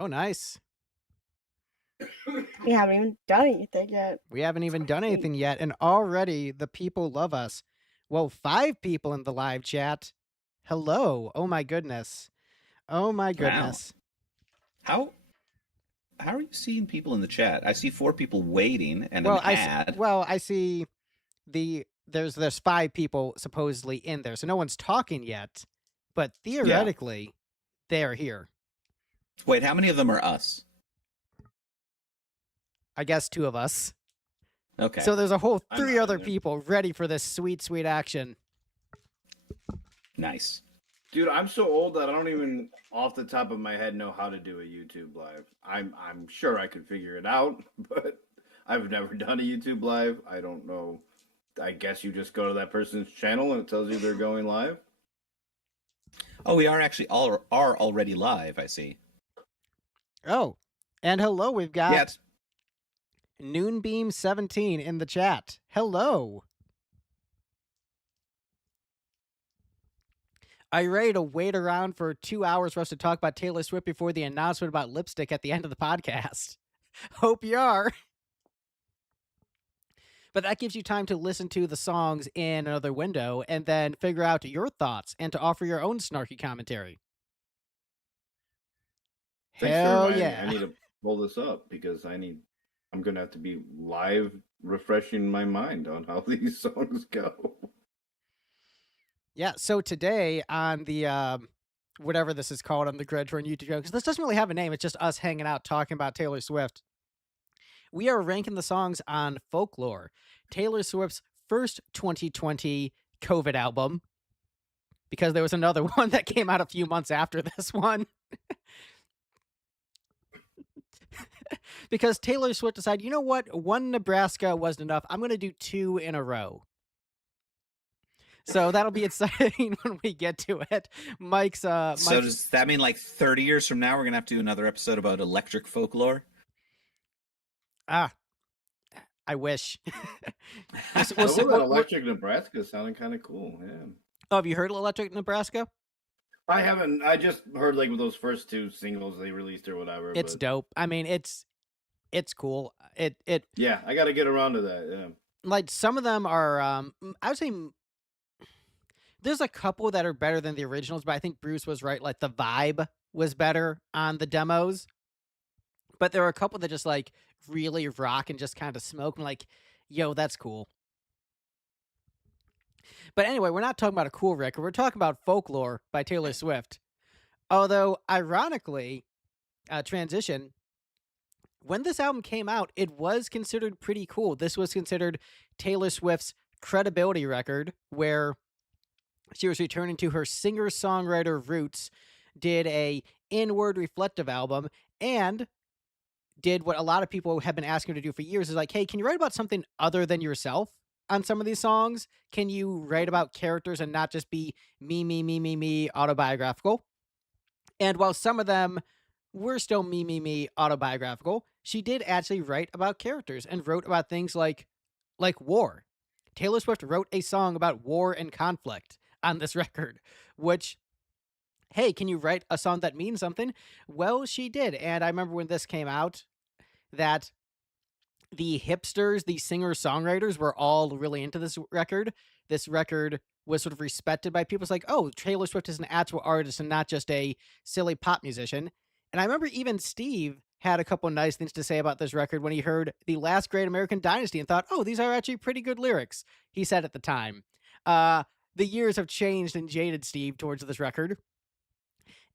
Oh, nice. We haven't even done anything yet. We haven't even done anything yet, and already the people love us. Well, 5 people in the live chat. Hello. Oh my goodness. Oh my Wow. goodness. How are you seeing people in the chat? I see 4 people waiting and Well, an ad. I see there's 5 people supposedly in there, so no one's talking yet, but theoretically, they're here. Wait, how many of them are us? I guess 2 of us. Okay. So there's a whole I'm 3 not other in there. people ready for this sweet, sweet action. Nice. Dude, I'm so old that I don't even, off the top of my head, know how to do a YouTube live. I'm sure I could figure it out, but I've never done a YouTube live. I don't know. I guess you just go to that person's channel and it tells you they're going live. Oh, we are actually are already live, I see. Oh, and hello, we've got Yeah, Noonbeam17 in the chat. Hello. Are you ready to wait around for 2 hours for us to talk about Taylor Swift before the announcement about lipstick at the end of the podcast? Hope you are. But that gives you time to listen to the songs in another window and then figure out your thoughts and to offer your own snarky commentary. Thanks for Hell reminding me. yeah. I need to pull this up because I'm going to have to be live refreshing my mind on how these songs go. Yeah, so today on the, whatever this is called on the Greg Troyan YouTube channel, because this doesn't really have a name, it's just us hanging out talking about Taylor Swift. We are ranking the songs on Folklore, Taylor Swift's first 2020 COVID album, because there was another one that came out a few months after this one. Because Taylor Swift decided, you know what, one Nebraska wasn't enough, I'm going to do 2 in a row. So that'll be exciting when we get to it. Mike's so does that mean like 30 years from now we're going to have to do another episode about electric folklore? I wish. Electric Nebraska sounding kind of cool. Yeah. Oh, have you heard of Electric Nebraska? I haven't. I just heard like those first 2 singles they released or whatever. It's dope. I mean, it's cool. Yeah, I got to get around to that. Yeah. Like some of them are, I would say there's a couple that are better than the originals, but I think Bruce was right. Like the vibe was better on the demos, but there are a couple that just like really rock and just kind of smoke. And like, yo, that's cool. But anyway, we're not talking about a cool record. We're talking about Folklore by Taylor Swift. Although, ironically, transition, when this album came out, it was considered pretty cool. This was considered Taylor Swift's credibility record, where she was returning to her singer-songwriter roots, did a inward reflective album, and did what a lot of people have been asking her to do for years, is like, hey, can you write about something other than yourself on some of these songs? Can you write about characters and not just be me, autobiographical? And while some of them were still me, autobiographical, she did actually write about characters and wrote about things like war. Taylor Swift wrote a song about war and conflict on this record, which, hey, can you write a song that means something? Well, she did. And I remember when this came out that the hipsters, the singer-songwriters were all really into this record. This record was sort of respected by people. It's like, oh, Taylor Swift is an actual artist and not just a silly pop musician. And I remember even Steve had a couple nice things to say about this record when he heard The Last Great American Dynasty and thought, oh, these are actually pretty good lyrics, he said at the time. The years have changed and jaded Steve towards this record.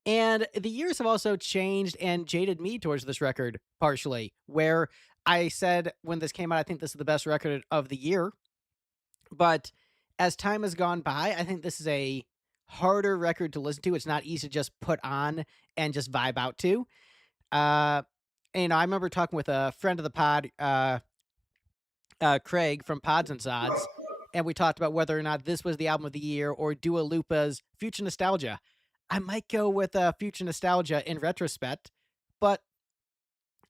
And the years have also changed and jaded me towards this record, partially, where I said when this came out, I think this is the best record of the year. But as time has gone by, I think this is a harder record to listen to. It's not easy to just put on and just vibe out to. I remember talking with a friend of the pod, Craig from Pods and Sods, and we talked about whether or not this was the album of the year or Dua Lipa's Future Nostalgia. I might go with Future Nostalgia in retrospect, but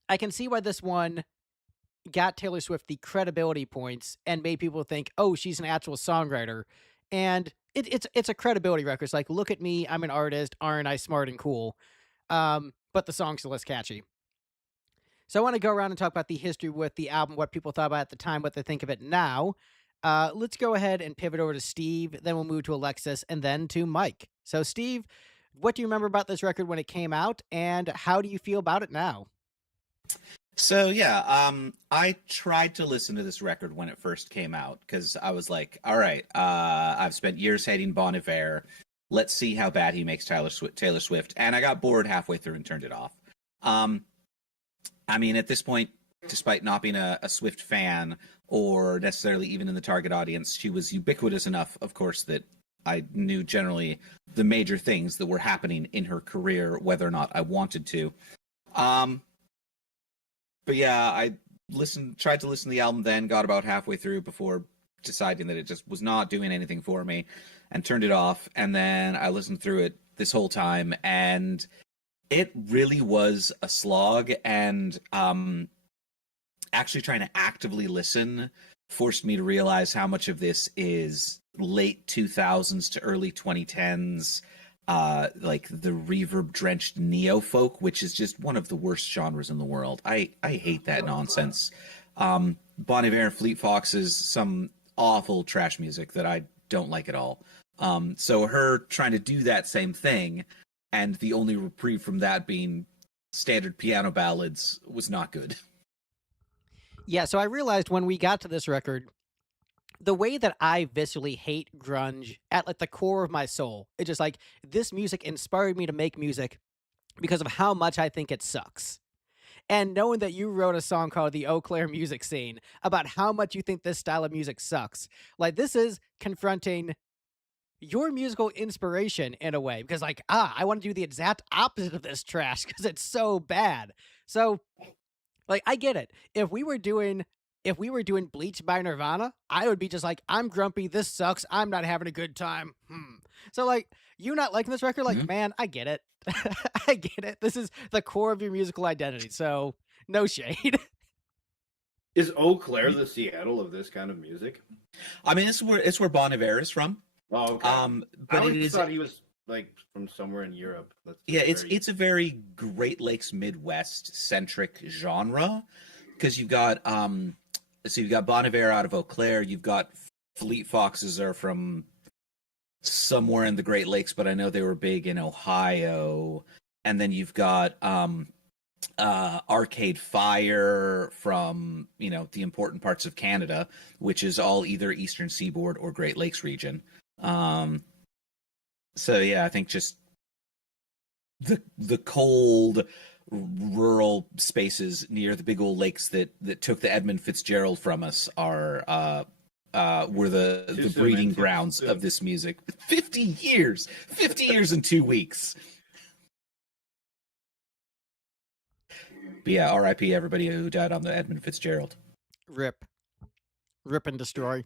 I can see why this one got Taylor Swift the credibility points and made people think, oh, she's an actual songwriter. And it's a credibility record. It's like, look at me, I'm an artist, aren't I smart and cool? But but the song's still as catchy. So I want to go around and talk about the history with the album, what people thought about it at the time, what they think of it now. Let's go ahead and pivot over to Steve, then we'll move to Alexis, and then to Mike. So Steve, what do you remember about this record when it came out, and how do you feel about it now? So yeah, I tried to listen to this record when it first came out because I was like, all right, I've spent years hating Bon Iver. Let's see how bad he makes Taylor Swift. And I got bored halfway through and turned it off. I mean, at this point, despite not being a Swift fan or necessarily even in the target audience, she was ubiquitous enough, of course, that I knew generally the major things that were happening in her career, whether or not I wanted to. But yeah, I tried to listen to the album then, got about halfway through before deciding that it just was not doing anything for me and turned it off. And then I listened through it this whole time, and it really was a slog, and actually trying to actively listen forced me to realize how much of this is late 2000s to early 2010s, like the reverb-drenched neo-folk, which is just one of the worst genres in the world. I hate that nonsense. Bon Iver and Fleet Foxes, some awful trash music that I don't like at all. So her trying to do that same thing, and the only reprieve from that being standard piano ballads, was not good. Yeah, so I realized when we got to this record, the way that I viscerally hate grunge at like the core of my soul, it's just like this music inspired me to make music because of how much I think it sucks. And knowing that you wrote a song called The Eau Claire Music Scene about how much you think this style of music sucks, like this is confronting your musical inspiration in a way, because like, I want to do the exact opposite of this trash because it's so bad. So like, I get it. If we were doing Bleach by Nirvana, I would be just like, I'm grumpy, this sucks, I'm not having a good time. So like, you not liking this record, like, man, I get it. I get it. This is the core of your musical identity, so no shade. Is Eau Claire the Seattle of this kind of music? I mean, it's where Bon Iver is from. Oh, okay. But I it is, thought he was like from somewhere in Europe. it's a very Great Lakes Midwest centric genre, because you've got Bon Iver out of Eau Claire, you've got Fleet Foxes are from somewhere in the Great Lakes, but I know they were big in Ohio, and then you've got Arcade Fire from the important parts of Canada, which is all either Eastern Seaboard or Great Lakes region. So yeah, I think just the cold rural spaces near the big old lakes that took the Edmund Fitzgerald from us were the breeding grounds of this music. 50 years in 2 weeks. But yeah, R.I.P. everybody who died on the Edmund Fitzgerald. Rip and destroy.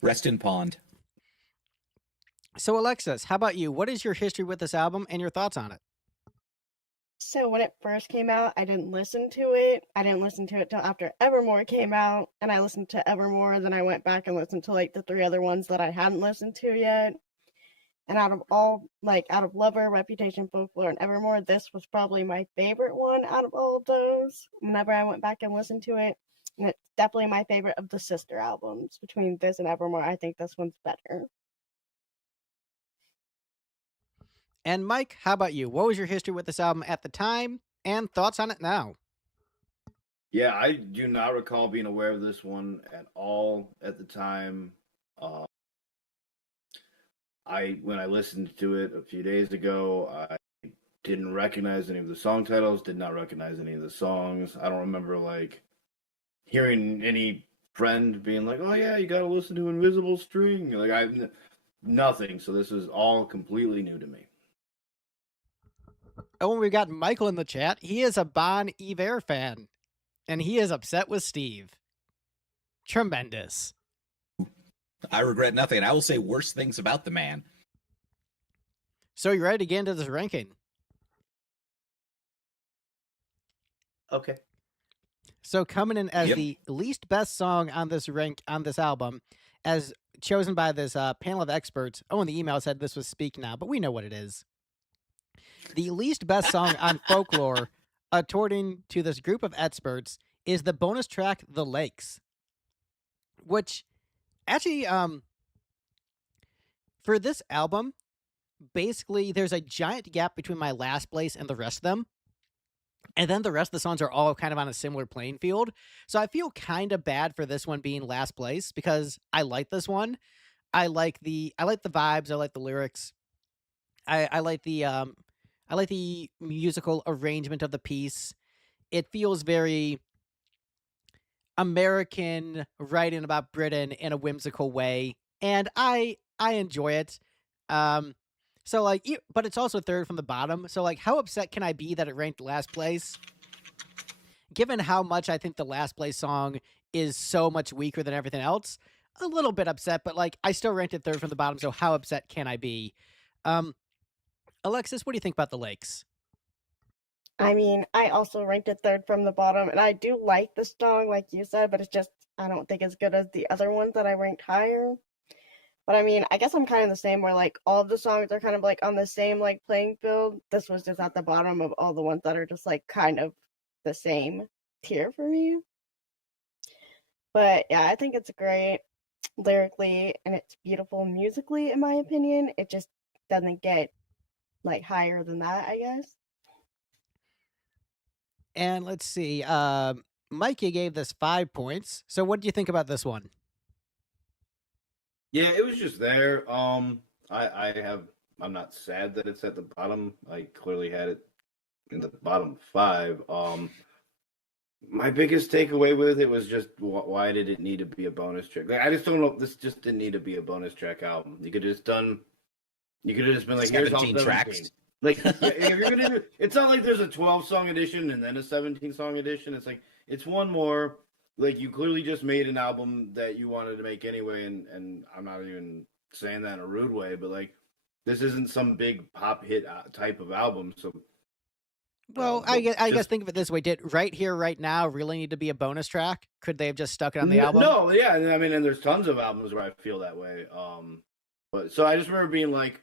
Rest in pond. So Alexis, how about you? What is your history with this album and your thoughts on it? So when it first came out, I didn't listen to it. I didn't listen to it till after Evermore came out, and I listened to Evermore, then I went back and listened to like the 3 other ones that I hadn't listened to yet. And out of Lover, Reputation, Folklore, and Evermore, this was probably my favorite one out of all of those. Whenever I went back and listened to it, and it's definitely my favorite of the sister albums. Between this and Evermore, I think this one's better. And Mike, how about you? What was your history with this album at the time and thoughts on it now? Yeah, I do not recall being aware of this one at all at the time. When I listened to it a few days ago, I didn't recognize any of the song titles, did not recognize any of the songs. I don't remember like hearing any friend being like, "Oh yeah, you got to listen to Invisible String." Like nothing. So this is all completely new to me. Oh, and we got Michael in the chat. He is a Bon Iver fan, and he is upset with Steve. Tremendous. I regret nothing. I will say worse things about the man. So you ready to get into this ranking? Okay. So coming in as the least best song on this album, as chosen by this panel of experts. Oh, and the email said this was Speak Now, but we know what it is. The least best song on Folklore, according to this group of experts, is the bonus track "The Lakes," which actually, for this album, basically there's a giant gap between my last place and the rest of them. And then the rest of the songs are all kind of on a similar playing field. So I feel kind of bad for this one being last place because I like this one. I like the vibes, I like the lyrics. I like the musical arrangement of the piece. It feels very American writing about Britain in a whimsical way, and I enjoy it. So like, but it's also third from the bottom. So like, how upset can I be that it ranked last place? Given how much I think the last place song is so much weaker than everything else, a little bit upset. But like, I still ranked it third from the bottom. So how upset can I be? Alexis, what do you think about The Lakes? I mean, I also ranked it third from the bottom, and I do like the song, like you said, but it's just, I don't think as good as the other ones that I ranked higher. But I mean, I guess I'm kind of the same where like all of the songs are kind of like on the same like playing field. This was just at the bottom of all the ones that are just like kind of the same tier for me. But yeah, I think it's great lyrically and it's beautiful musically, in my opinion. It just doesn't get like higher than that, I guess. And let's see. Mikey gave this 5 points. So what do you think about this one? Yeah, it was just there. I'm not sad that it's at the bottom. I clearly had it in the bottom 5. My biggest takeaway with it was just why did it need to be a bonus track? Like, I just don't know. This just didn't need to be a bonus track album. You could have just been like, here's all 17 tracks. Like, if you're gonna do, it's not like there's a 12-song edition and then a 17-song edition. It's like it's one more. Like, you clearly just made an album that you wanted to make anyway, and I'm not even saying that in a rude way, but like, this isn't some big pop hit type of album. So, well, I guess think of it this way: did Right Here, Right Now really need to be a bonus track? Could they have just stuck it on the album? No, yeah, I mean, and there's tons of albums where I feel that way. But so I just remember being like,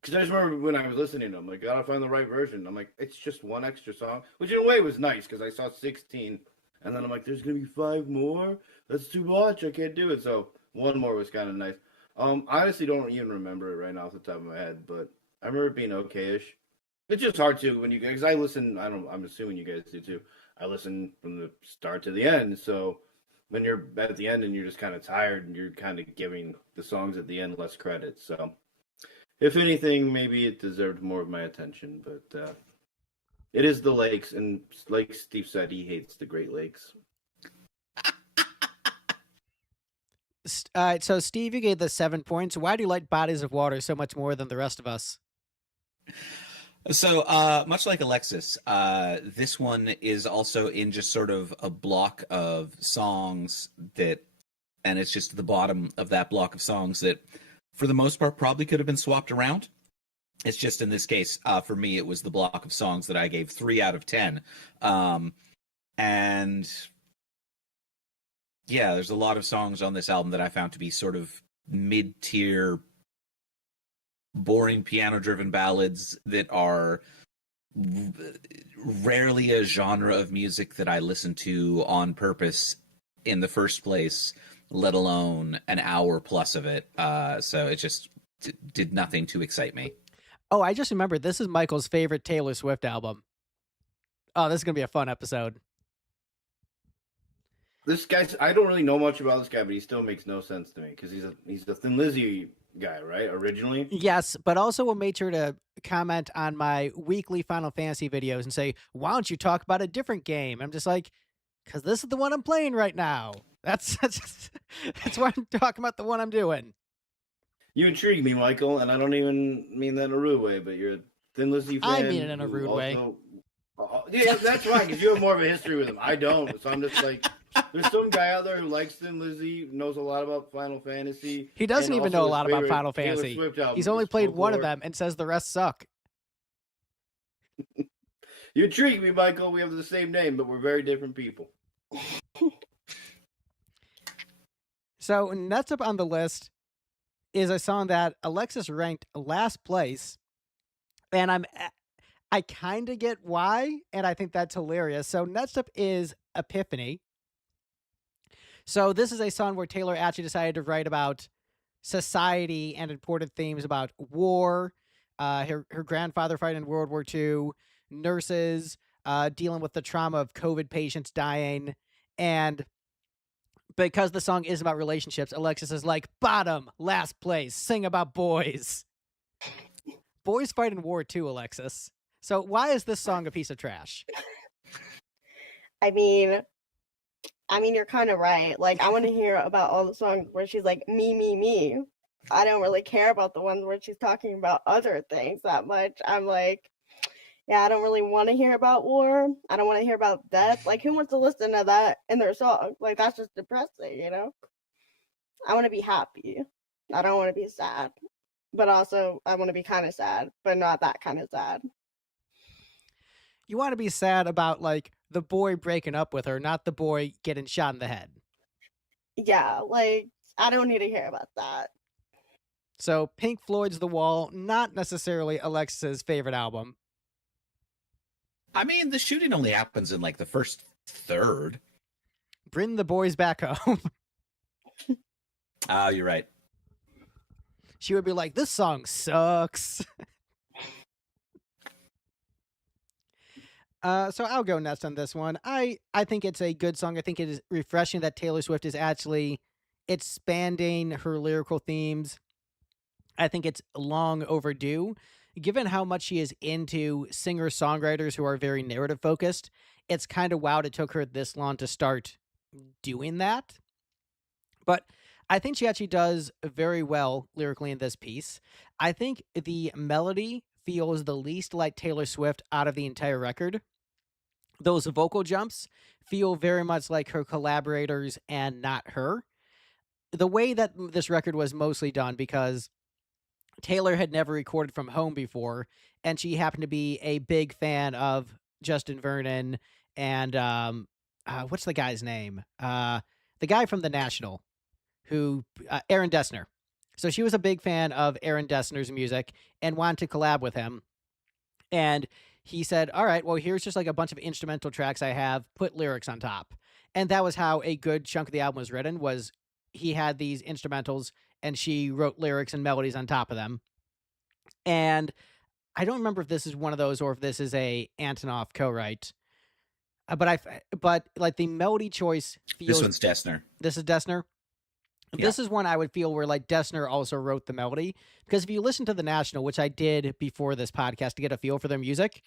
because I just remember when I was listening to them, like, gotta find the right version. I'm like, it's just one extra song, which in a way was nice because I saw 16. And then I'm like, there's going to be 5 more? That's too much. I can't do it. So one more was kind of nice. I honestly don't even remember it right now off the top of my head, but I remember it being okay-ish. It's just hard to, when you, because I listen, I'm assuming you guys do too. I listen from the start to the end. So when you're at the end and you're just kind of tired and you're kind of giving the songs at the end less credit. So if anything, maybe it deserved more of my attention, but, it is the Lakes, and like Steve said, he hates the Great Lakes. So Steve, you gave this 7 points. Why do you like Bodies of Water so much more than the rest of us? So much like Alexis, this one is also in just sort of a block of songs that, and it's just the bottom of that block of songs that, for the most part, probably could have been swapped around. It's just in this case, for me, it was the block of songs that I gave 3 out of 10. And yeah, there's a lot of songs on this album that I found to be sort of mid-tier, boring piano-driven ballads that are rarely a genre of music that I listen to on purpose in the first place, let alone an hour plus of it. So it just did nothing to excite me. Oh, I just remembered, this is Michael's favorite Taylor Swift album. Oh, this is going to be a fun episode. This guy, I don't really know much about this guy, but he still makes no sense to me because he's the Thin Lizzy guy, right? Originally? Yes, but also will make sure to comment on my weekly Final Fantasy videos and say, why don't you talk about a different game? I'm just like, because this is the one I'm playing right now. That's why I'm talking about the one I'm doing. You intrigue me, Michael, and I don't even mean that in a rude way, but you're a Thin Lizzy fan. I mean it in a rude way. Yeah, that's right, because you have more of a history with him. I don't, so I'm just like, there's some guy out there who likes Thin Lizzy, knows a lot about Final Fantasy. He doesn't even know a lot about Final Fantasy. He's only played one of them and says the rest suck. You intrigue me, Michael. We have the same name, but we're very different people. So next up on the list is a song that Alexis ranked last place, and I kind of get why, and I think that's hilarious. So next up is Epiphany. So this is a song where Taylor actually decided to write about society and important themes about war, her grandfather fighting in World War II, nurses, dealing with the trauma of COVID patients dying, and because the song is about relationships, Alexis is like, bottom, last place, sing about boys. Boys fight in war too, Alexis. So why is this song a piece of trash? I mean, you're kind of right. Like, I want to hear about all the songs where she's like, me, me, me. I don't really care about the ones where she's talking about other things that much. I'm like, yeah, I don't really want to hear about war. I don't want to hear about death. Like, who wants to listen to that in their song? Like, that's just depressing, you know? I want to be happy. I don't want to be sad. But also, I want to be kind of sad, but not that kind of sad. You want to be sad about, like, the boy breaking up with her, not the boy getting shot in the head. Yeah, like, I don't need to hear about that. So Pink Floyd's The Wall, not necessarily Alexis's favorite album. I mean, the shooting only happens in like the first third. Bring the boys back home. You're right. She would be like, this song sucks. So I'll go next on this one. I think it's a good song. I think it is refreshing that Taylor Swift is actually expanding her lyrical themes. I think it's long overdue. Given how much she is into singer-songwriters who are very narrative-focused, it's kind of wild it took her this long to start doing that. But I think she actually does very well lyrically in this piece. I think the melody feels the least like Taylor Swift out of the entire record. Those vocal jumps feel very much like her collaborators and not her. The way that this record was mostly done, because Taylor had never recorded from home before, and she happened to be a big fan of Justin Vernon and what's the guy's name? The guy from The National, who Aaron Dessner. So she was a big fan of Aaron Dessner's music and wanted to collab with him. And he said, all right, well, here's just like a bunch of instrumental tracks I have, put lyrics on top. And that was how a good chunk of the album was written, was he had these instrumentals and she wrote lyrics and melodies on top of them. And I don't remember if this is one of those or if this is a Antonoff co-write. But like the melody choice feels... This one's Dessner. This is Dessner? Yeah. This is one I would feel where like Dessner also wrote the melody. Because if you listen to The National, which I did before this podcast to get a feel for their music,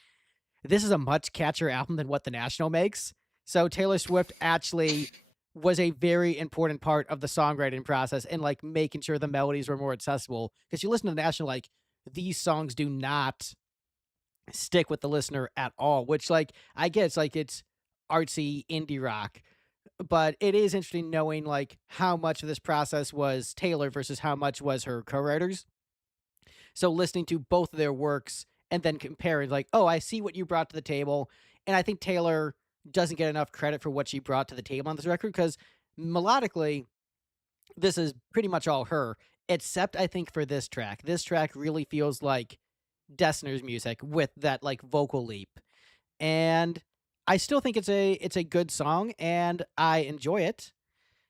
this is a much catchier album than what The National makes. So Taylor Swift actually was a very important part of the songwriting process and like making sure the melodies were more accessible. Because you listen to The National, like these songs do not stick with the listener at all, which like I get it's artsy indie rock, but it is interesting knowing like how much of this process was Taylor versus how much was her co-writers. So listening to both of their works and then comparing like, oh, I see what you brought to the table. And I think Taylor doesn't get enough credit for what she brought to the table on this record, because melodically, this is pretty much all her, except I think for this track. This track really feels like Dessner's music with that like vocal leap. And I still think it's a good song and I enjoy it.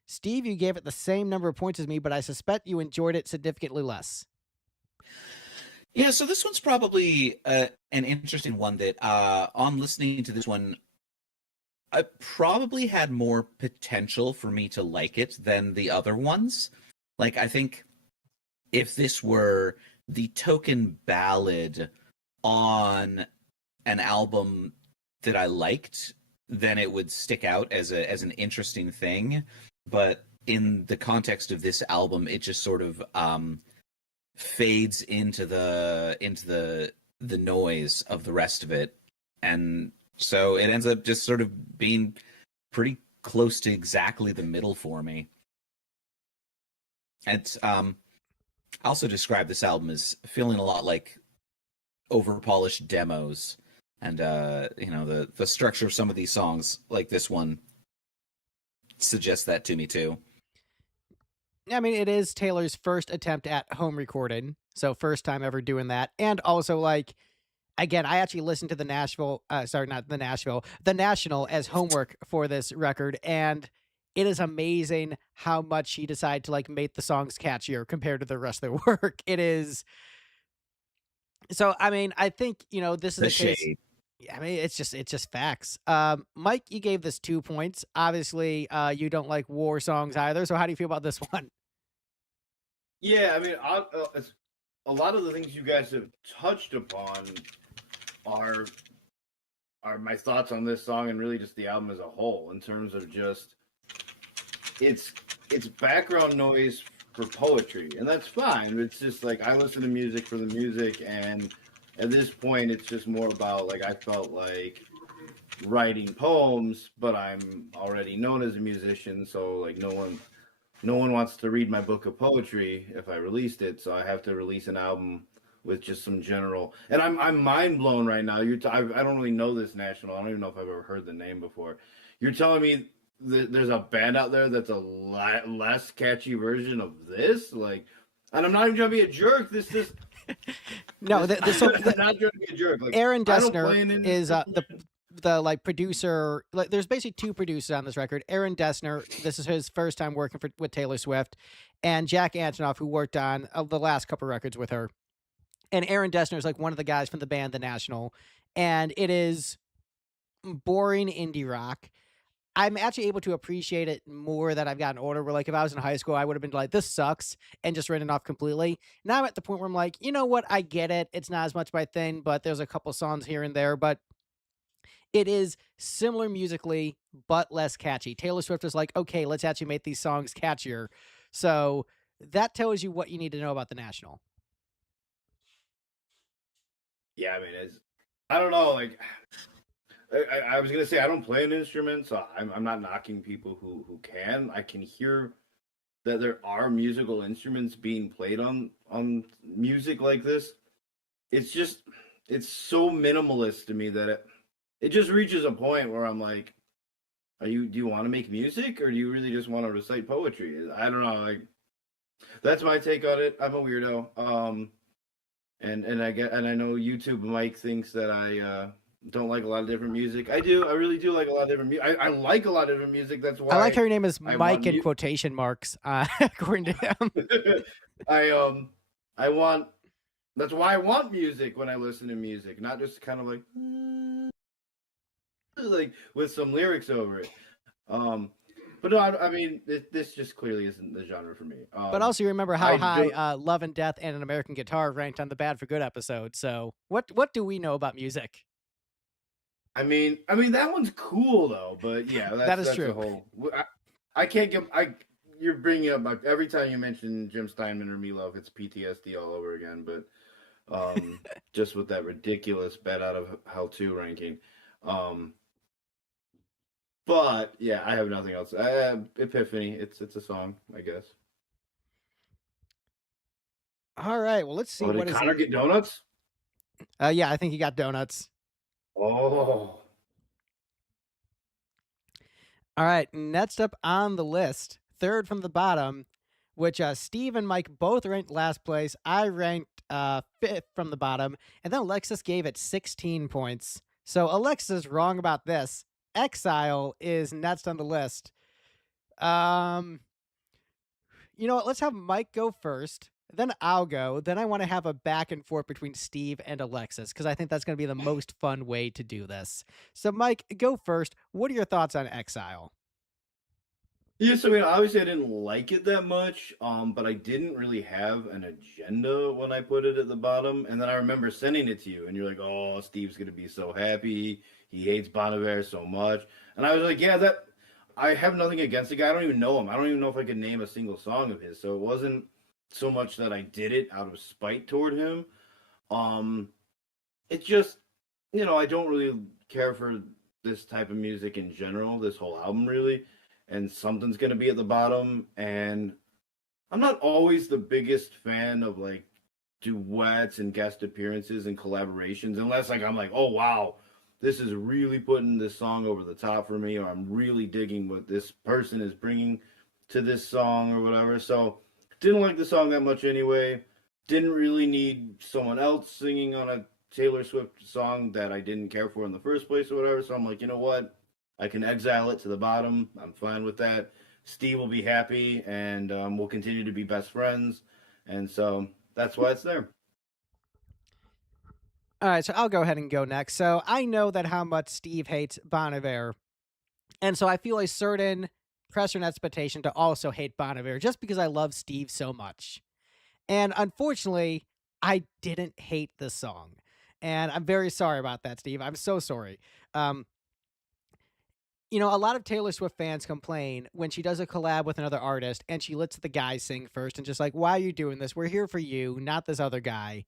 Steve, you gave it the same number of points as me, but I suspect you enjoyed it significantly less. Yeah, so this one's probably an interesting one that on listening to this one, I probably had more potential for me to like it than the other ones. Like, I think if this were the token ballad on an album that I liked, then it would stick out as an interesting thing. But in the context of this album, it just sort of fades into the noise of the rest of it, and so it ends up just sort of being pretty close to exactly the middle for me. It's I also describe this album as feeling a lot like over-polished demos, and the structure of some of these songs, like this one, suggests that to me too. I mean, it is Taylor's first attempt at home recording, so first time ever doing that. And also, like, again, I actually listened to the Nashville, sorry, not the Nashville, the National as homework for this record, and it is amazing how much he decided to like make the songs catchier compared to the rest of their work. It is so. I mean, I think this is The the case. shade. I mean, it's just facts. Mike, you gave this 2 points. Obviously, you don't like war songs either. So how do you feel about this one? Yeah, I mean, a lot of the things you guys have touched upon are my thoughts on this song and really just the album as a whole, in terms of just it's background noise for poetry, and that's fine. It's just like I listen to music for the music, and at this point it's just more about like I felt like writing poems, but I'm already known as a musician, so like no one wants to read my book of poetry if I released it, so I have to release an album with just some general. And I'm mind blown right now. I don't really know this National. I don't even know if I've ever heard the name before. You're telling me there's a band out there that's a less catchy version of this? Like, and I'm not even trying to be a jerk. This No, I'm not trying to be a jerk. Like, Aaron I don't play Dessner an is instrument. the like producer. Like, there's basically two producers on this record. Aaron Dessner, this is his first time working with Taylor Swift, and Jack Antonoff, who worked on the last couple records with her. And Aaron Dessner is like one of the guys from the band The National, and it is boring indie rock. I'm actually able to appreciate it more that I've gotten older. Where like if I was in high school, I would have been like, "This sucks," and just written it off completely. Now I'm at the point where I'm like, you know what? I get it. It's not as much my thing, but there's a couple songs here and there. But it is similar musically, but less catchy. Taylor Swift is like, okay, let's actually make these songs catchier. So that tells you what you need to know about The National. Yeah, I mean, I don't know. Like, I was gonna say I don't play an instrument, so I'm not knocking people who can. I can hear that there are musical instruments being played on music like this. It's just it's so minimalist to me that it just reaches a point where I'm like, do you want to make music, or do you really just want to recite poetry? I don't know. Like, that's my take on it. I'm a weirdo. And I know YouTube Mike thinks that I don't like a lot of different music. I do. I really do like a lot of different music. I like a lot of different music. That's why I like how your name is I Mike want in quotation marks, according to him. I want. That's why I want music when I listen to music, not just kind of like with some lyrics over it. But no, I mean, this just clearly isn't the genre for me. But also remember how I high Love and Death and An American Guitar ranked on the Bad for Good episode. So what do we know about music? I mean that one's cool though. But yeah, that's true. A whole. I can't get. You're bringing up every time you mention Jim Steinman or Meatloaf, it's PTSD all over again. But just with that ridiculous Bad Out of Hell 2 ranking. But yeah, I have nothing else. Epiphany, it's a song, I guess. All right, well, let's see. Did Connor get donuts? Yeah, I think he got donuts. Oh. All right, next up on the list, third from the bottom, which Steve and Mike both ranked last place. I ranked fifth from the bottom, and then Alexis gave it 16 points. So Alexis is wrong about this. Exile is next on the list. You know what? Let's have Mike go first. Then I'll go. Then I want to have a back and forth between Steve and Alexis because I think that's going to be the most fun way to do this. So, Mike, go first. What are your thoughts on Exile? Yes, I mean, obviously I didn't like it that much, but I didn't really have an agenda when I put it at the bottom. And then I remember sending it to you, and you're like, oh, Steve's going to be so happy. He hates Bon Iver so much. And I was like, yeah, I have nothing against the guy. I don't even know him. I don't even know if I could name a single song of his. So it wasn't so much that I did it out of spite toward him. It's just, I don't really care for this type of music in general, this whole album really. And something's going to be at the bottom. And I'm not always the biggest fan of like duets and guest appearances and collaborations, unless like I'm like, oh, wow, this is really putting this song over the top for me, or I'm really digging what this person is bringing to this song or whatever. So didn't like the song that much anyway. Didn't really need someone else singing on a Taylor Swift song that I didn't care for in the first place or whatever. So I'm like, you know what? I can exile it to the bottom. I'm fine with that. Steve will be happy, and we'll continue to be best friends. And so that's why it's there. All right, so I'll go ahead and go next. So I know that how much Steve hates Bon Iver, and so I feel a certain pressure and expectation to also hate Bon Iver just because I love Steve so much. And unfortunately, I didn't hate this song. And I'm very sorry about that, Steve. I'm so sorry. You know, a lot of Taylor Swift fans complain when she does a collab with another artist and she lets the guy sing first and just like, why are you doing this? We're here for you, not this other guy.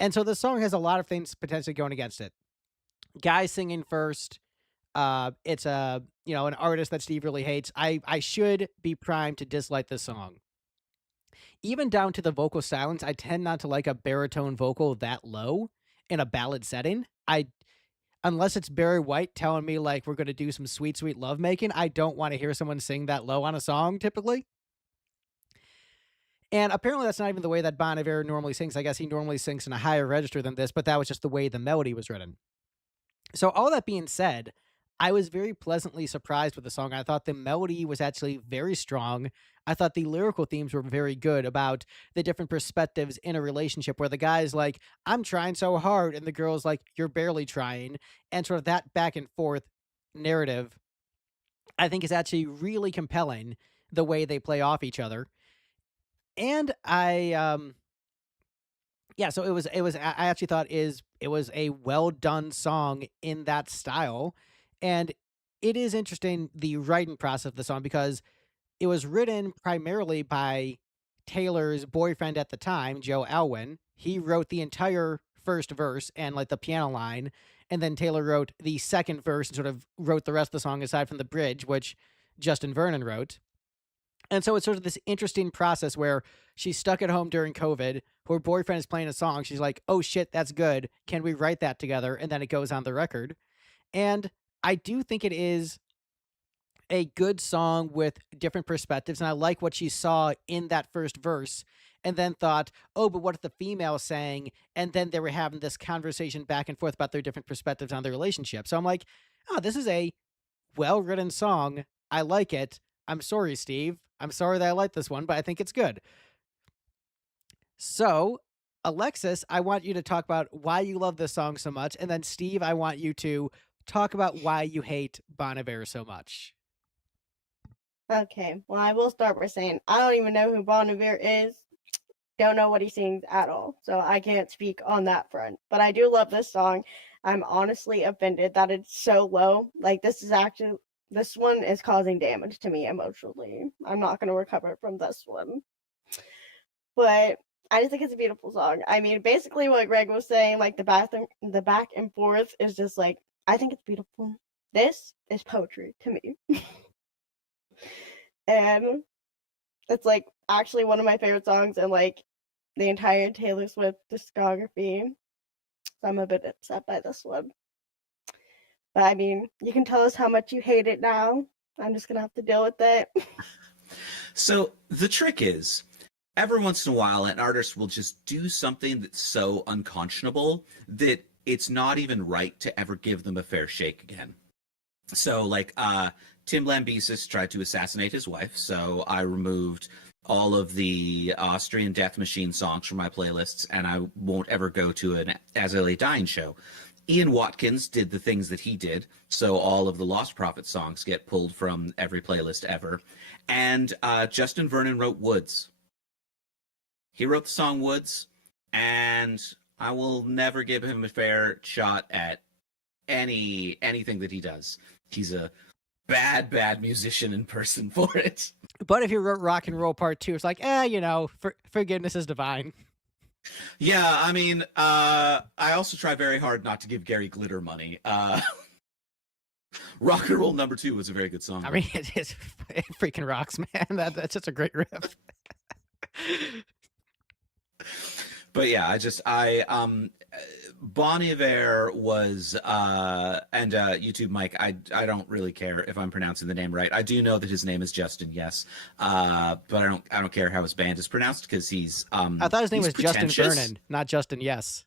And so the song has a lot of things potentially going against it. Guy singing first. It's a, you know, an artist that Steve really hates. I should be primed to dislike this song. Even down to the vocal silence, I tend not to like a baritone vocal that low in a ballad setting. Unless it's Barry White telling me like we're going to do some sweet, sweet love making, I don't want to hear someone sing that low on a song typically. And apparently that's not even the way that Bon Iver normally sings. I guess he normally sings in a higher register than this, but that was just the way the melody was written. So all that being said, I was very pleasantly surprised with the song. I thought the melody was actually very strong. I thought the lyrical themes were very good about the different perspectives in a relationship where the guy's like, I'm trying so hard, and the girl's like, you're barely trying. And sort of that back and forth narrative, I think is actually really compelling the way they play off each other. And so I actually thought it was a well done song in that style. And it is interesting, the writing process of the song, because it was written primarily by Taylor's boyfriend at the time, Joe Alwyn. He wrote the entire first verse and like the piano line, and then Taylor wrote the second verse and sort of wrote the rest of the song aside from the bridge, which Justin Vernon wrote. And so it's sort of this interesting process where she's stuck at home during COVID. Her boyfriend is playing a song. She's like, oh shit, that's good. Can we write that together? And then it goes on the record. And I do think it is a good song with different perspectives. And I like what she saw in that first verse and then thought, oh, but what if the female sang? And then they were having this conversation back and forth about their different perspectives on their relationship. So I'm like, oh, this is a well-written song. I like it. I'm sorry, Steve. I'm sorry that I like this one, but I think it's good. So, Alexis, I want you to talk about why you love this song so much. And then, Steve, I want you to talk about why you hate Bon Iver so much. Okay, well, I will start by saying I don't even know who Bon Iver is. Don't know what he sings at all, so I can't speak on that front. But I do love this song. I'm honestly offended that it's so low. Like, this one is causing damage to me emotionally. I'm not going to recover from this one. But I just think it's a beautiful song. I mean, basically what Greg was saying, like the back and forth is just like, I think it's beautiful. This is poetry to me. And it's like actually one of my favorite songs in like the entire Taylor Swift discography. So I'm a bit upset by this one. But I mean, you can tell us how much you hate it now. I'm just going to have to deal with it. So the trick is, every once in a while, an artist will just do something that's so unconscionable that it's not even right to ever give them a fair shake again. So, like, Tim Lambesis tried to assassinate his wife, so I removed all of the Austrian Death Machine songs from my playlists, and I won't ever go to an As I Lay Dying show. Ian Watkins did the things that he did, so all of the Lost Prophet songs get pulled from every playlist ever. And Justin Vernon wrote Woods. He wrote the song Woods, and I will never give him a fair shot at anything that he does. He's a bad musician in person for it. But if you wrote Rock and Roll Part 2, it's like, you know, forgiveness is divine. Yeah, I mean, I also try very hard not to give Gary Glitter money. Rock and Roll number 2 was a very good song. I mean, it freaking rocks, man. That's just a great riff. But yeah, Bon Iver was, and YouTube Mike, I don't really care if I'm pronouncing the name right. I do know that his name is Justin, yes, but I don't care how his band is pronounced because he's. I thought his name was Justin Vernon, not Justin. Yes.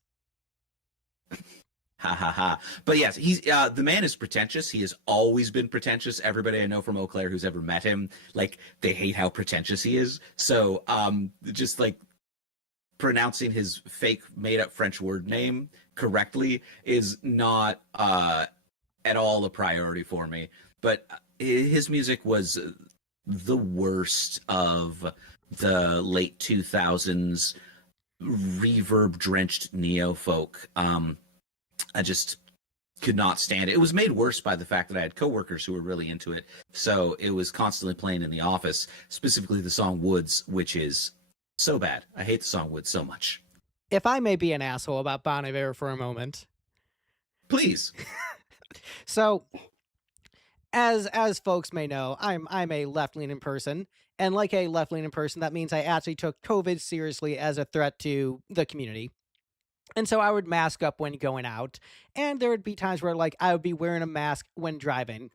Ha ha ha. But yes, he's the man is pretentious. He has always been pretentious. Everybody I know from Eau Claire who's ever met him, like, they hate how pretentious he is. So just like pronouncing his fake made up French word name correctly is not at all a priority for me. But his music was the worst of the late 2000s reverb drenched neo folk. I just could not stand it. It was made worse by the fact that I had coworkers who were really into it. So it was constantly playing in the office, specifically the song Woods, which is so bad. I hate the song Woods so much. If I may be an asshole about Bon Iver for a moment. Please. So, as folks may know, I'm a left-leaning person, and like a left-leaning person, that means I actually took COVID seriously as a threat to the community. And so I would mask up when going out, and there would be times where, like, I would be wearing a mask when driving.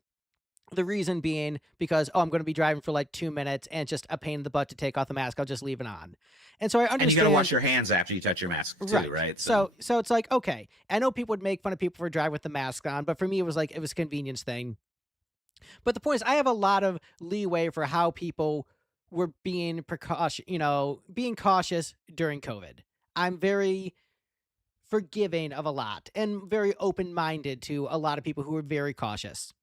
The reason being because, I'm going to be driving for like 2 minutes and it's just a pain in the butt to take off the mask. I'll just leave it on. And so I understand. And you got to wash your hands after you touch your mask too, right? So it's like, okay, I know people would make fun of people for driving with the mask on, but for me, it was a convenience thing. But the point is, I have a lot of leeway for how people were being being cautious during COVID. I'm very forgiving of a lot and very open-minded to a lot of people who were very cautious.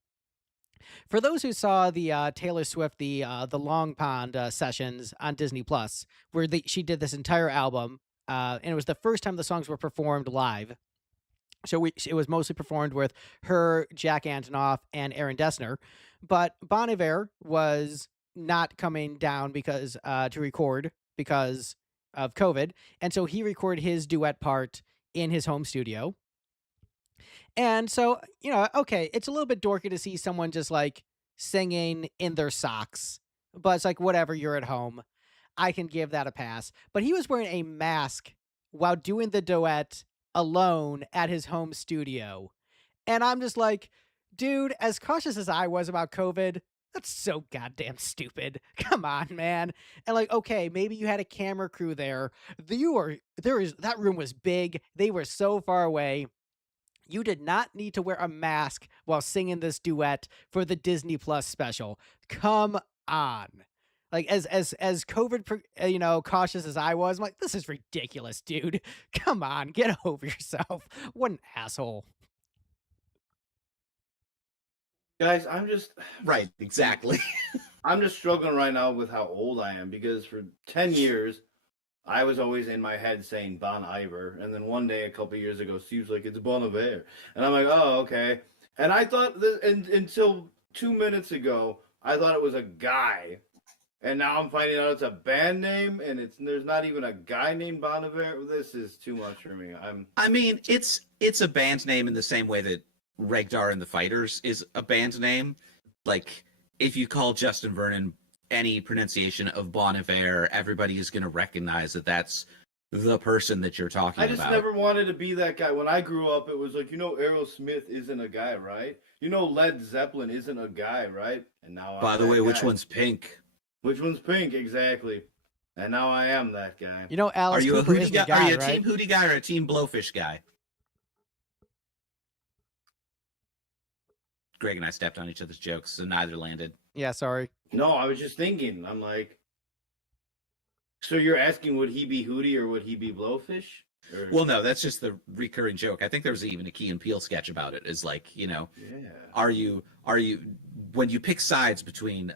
For those who saw the Taylor Swift, the Long Pond sessions on Disney Plus, where she did this entire album, and it was the first time the songs were performed live. So it was mostly performed with her, Jack Antonoff, and Aaron Dessner. But Bon Iver was not coming down because to record because of COVID, and so he recorded his duet part in his home studio. And so, okay, it's a little bit dorky to see someone just like singing in their socks, but it's like, whatever, you're at home. I can give that a pass. But he was wearing a mask while doing the duet alone at his home studio. And I'm just like, dude, as cautious as I was about COVID, that's so goddamn stupid. Come on, man. And like, okay, maybe you had a camera crew there. That room was big. They were so far away. You did not need to wear a mask while singing this duet for the Disney Plus special. Come on. Like, as COVID, cautious as I was, I'm like, this is ridiculous, dude. Come on, get over yourself. What an asshole. Guys, I'm just right, exactly. I'm just struggling right now with how old I am, because for 10 years I was always in my head saying Bon Iver, and then one day a couple years ago, Steve's like, it's Bon Iver, and I'm like, oh, okay. And I thought until 2 minutes ago, I thought it was a guy, and now I'm finding out it's a band name, and there's not even a guy named Bon Iver. This is too much for me. I mean, it's a band name in the same way that Regdar and the Fighters is a band name. Like, if you call Justin Vernon any pronunciation of Bon Iver, everybody is going to recognize that that's the person that you're talking about. I just never wanted to be that guy. When I grew up, it was like, Aerosmith isn't a guy, right? Led Zeppelin isn't a guy, right? And now by the way, which one's Pink? Which one's Pink? Exactly. And now I am that guy. Alice Cooper is the guy, are you a right? Team Hootie guy or a Team Blowfish guy? Greg and I stepped on each other's jokes, so neither landed. Yeah, sorry. No, I was just thinking. I'm like, so you're asking, would he be Hootie or would he be Blowfish? Or... Well, no, that's just the recurring joke. I think there was even a Key and Peele sketch about it. Is like, are you when you pick sides between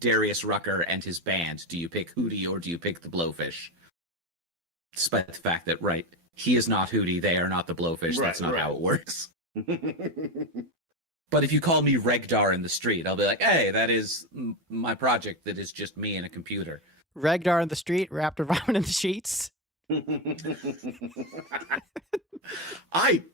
Darius Rucker and his band, do you pick Hootie or do you pick the Blowfish? Despite the fact that, right, he is not Hootie, they are not the Blowfish. That's not how it works. But if you call me Regdar in the street, I'll be like, hey, that is my project that is just me and a computer. Regdar in the street, Raptor vomit in the sheets. I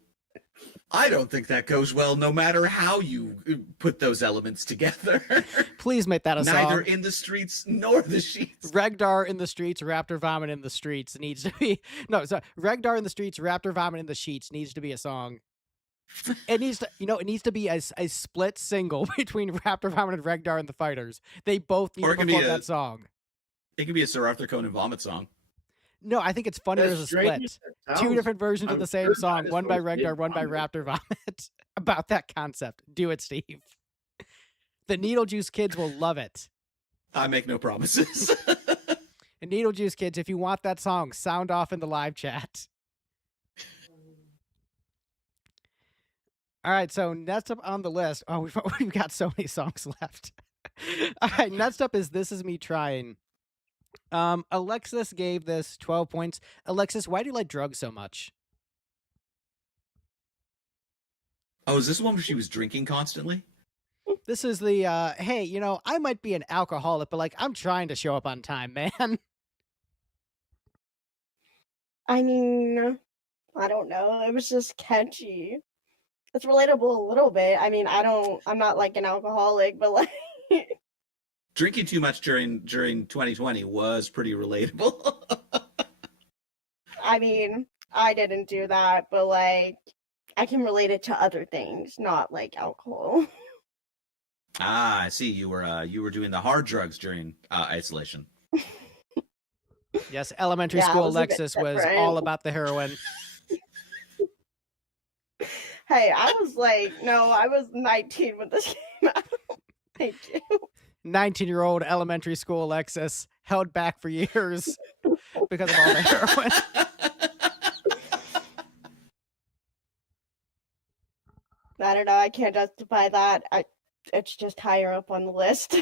don't think that goes well, no matter how you put those elements together. Please make that a song. Neither in the streets nor the sheets. Regdar in the streets, Raptor vomit in the streets needs to be... No, sorry. Regdar in the streets, Raptor vomit in the sheets needs to be a song. It needs to, it needs to be a split single between Raptor Vomit and Regdar and the Fighters. They both need to perform that song. It could be a Sir Arthur Conan Vomit song. No, I think it's funnier That's as a strange. split. That Two sounds- different versions of I'm the same sure song, one by dinosaurs did Regdar, one by vomit. Raptor Vomit. About that concept. Do it, Steve. The Needle Juice kids will love it. I make no promises. And Needle Juice kids, if you want that song, sound off in the live chat. All right, so next up on the list, oh, we've got so many songs left. All right, next up is This Is Me Trying. Alexis gave this 12 points. Alexis, why do you like drugs so much? Oh, is this one where she was drinking constantly? This is the, hey, you know, I might be an alcoholic, but, like, I'm trying to show up on time, man. I mean, I don't know. It was just catchy. It's relatable a little bit. I mean, I'm not like an alcoholic, but like Drinking too much during 2020 was pretty relatable. I mean, I didn't do that, but like I can relate it to other things, not like alcohol. Ah, I see. You were doing the hard drugs during isolation. Yes, elementary Yeah, it school was a bit Alexis was different. all about the heroin. Hey, I was 19 when this came out. Thank you. 19-year-old elementary school Alexis held back for years because of all the heroin. I don't know. I can't justify that. It's just higher up on the list.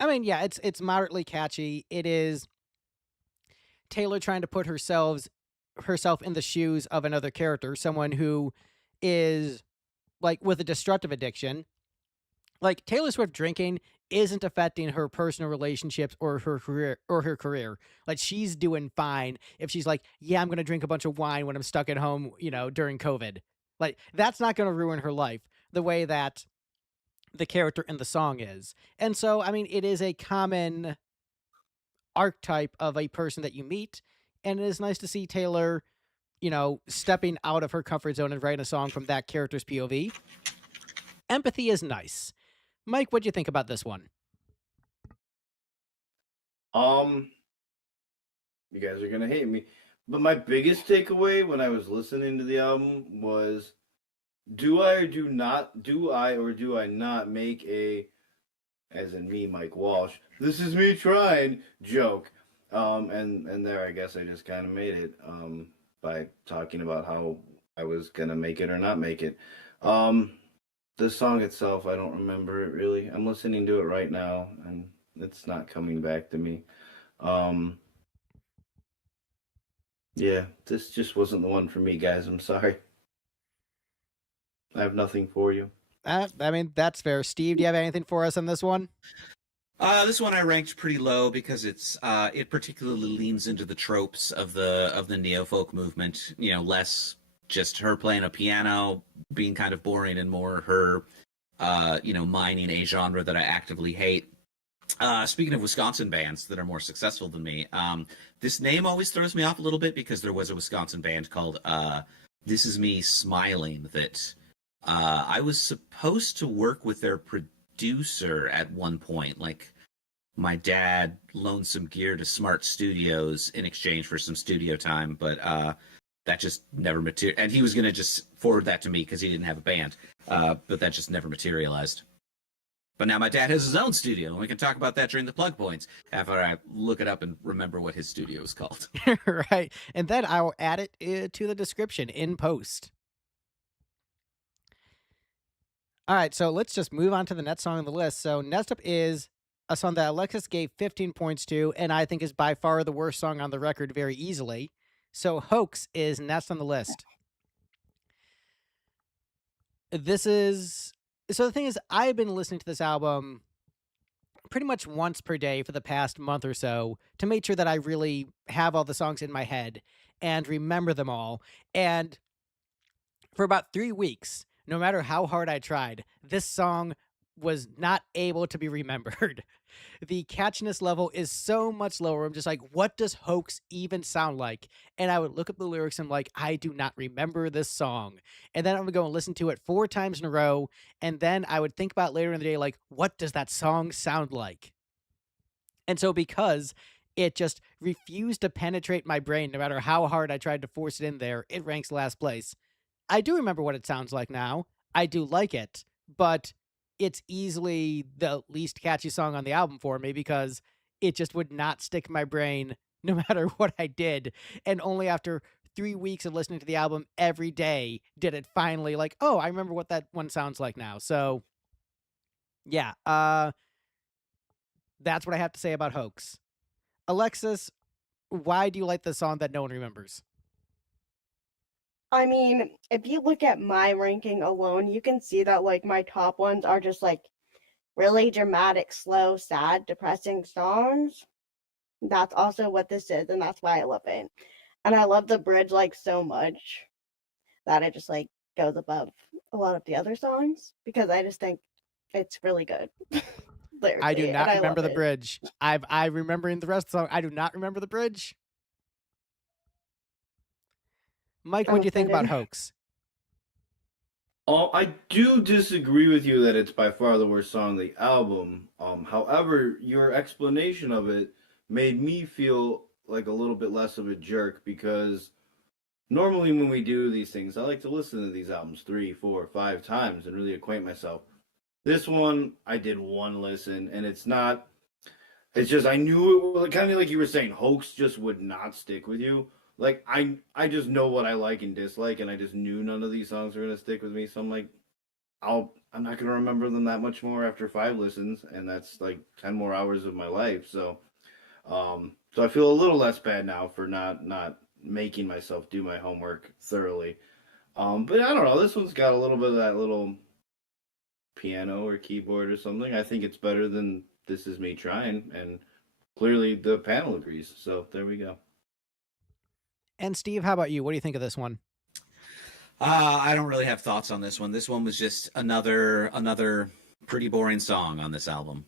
I mean, yeah, it's moderately catchy. It is Taylor trying to put herself in the shoes of another character, someone who is like with a destructive addiction. Like Taylor Swift drinking isn't affecting her personal relationships or her career. Like she's doing fine if she's like, yeah, I'm going to drink a bunch of wine when I'm stuck at home, you know, during COVID. Like that's not going to ruin her life the way that the character in the song is. And so, I mean, it is a common archetype of a person that you meet. And it is nice to see Taylor, you know, stepping out of her comfort zone and writing a song from that character's POV. Empathy is nice. Mike, what do you think about this one? You guys are gonna hate me, but my biggest takeaway when I was listening to the album was, do I or do I not make a, as in me, Mike Walsh, this is me trying joke, and there I guess I just kind of made it, by talking about how I was gonna make it or not make it. The song itself, I don't remember it really. I'm listening to it right now, and it's not coming back to me. Yeah, this just wasn't the one for me, guys. I'm sorry. I have nothing for you. I mean, that's fair. Steve, do you have anything for us on this one? This one I ranked pretty low because it particularly leans into the tropes of the neo-folk movement. You know, less just her playing a piano, being kind of boring, and more her, mining a genre that I actively hate. Speaking of Wisconsin bands that are more successful than me, this name always throws me off a little bit because there was a Wisconsin band called This Is Me Smiling that I was supposed to work with their producer at one point. Like, my dad loaned some gear to Smart Studios in exchange for some studio time, but that just never materialized. And he was going to just forward that to me because he didn't have a band, but that just never materialized. But now my dad has his own studio, and we can talk about that during the plug points after I look it up and remember what his studio is called. Right. And then I'll add it to the description in post. All right, so let's just move on to the next song on the list. So next up is a song that Alexis gave 15 points to, and I think is by far the worst song on the record very easily. So Hoax is next on the list. So the thing is, I've been listening to this album pretty much once per day for the past month or so to make sure that I really have all the songs in my head and remember them all. And for about 3 weeks, no matter how hard I tried, this song was not able to be remembered. The catchiness level is so much lower. I'm just like, what does Hoax even sound like? And I would look up the lyrics and I'm like, I do not remember this song. And then I'm gonna go and listen to it 4 times in a row. And then I would think about later in the day, like, what does that song sound like? And so because it just refused to penetrate my brain no matter how hard I tried to force it in there. It ranks last place. I do remember what it sounds like now. I do like it, but it's easily the least catchy song on the album for me because it just would not stick in my brain no matter what I did. And only after 3 weeks of listening to the album every day did it finally like, oh, I remember what that one sounds like now. So yeah, that's what I have to say about Hoax. Alexis, why do you like the song that no one remembers? I mean, if you look at my ranking alone, you can see that like my top ones are just like really dramatic, slow, sad, depressing songs. That's also what this is, and that's why I love it. And I love the bridge like so much that it just like goes above a lot of the other songs because I just think it's really good. I do lyrically, not and I remember love the it. bridge. I remembering the rest of the song. I do not remember the bridge. Mike, I'm what do you think about offended. Hoax? I do disagree with you that it's by far the worst song on the album. However, your explanation of it made me feel like a little bit less of a jerk because normally when we do these things, I like to listen to these albums 3, 4, 5 times and really acquaint myself. This one, I did one listen, and it's not. It's just I knew it, kind of like you were saying, Hoax just would not stick with you. Like I just know what I like and dislike, and I just knew none of these songs were gonna stick with me. So I'm like, I'm not gonna remember them that much more after 5 listens, and that's like 10 more hours of my life. So I feel a little less bad now for not making myself do my homework thoroughly. But I don't know. This one's got a little bit of that little piano or keyboard or something. I think it's better than This Is Me Trying, and clearly the panel agrees. So there we go. And Steve, how about you? What do you think of this one? I don't really have thoughts on this one. This one was just another pretty boring song on this album.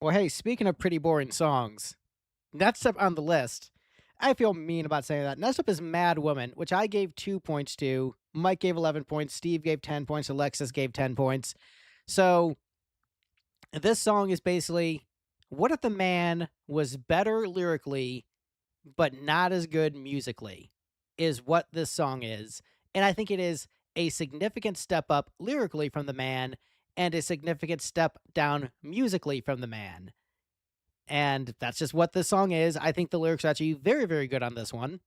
Well, hey, speaking of pretty boring songs, next up on the list, I feel mean about saying that. Next up is Mad Woman, which I gave 2 points to. Mike gave 11 points. Steve gave 10 points. Alexis gave 10 points. So this song is basically, what if the man was better lyrically, but not as good musically, is what this song is. And I think it is a significant step up lyrically from the man and a significant step down musically from the man. And that's just what this song is. I think the lyrics are actually very, very good on this one.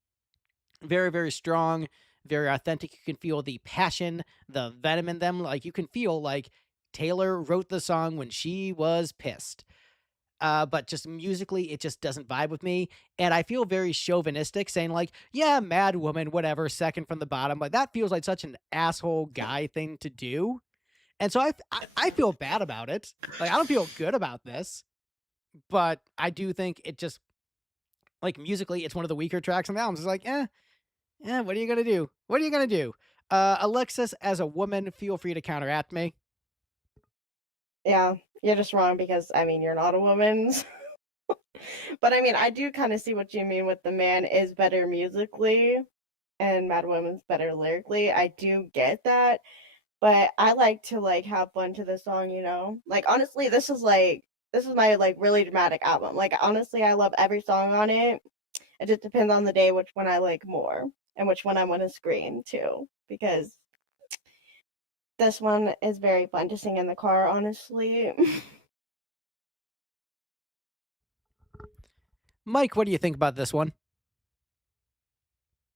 Very, very strong, very authentic. You can feel the passion, the venom in them. Like you can feel like Taylor wrote the song when she was pissed. But just musically, it just doesn't vibe with me. And I feel very chauvinistic saying like, yeah, Mad Woman, whatever, second from the bottom. Like that feels like such an asshole guy thing to do. And so I feel bad about it. Like I don't feel good about this. But I do think it just, like musically, it's one of the weaker tracks on the album. It's like, what are you going to do? What are you going to do? Alexis, as a woman, feel free to counteract me. Yeah, you're just wrong because I mean you're not a woman. But I mean I do kind of see what you mean with the man is better musically and Mad Woman's better lyrically. I do get that. But I like to like have fun to the song, you know? Like honestly, this is my like really dramatic album. Like honestly, I love every song on it. It just depends on the day which one I like more and which one I want to scream too. Because this one is very fun to sing in the car, honestly. Mike, what do you think about this one?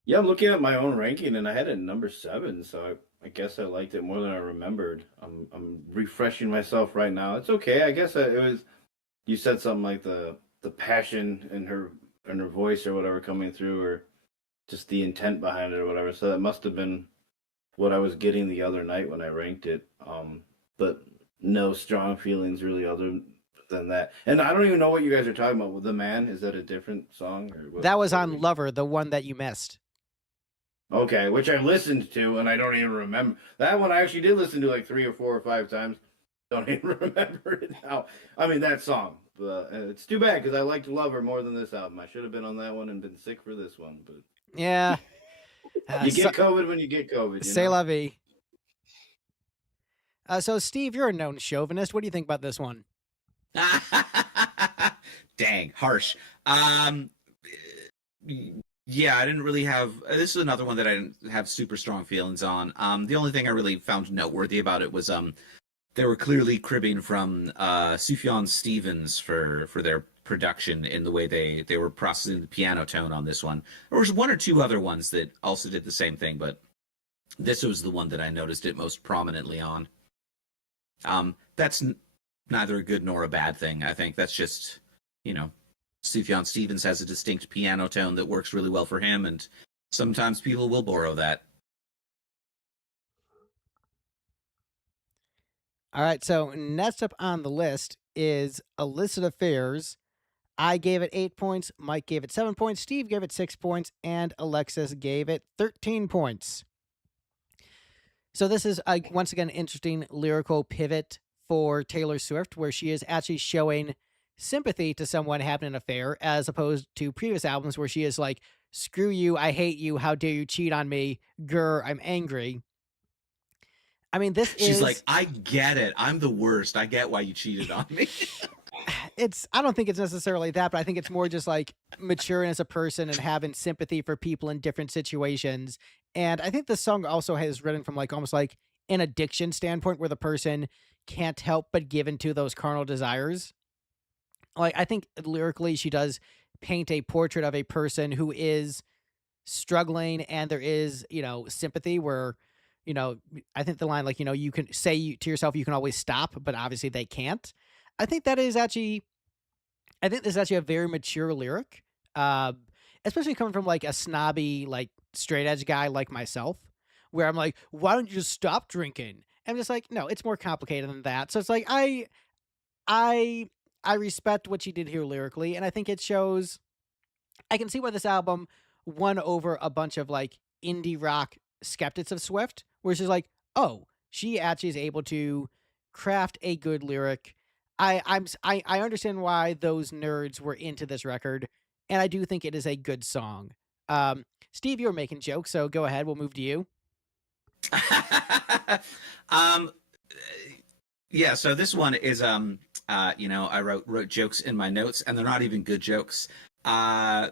Yeah, I'm looking at my own ranking, and I had it number 7, so I guess I liked it more than I remembered. I'm refreshing myself right now. It's okay. I guess it was. You said something like the passion in her voice or whatever coming through, or just the intent behind it or whatever. So that must have been what I was getting the other night when I ranked it. But no strong feelings really other than that. And I don't even know what you guys are talking about. With The Man, is that a different song? Or That was on Lover, the one that you missed. Okay, which I listened to and I don't even remember. That one I actually did listen to like 3 or 4 or 5 times. Don't even remember it now. I mean, that song. But it's too bad because I liked Lover more than this album. I should have been on that one and been sick for this one. But Yeah. you get COVID when you get COVID. C'est la vie. So, Steve, you're a known chauvinist. What do you think about this one? Dang, harsh. Um, yeah, I didn't really have. This is another one that I didn't have super strong feelings on. The only thing I really found noteworthy about it was they were clearly cribbing from Sufjan Stevens for their production in the way they were processing the piano tone on this one. There was one or two other ones that also did the same thing, but this was the one that I noticed it most prominently on. That's neither a good nor a bad thing. I think that's just, you know, Sufjan Stevens has a distinct piano tone that works really well for him, and sometimes people will borrow that. All right, so next up on the list is Illicit Affairs. I gave it 8 points, Mike gave it 7 points, Steve gave it 6 points, and Alexis gave it 13 points. So this is, once again, an interesting lyrical pivot for Taylor Swift, where she is actually showing sympathy to someone having an affair, as opposed to previous albums where she is like, screw you, I hate you, how dare you cheat on me, grr, I'm angry. I mean, She's like, I get it. I'm the worst. I get why you cheated on me. I don't think it's necessarily that, but I think it's more just like maturing as a person and having sympathy for people in different situations. And I think the song also has written from like almost like an addiction standpoint where the person can't help but give into those carnal desires. Like, I think lyrically she does paint a portrait of a person who is struggling, and there is, sympathy where, I think the line, like, you can say to yourself, you can always stop, but obviously they can't. I think this is actually a very mature lyric, especially coming from like a snobby, like straight edge guy like myself, where I'm like, why don't you just stop drinking? I'm just like, no, it's more complicated than that. So it's like, I respect what she did here lyrically, and I think it shows. I can see why this album won over a bunch of like indie rock skeptics of Swift, where she's like, oh, she actually is able to craft a good lyric. I understand why those nerds were into this record, and I do think it is a good song. Steve, you were making jokes, so go ahead. We'll move to you. Yeah, so this one is I wrote jokes in my notes, and they're not even good jokes. The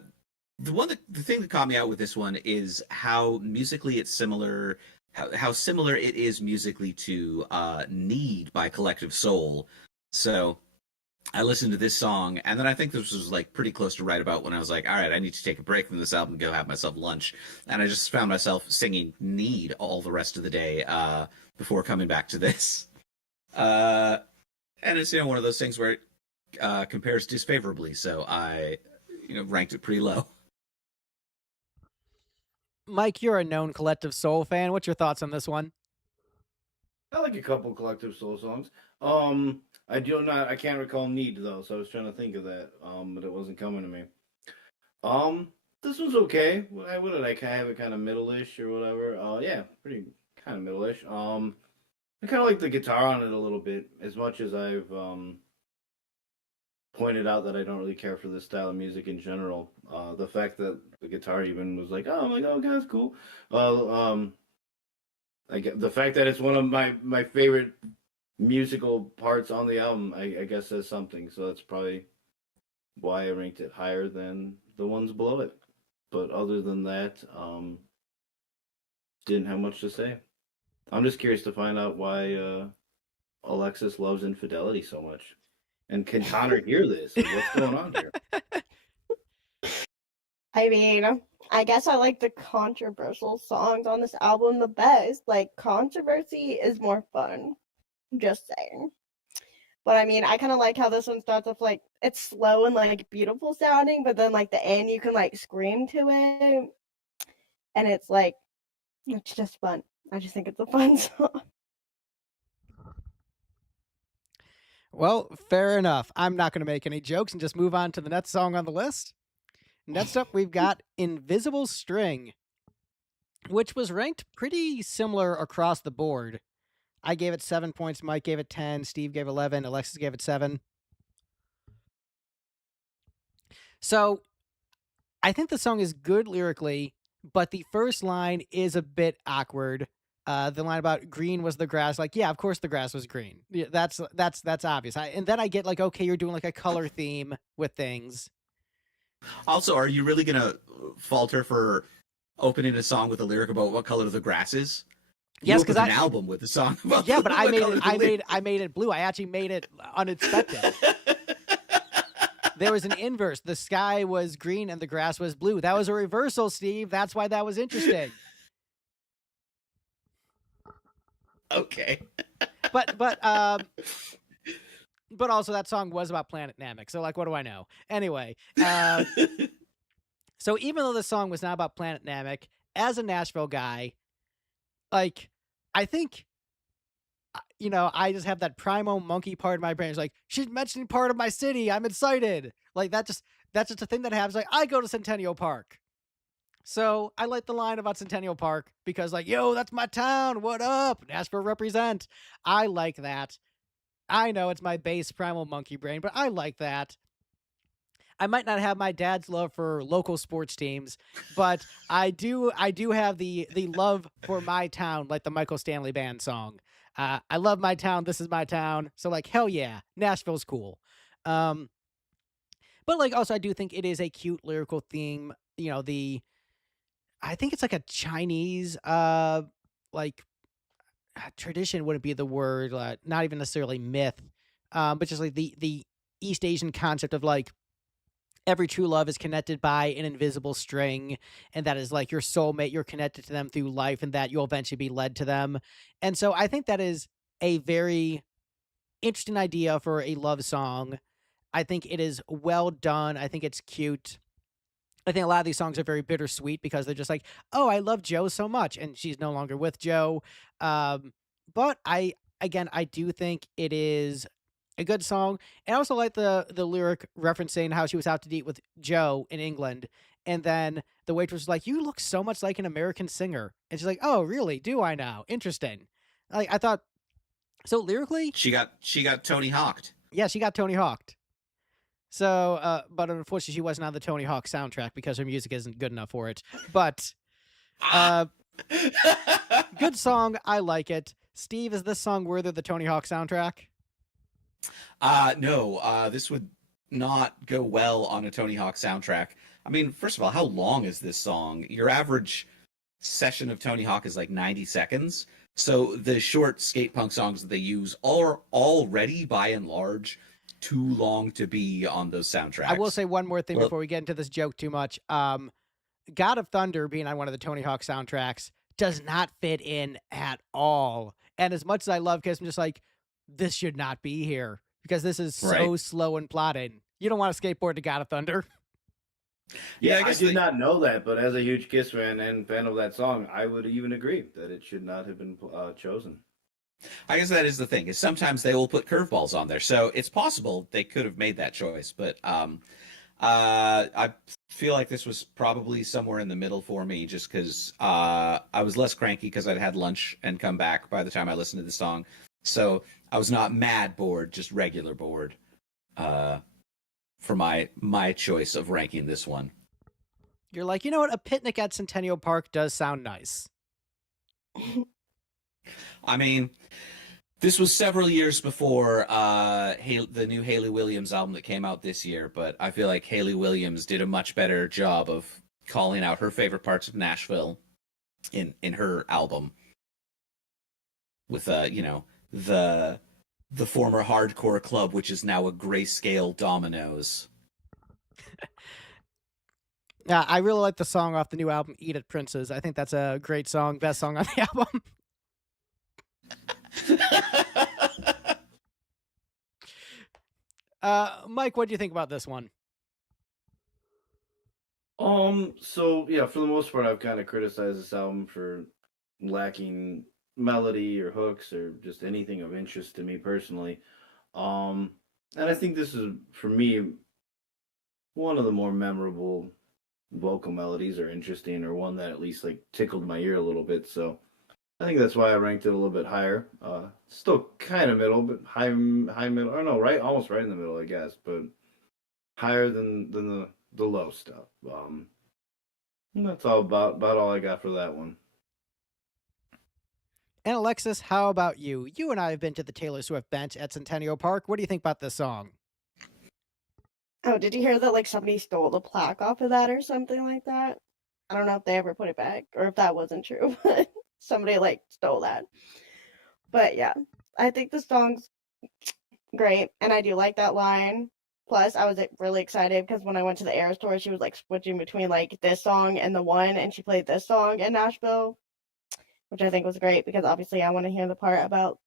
thing that caught me out with this one is how musically it's similar, how similar it is musically to Need by Collective Soul. So I listened to this song, and then I think this was like pretty close to right about when I was like, all right, I need to take a break from this album and go have myself lunch. And I just found myself singing Need all the rest of the day before coming back to this. And it's, one of those things where it compares disfavorably, so I, ranked it pretty low. Mike, you're a known Collective Soul fan. What's your thoughts on this one? I like a couple Collective Soul songs. I can't recall Need though, so I was trying to think of that, but it wasn't coming to me. This was okay. What did I have it kind of middle-ish or whatever? Yeah, pretty kind of middle-ish. I kind of like the guitar on it a little bit, as much as I've pointed out that I don't really care for this style of music in general. The fact that the guitar even was like, oh, I'm like, okay, that's cool. The fact that it's one of my favorite musical parts on the album, I guess says something. So that's probably why I ranked it higher than the ones below it. But other than that, didn't have much to say. I'm just curious to find out why Alexis loves infidelity so much. And can Connor hear this? What's going on here? I mean, I guess I like the controversial songs on this album the best. Like, controversy is more fun. Just saying. But I mean, I kind of like how this one starts off like, it's slow and like beautiful sounding, but then like the end you can like scream to it. And it's like, it's just fun. I just think it's a fun song. Well, fair enough. I'm not going to make any jokes and just move on to the next song on the list. Next up, we've got Invisible String, which was ranked pretty similar across the board. I gave it 7 points, Mike gave it 10, Steve gave 11, Alexis gave it 7. So, I think the song is good lyrically, but the first line is a bit awkward. The line about green was the grass, like, yeah, of course the grass was green. Yeah, that's obvious. And then I get like, okay, you're doing like a color theme with things. Also, are you really gonna falter for opening a song with a lyric about what color the grass is? Yes, because because an album with a song about yeah, but I what made color it. the I lyric- made it blue. I actually made it unexpected. There was an inverse. The sky was green and the grass was blue. That was a reversal, Steve. That's why that was interesting. Okay. But also that song was about Planet Namek. So like, what do I know? Anyway, so even though the song was not about Planet Namek, as a Nashville guy, like, I think, I just have that primo monkey part of my brain. It's like, she's mentioning part of my city. I'm excited. Like, that's just a thing that happens. Like, I go to Centennial Park. So I like the line about Centennial Park because, like, yo, that's my town. What up? Nashville represent. I like that. I know it's my base primal monkey brain, but I like that. I might not have my dad's love for local sports teams, but I do have the love for my town, like the Michael Stanley Band song. I love my town. This is my town. So like, hell yeah, Nashville's cool. But like, also I do think it is a cute lyrical theme. I think it's like a Chinese like tradition wouldn't be the word, not even necessarily myth, but just like the East Asian concept of like, every true love is connected by an invisible string, and that is like your soulmate. You're connected to them through life, and that you'll eventually be led to them. And so I think that is a very interesting idea for a love song. I think it is well done. I think it's cute. I think a lot of these songs are very bittersweet because they're just like, oh, I love Joe so much, and she's no longer with Joe. But I do think it is a good song. And I also like the lyric referencing how she was out to eat with Joe in England. And then the waitress was like, you look so much like an American singer. And she's like, oh, really? Do I now? Interesting. Like, I thought, so lyrically, She got Tony Hawked. yeah, she got Tony Hawked. So, but unfortunately, she wasn't on the Tony Hawk soundtrack because her music isn't good enough for it. But, good song. I like it. Steve, is this song worthy of the Tony Hawk soundtrack? No, this would not go well on a Tony Hawk soundtrack. I mean, first of all, how long is this song? Your average session of Tony Hawk is like 90 seconds. So the short skate punk songs that they use are already, by and large, too long to be on those soundtracks. I will say one more thing before we get into this joke too much. God of Thunder being on one of the Tony Hawk soundtracks does not fit in at all. And as much as I love Kiss, I'm just like, this should not be here because this is so slow and plotting. You don't want to skateboard to God of Thunder. Yeah, I did not know that, but as a huge Kiss fan and fan of that song, I would even agree that it should not have been chosen. I guess that is the thing, is sometimes they will put curveballs on there. So it's possible they could have made that choice. But I feel like this was probably somewhere in the middle for me just because I was less cranky because I'd had lunch and come back by the time I listened to the song. So I was not mad bored, just regular bored for my choice of ranking this one. You're like, you know what? A picnic at Centennial Park does sound nice. I mean, this was several years before the new Hayley Williams album that came out this year, but I feel like Hayley Williams did a much better job of calling out her favorite parts of Nashville in her album with the former hardcore club, which is now a grayscale Domino's. Yeah, I really like the song off the new album, Eat It, Princes. I think that's a great song, best song on the album. Mike, what do you think about this one? So yeah, for the most part, I've kind of criticized this album for lacking melody or hooks or just anything of interest to me personally. And I think this is, for me, one of the more memorable vocal melodies or interesting, or one that at least like tickled my ear a little bit. So I think that's why I ranked it a little bit higher. Still kind of middle, but high middle. Or no, right, almost right in the middle, I guess, but higher than the low stuff. And that's all about all I got for that one. And Alexis, how about you? You and I have been to the Taylor Swift bench at Centennial Park. What do you think about this song? Oh, did you hear that like somebody stole the plaque off of that or something like that? I don't know if they ever put it back or if that wasn't true, but somebody like stole that. But yeah, I think the song's great, and I do like that line. Plus, I was really excited because when I went to the Eras tour, she was like switching between like this song and the one, and she played this song in Nashville, which I think was great because obviously I want to hear the part about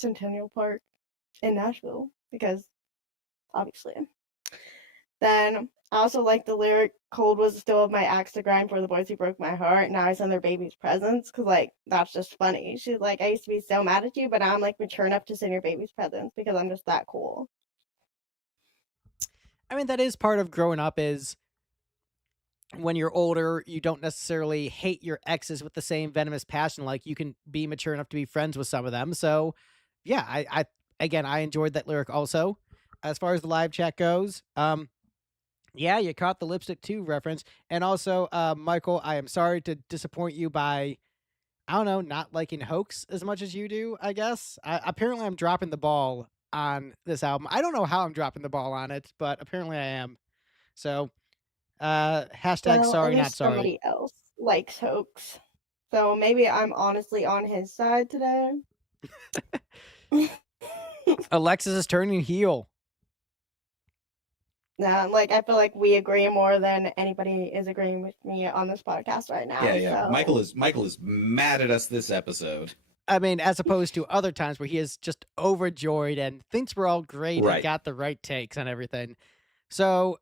Centennial Park in Nashville because obviously. Then I also like the lyric, "Cold was still my axe to grind for the boys who broke my heart. Now I send their babies presents," because like that's just funny. She's like, "I used to be so mad at you, but now I'm like mature enough to send your babies presents because I'm just that cool." I mean, that is part of growing up is when you're older, you don't necessarily hate your exes with the same venomous passion. Like you can be mature enough to be friends with some of them. So yeah, I again I enjoyed that lyric also. As far as the live chat goes, yeah, you caught the lipstick too reference. And also, Michael, I am sorry to disappoint you by I don't know, not liking Hoax as much as you do, I guess. Apparently I'm dropping the ball on this album. I don't know how I'm dropping the ball on it, but apparently I am. So, hashtag Well, at sorry, not least sorry. somebody else likes Hoax. So maybe I'm honestly on his side today. Alexis is turning heel. Yeah, like I feel like we agree more than anybody is agreeing with me on this podcast right now. Yeah. So. Michael is mad at us this episode. I mean, as opposed to other times where he is just overjoyed and thinks we're all great and got the right takes on everything. So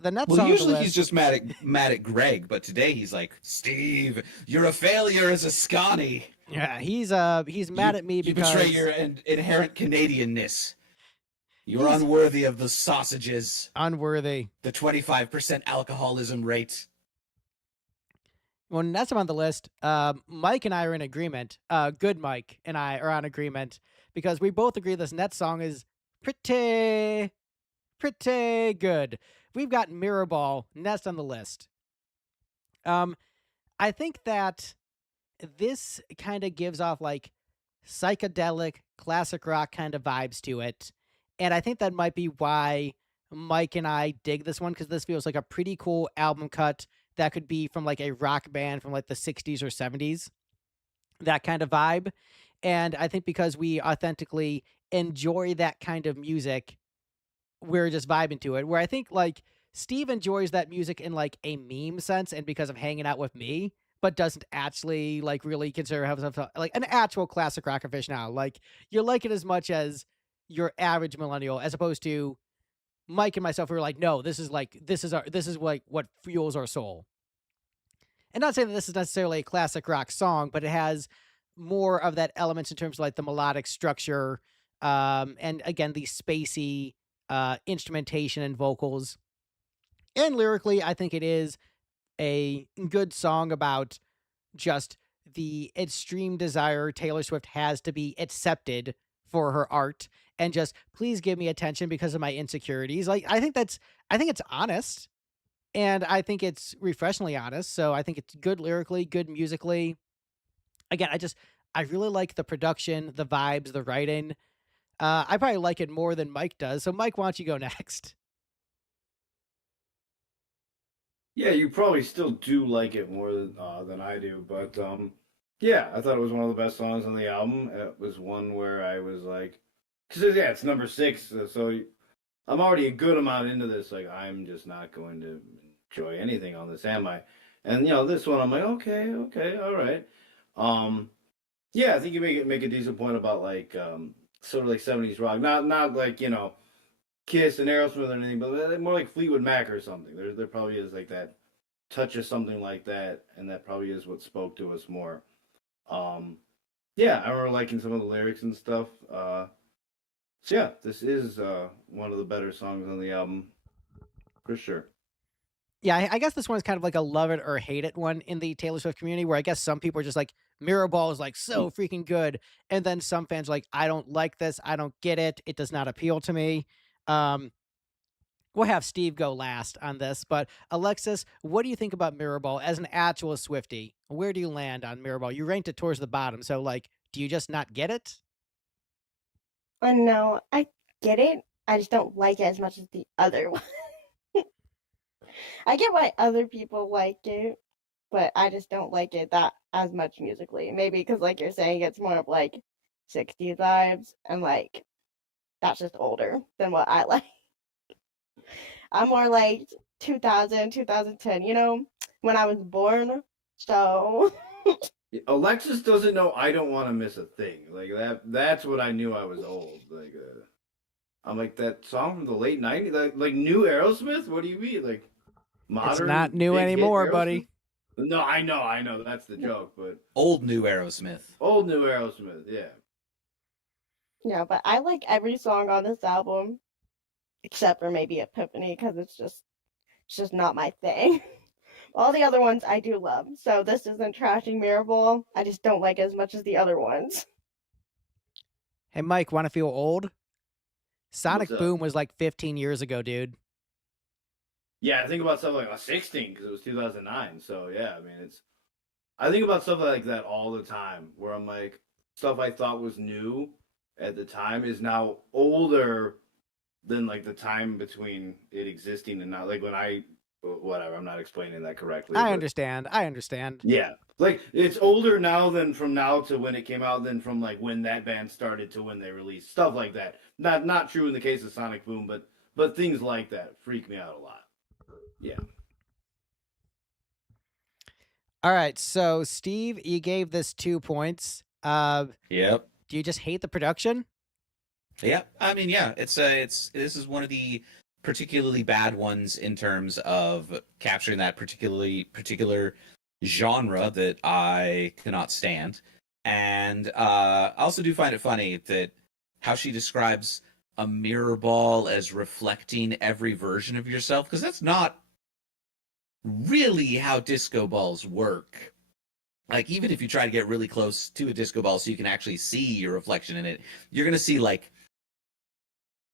the next song usually he's just mad at Greg, but today he's like, "Steve, you're a failure as a Scotty." Yeah, he's mad at me because you betray your inherent Canadianness. You're unworthy of the sausages. Unworthy. The 25% alcoholism rate. Well, that's on the list. Mike and I are in agreement. Good Mike and I are on agreement because we both agree this next song is pretty good. We've got Mirrorball next on the list. I think that this kind of gives off like psychedelic classic rock kind of vibes to it. And I think that might be why Mike and I dig this one because this feels like a pretty cool album cut that could be from like a rock band from like the 60s or 70s, that kind of vibe. And I think because we authentically enjoy that kind of music, we're just vibing to it. Where I think like Steve enjoys that music in like a meme sense and because of hanging out with me, but doesn't actually like really consider himself like an actual classic rock aficionado. Like you like it as much as your average millennial, as opposed to Mike and myself, who are like, no, this is like what fuels our soul. And not saying that this is necessarily a classic rock song, but it has more of that elements in terms of like the melodic structure, and again the spacey instrumentation and vocals. And lyrically, I think it is a good song about just the extreme desire Taylor Swift has to be accepted for her art and just please give me attention because of my insecurities. Like I think it's honest and I think it's refreshingly honest. So I think it's good lyrically, good musically. Again, I really like the production, the vibes, the writing. I probably like it more than Mike does. So Mike, why don't you go next? Yeah, you probably still do like it more than I do, but yeah, I thought it was one of the best songs on the album. It was one where I was like, because yeah, it's number 6, so I'm already a good amount into this. Like, I'm just not going to enjoy anything on this, am I? And this one, I'm like, okay, all right. Yeah, I think you make a decent point about like sort of like 70s rock, not like Kiss and Aerosmith or anything, but more like Fleetwood Mac or something. There probably is like that touch of something like that, and that probably is what spoke to us more. Yeah, I remember liking some of the lyrics and stuff. So yeah, this is one of the better songs on the album, for sure. Yeah, I guess this one's kind of like a love it or hate it one in the Taylor Swift community, where I guess some people are just like, Mirrorball is like so freaking good. And then some fans are like, I don't like this. I don't get it. It does not appeal to me. We'll have Steve go last on this, but Alexis, what do you think about Mirrorball as an actual Swiftie? Where do you land on Mirrorball? You ranked it towards the bottom, so like, Do you just not get it? No, I get it. I just don't like it as much as the other one. I get why other people like it, but I just don't like it that as much musically. Maybe because, like you're saying, it's more of like 60s vibes, and like that's just older than what I like. I'm more like 2000, 2010, you know, when I was born. So Alexis doesn't know I don't want to miss a thing. Like that's what I knew I was old. Like I'm like, that song from the late 90s, like new Aerosmith? What do you mean? Like modern? It's not new big hit anymore, Aerosmith? buddy. No, I know, that's the joke, but Old new Aerosmith. old new Aerosmith, yeah. yeah, but I like every song on this album except for maybe Epiphany because it's just not my thing. All the other ones I do love. So this isn't trashing Mirrorball. I just don't like it as much as the other ones. Hey, Mike, want to feel old? Sonic What's up? Boom was like 15 years ago, dude. Yeah, I think about stuff like 16 because it was 2009. So yeah, I mean, I think about stuff like that all the time where I'm like, stuff I thought was new at the time is now older than like the time between it existing and now. Like when whatever, I'm not explaining that correctly. I but- understand. Yeah, like it's older now than from now to when it came out than from like when that band started to when they released stuff like that. Not true in the case of Sonic Boom, but things like that freak me out a lot. Yeah. All right, so Steve, you gave this 2 points. Yep. Do you just hate the production? Yeah, I mean, yeah, this is one of the particularly bad ones in terms of capturing that particular genre that I cannot stand. And I also do find it funny that how she describes a mirror ball as reflecting every version of yourself, because that's not really how disco balls work. Like, even if you try to get really close to a disco ball so you can actually see your reflection in it, you're going to see like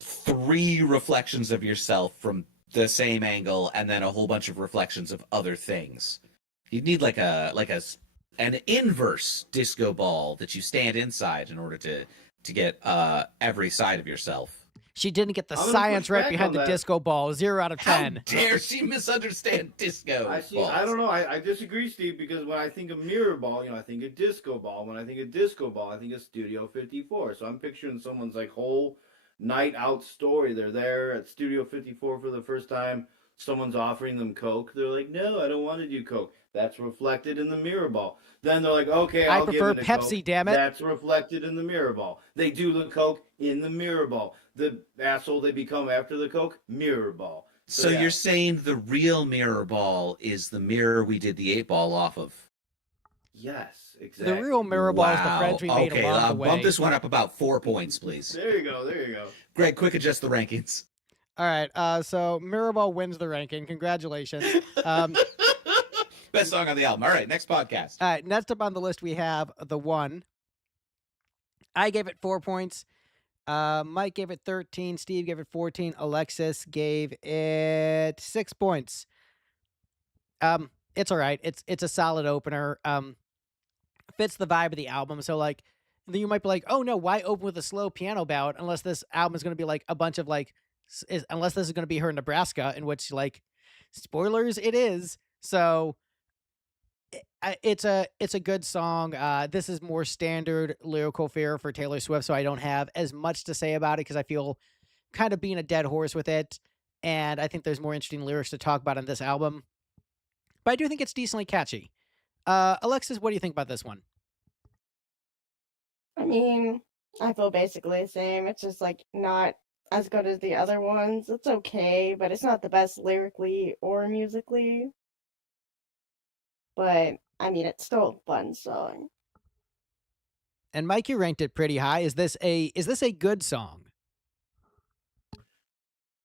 3 reflections of yourself from the same angle and then a whole bunch of reflections of other things. You'd need like an inverse disco ball that you stand inside in order to get every side of yourself. She didn't get the I'm gonna science push right back behind on the that. disco ball. 0 out of 10. How dare she misunderstand disco? I see. balls? I don't know. I disagree, Steve, because when I think of mirror ball, I think of disco ball. When I think of disco ball, I think of Studio 54. So I'm picturing someone's like whole night out story. They're there at Studio 54 for the first time. Someone's offering them Coke. They're like, no, I don't want to do Coke. That's reflected in the mirror ball. Then they're like, okay, I I'll prefer give it a Pepsi, Coke. damn it. That's reflected in the mirror ball. They do the Coke in the mirror ball. The asshole they become after the Coke, mirror ball. So yeah. you're saying the real mirror ball is the mirror we did the 8-ball off of? Yes, exactly. The real Mirrorball is the friends we made Okay, along the way. bump this one up about 4 points, please. There you go. Greg, quick adjust the rankings. All right, so Mirrorball wins the ranking. Congratulations. Best song on the album. All right, next podcast. All right, next up on the list we have The One. I gave it 4 points. Mike gave it 13. Steve gave it 14. Alexis gave it 6 points. It's all right. It's a solid opener. Fits the vibe of the album. So like, you might be like, oh no, why open with a slow piano ballad unless this album is going to be like a bunch of like, unless this is going to be her Nebraska, in which like, spoilers, it is. So it's a good song. This is more standard lyrical fare for Taylor Swift, so I don't have as much to say about it because I feel kind of being a dead horse with it, and I think there's more interesting lyrics to talk about on this album. But I do think it's decently catchy. Alexis, what do you think about this one? I mean, I feel basically the same. It's just like not as good as the other ones. It's okay, but it's not the best lyrically or musically. But I mean, it's still a fun song. And Mike, you ranked it pretty high. Is this a good song?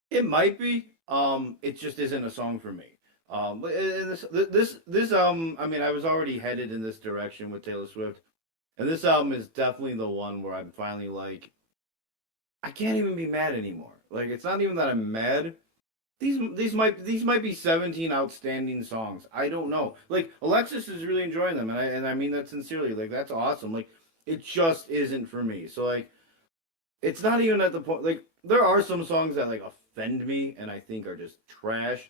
It might be. It just isn't a song for me. But this album, I mean, I was already headed in this direction with Taylor Swift, and this album is definitely the one where I'm finally like, I can't even be mad anymore. Like, it's not even that I'm mad. These might be 17 outstanding songs. I don't know. Like, Alexis is really enjoying them, and I mean that sincerely. Like, that's awesome. Like, it just isn't for me. So like, it's not even at the point. Like, there are some songs that like offend me and I think are just trash.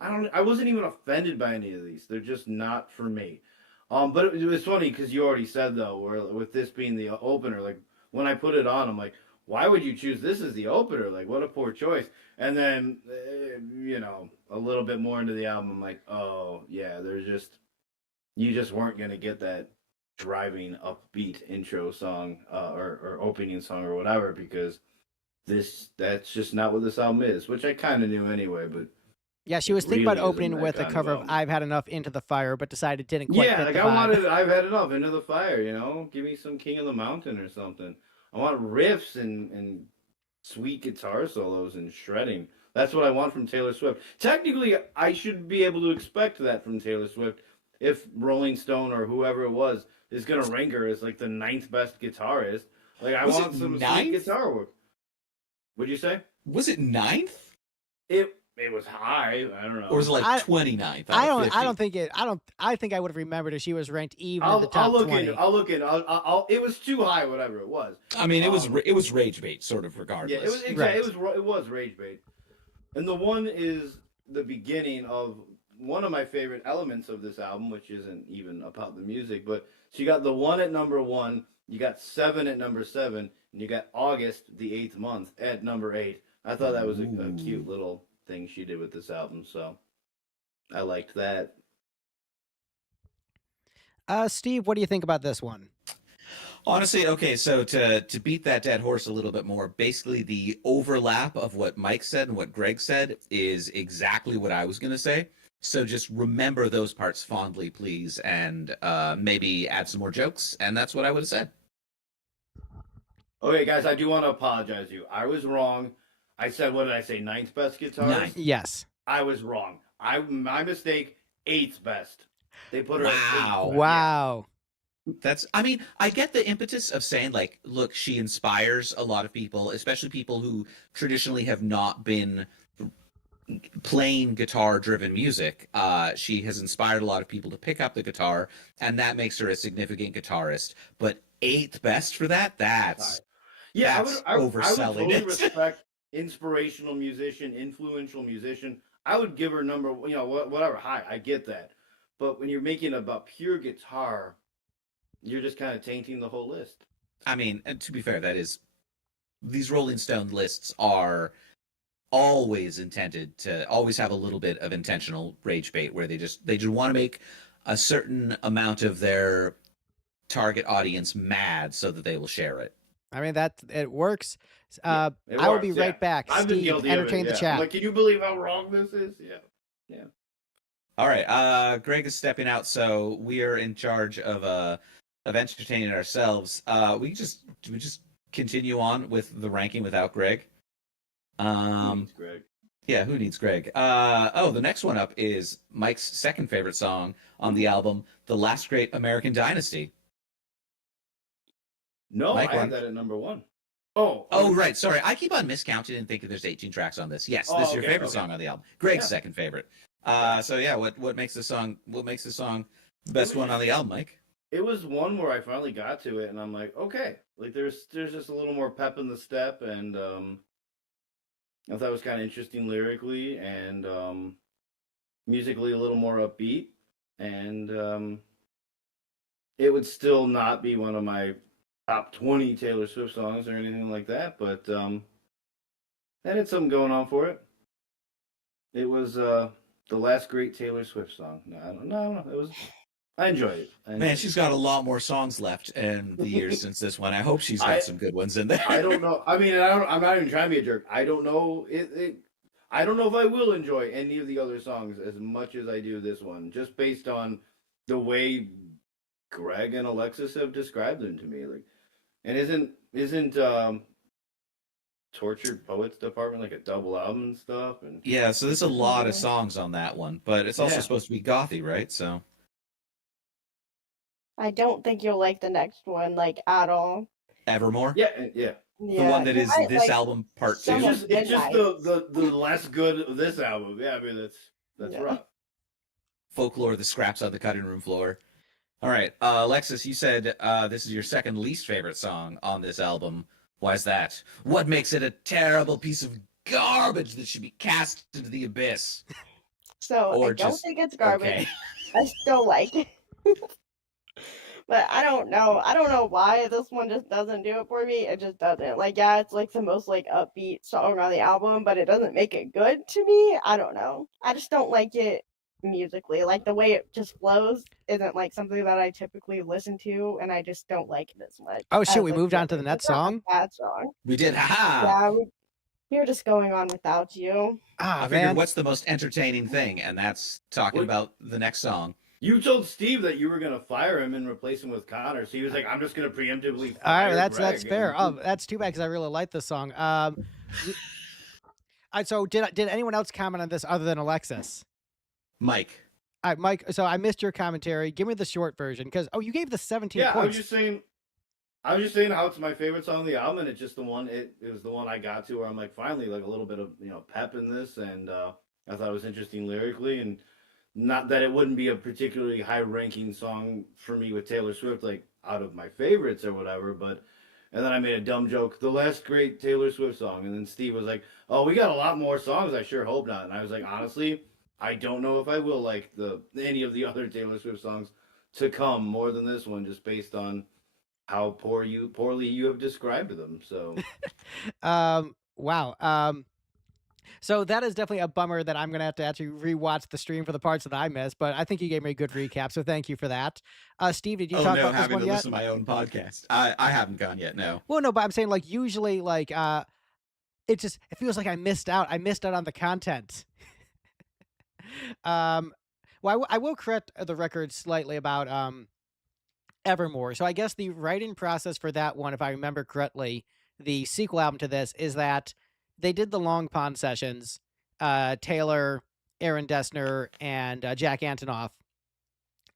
I wasn't even offended by any of these. They're just not for me. But it was funny because you already said though, where with this being the opener, like when I put it on, I'm like, why would you choose this as the opener? Like, what a poor choice. And then, a little bit more into the album, I'm like, oh yeah, you just weren't gonna get that driving upbeat intro song or opening song or whatever, because that's just not what this album is, which I kind of knew anyway. But Yeah, she was thinking really about opening isn't that with a kind of cover of album. "I've Had Enough" Into the Fire, but decided it didn't quite Yeah, fit like the I vibe. wanted, I've had enough, Into the Fire, give me some King of the Mountain or something. I want riffs and sweet guitar solos and shredding. That's what I want from Taylor Swift. Technically, I should be able to expect that from Taylor Swift if Rolling Stone or whoever it was is going to rank her as like the 9th best guitarist. Like, I want some sweet guitar work. What'd you say? Was it 9th? It was high. I don't know. Or was it like 29th? I think I would have remembered if she was ranked even in the top 20. I'll look in. It was too high, whatever it was. I mean, it was rage bait, sort of, regardless. Yeah, it was exactly. Right. It was rage bait, and the one is the beginning of one of my favorite elements of this album, which isn't even about the music, but so you got the 1 at number 1, you got 7 at number 7, and you got August, the 8th month, at number 8. I thought that was a cute little thing she did with this album, so I liked that. Steve, what do you think about this one? Honestly, okay, so to beat that dead horse a little bit more, basically the overlap of what Mike said and what Greg said is exactly what I was going to say. So just remember those parts fondly, please, and maybe add some more jokes, and that's what I would have said. Okay, guys, I do want to apologize to you. I was wrong. I said, what did I say, 9th best guitarist? 9th. Yes. I was wrong. My mistake, 8th best. They put her at 8th. Wow. I mean, I get the impetus of saying, like, look, she inspires a lot of people, especially people who traditionally have not been playing guitar-driven music. She has inspired a lot of people to pick up the guitar, and that makes her a significant guitarist. But 8th best for that? That's overselling I would totally it. respect inspirational musician, influential musician. I would give her number, whatever, high. I get that. But when you're making about pure guitar, you're just kind of tainting the whole list. I mean, and to be fair, these Rolling Stone lists are always intended to always have a little bit of intentional rage bait, where they just want to make a certain amount of their target audience mad so that they will share it. I mean, it works. I will be right back. I've been Steve, guilty entertain of it, the chat. Like, can you believe how wrong this is? Yeah. All right, Greg is stepping out, so we are in charge of entertaining ourselves. We just continue on with the ranking without Greg. Who needs Greg? Yeah, who needs Greg? The next one up is Mike's second favorite song on the album, The Last Great American Dynasty. No, Mike, I had that at number 1. Oh, right. Sorry, I keep on miscounting and thinking there's 18 tracks on this. Yes, this is your favorite song on the album. Greg's second favorite. So yeah, what makes the song the best one on the album, Mike? It was one where I finally got to it, and I'm like, okay, like there's just a little more pep in the step, and I thought it was kind of interesting lyrically and musically a little more upbeat, and it would still not be one of my top 20 Taylor Swift songs or anything like that, but that had something going on for it. It was the last great Taylor Swift song. No, it was. I enjoyed it. Man, she's got a lot more songs left in the years since this one. I hope she's got some good ones in there. I don't know. I mean, I'm not even trying to be a jerk. I don't know. I don't know if I will enjoy any of the other songs as much as I do this one, just based on the way Greg and Alexis have described them to me. Like, and isn't Tortured Poets Department like a double album and stuff? And yeah, so there's a lot of songs on that one, but it's also supposed to be gothy, right? So I don't think you'll like the next one, like, at all. Evermore? Yeah. Yeah, The one that is this album part 2. It's just the less good of this album. Yeah, I mean that's rough. Folklore, the scraps on the cutting room floor. All right, Alexis, you said this is your second least favorite song on this album. Why is that? What makes it a terrible piece of garbage that should be cast into the abyss? So Or I don't just think it's garbage. okay. I still like it. But I don't know. I don't know why this one just doesn't do it for me. It just doesn't. Like, yeah, it's like the most like upbeat song on the album, but it doesn't make it good to me. I don't know. I just don't like it musically. Like the way it just flows isn't like something that I typically listen to, and I just don't like it as much. Oh shit, as, we like, moved the on to others. the next It's not song. a bad song. We did. Haha. Yeah, we're just going on without you. Ah I figured man. what's the most entertaining thing, and that's talking What? about the next song. You told Steve that you were gonna fire him and replace him with Connor, so he was like, "I'm just gonna preemptively fire." All right, that's Greg." fair. Oh, that's too bad because I really like this song. So did anyone else comment on this other than Alexis? Mike. All right, Mike. So I missed your commentary. Give me the short version because you gave the 17 Yeah, I was points. just saying. I was just saying how it's my favorite song on the album, and it's just the one. It was the one I got to where I'm like, finally, like a little bit of pep in this, and I thought it was interesting lyrically, and not that it wouldn't be a particularly high-ranking song for me with Taylor Swift, like out of my favorites or whatever, but. And then I made a dumb joke, the last great Taylor Swift song, and then Steve was like, "Oh, we got a lot more songs. I sure hope not." And I was like, honestly, I don't know if I will like any of the other Taylor Swift songs to come more than this one, just based on how poorly you have described them. So Wow. So that is definitely a bummer that I'm gonna have to actually rewatch the stream for the parts that I missed. But I think you gave me a good recap, so thank you for that. Steve, did you talk about this having one to yet? listen to my own podcast. I haven't gone yet. No. Well, no, but I'm saying like usually like it feels like I missed out. I missed out on the content. Well, I will correct the record slightly about Evermore. So I guess the writing process for that one, if I remember correctly, the sequel album to this is that they did the Long Pond sessions, Taylor, Aaron Dessner, and Jack Antonoff,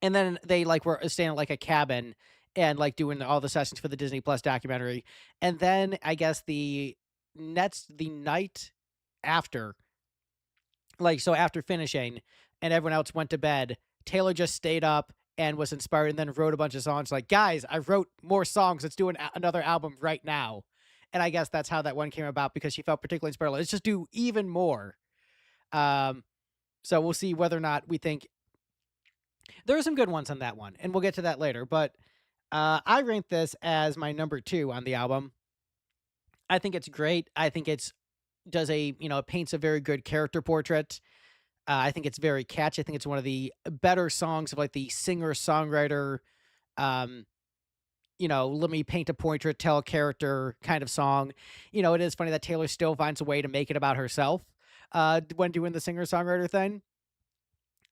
and then they like were staying at like a cabin and like doing all the sessions for the Disney Plus documentary, and then I guess the night after, like so after finishing, and everyone else went to bed, Taylor just stayed up and was inspired and then wrote a bunch of songs like, guys, I wrote more songs. Let's do another album right now. And I guess that's how that one came about because she felt particularly inspired. Let's just do even more. So we'll see whether or not we think there are some good ones on that one, and we'll get to that later. But I rank this as my number 2 on the album. I think it's great. I think it paints a very good character portrait. I think it's very catchy. I think it's one of the better songs of like the singer-songwriter, let me paint a portrait, tell a character kind of song. It is funny that Taylor still finds a way to make it about herself when doing the singer-songwriter thing.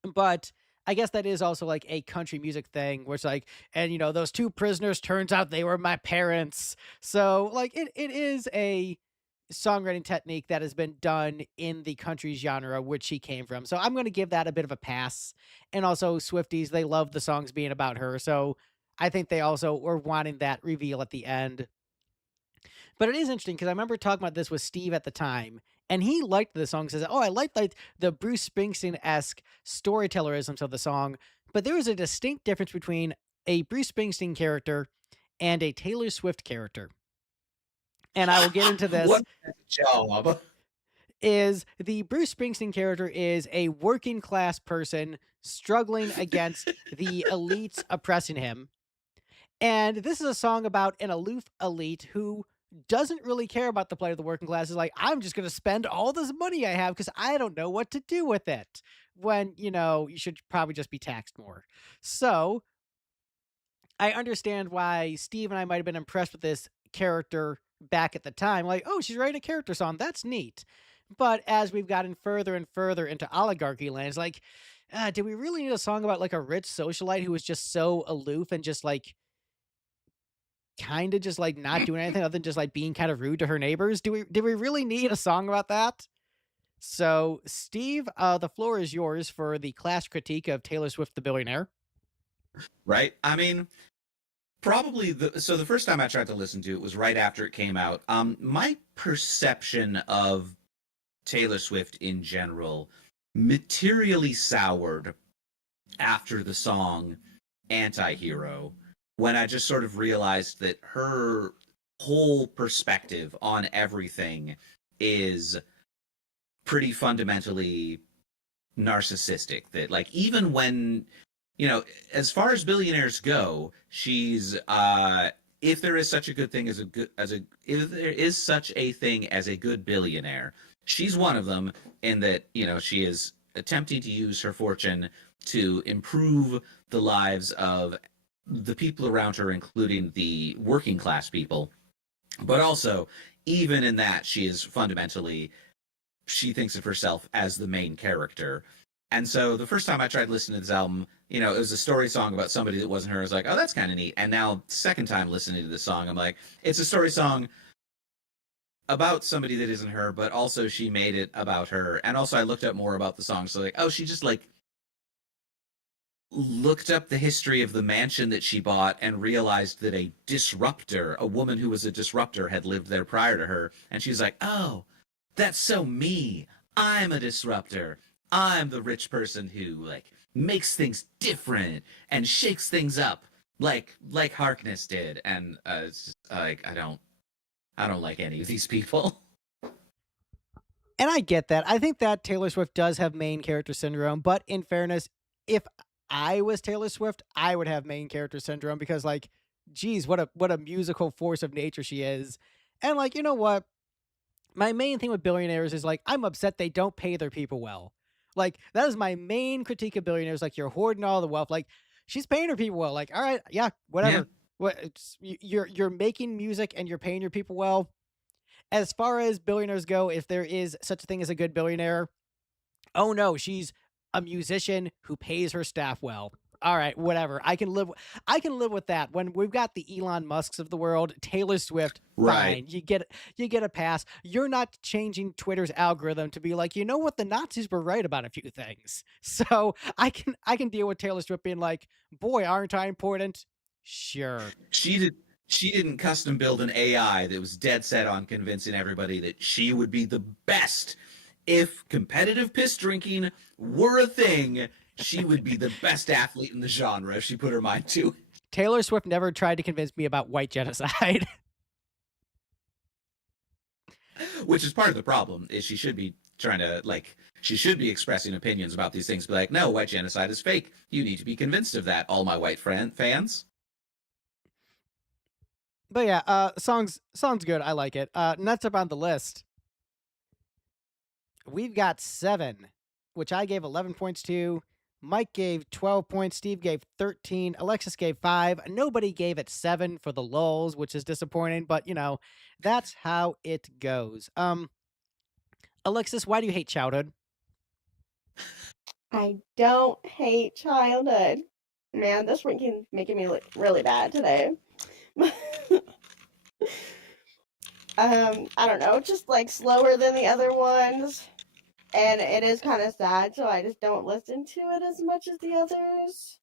But I guess that is also like a country music thing, which like, and those 2 prisoners, turns out they were my parents. So like it is a songwriting technique that has been done in the country genre, which she came from. So I'm going to give that a bit of a pass. And also Swifties, they love the songs being about her. So I think they also were wanting that reveal at the end. But it is interesting because I remember talking about this with Steve at the time, and he liked the song. Says, "Oh, I like the Bruce Springsteen-esque storytellerisms of the song." But there is a distinct difference between a Bruce Springsteen character and a Taylor Swift character. And I will get into this. What a job. Is the Bruce Springsteen character is a working class person struggling against the elites oppressing him. And this is a song about an aloof elite who doesn't really care about the plight of the working class. Is like, I'm just going to spend all this money I have because I don't know what to do with it. When, you should probably just be taxed more. So I understand why Steve and I might have been impressed with this character back at the time. Like, oh, she's writing a character song. That's neat. But as we've gotten further and further into oligarchy land, it's like, do we really need a song about like a rich socialite who is just so aloof and just like kind of just like not doing anything other than just like being kind of rude to her neighbors? Do we really need a song about that? So Steve, the floor is yours for the class critique of Taylor Swift the Billionaire. Right. I mean, probably the first time I tried to listen to it was right after it came out. My perception of Taylor Swift in general materially soured after the song anti-hero when I just sort of realized that her whole perspective on everything is pretty fundamentally narcissistic. That, like, even when, you know, as far as billionaires go, she's if there is such a good thing if there is such a thing as a good billionaire, she's one of them, in that, you know, she is attempting to use her fortune to improve the lives of the people around her, including the working class people. But also, even in that, she thinks of herself as the main character. And so the first time I tried listening to this album, you know, it was a story song about somebody that wasn't her. I was like, oh, that's kind of neat. And now, second time listening to this song, I'm like, it's a story song about somebody that isn't her, but also she made it about her. And also I looked up more about the song. So, like, oh, she just, like, looked up the history of the mansion that she bought and realized that a woman who was a disruptor, had lived there prior to her. And she's like, oh, that's so me. I'm a disruptor. I'm the rich person who, like, makes things different and shakes things up like Harkness did. And it's just, like, I don't like any of these people. And I get that. I think that Taylor Swift does have main character syndrome, but in fairness, if I was Taylor Swift, I would have main character syndrome, because, like, geez, what a musical force of nature she is. And, like, you know what? My main thing with billionaires is, like, I'm upset they don't pay their people well. Like, that is my main critique of billionaires. Like, you're hoarding all the wealth. Like, she's paying her people well. Like, all right, yeah, whatever. Yeah. You're making music and you're paying your people well. As far as billionaires go, if there is such a thing as a good billionaire, oh no, she's a musician who pays her staff well. All right, whatever. I can live with that. When we've got the Elon Musks of the world, Taylor Swift, fine. You get a pass. You're not changing Twitter's algorithm to be like, you know what, the Nazis were right about a few things. So I can deal with Taylor Swift being like, boy, aren't I important? Sure. She didn't custom build an AI that was dead set on convincing everybody that she would be the best. If competitive piss drinking were a thing, she would be the best athlete in the genre if she put her mind to it. Taylor Swift never tried to convince me about white genocide. Which is part of the problem, is she should be trying to, like, she should be expressing opinions about these things. Be like, no, white genocide is fake. You need to be convinced of that, all my white fans. But yeah, song's good. I like it. Next up on the list, we've got 7, which I gave 11 points to. Mike gave 12 points. Steve gave 13. Alexis gave 5. Nobody gave it 7 for the lulz, which is disappointing, but, you know, that's how it goes. Alexis, why do you hate childhood? I don't hate childhood. Man, this ranking's making me look really bad today. I don't know, just, like, slower than the other ones. And it is kind of sad, so I just don't listen to it as much as the others.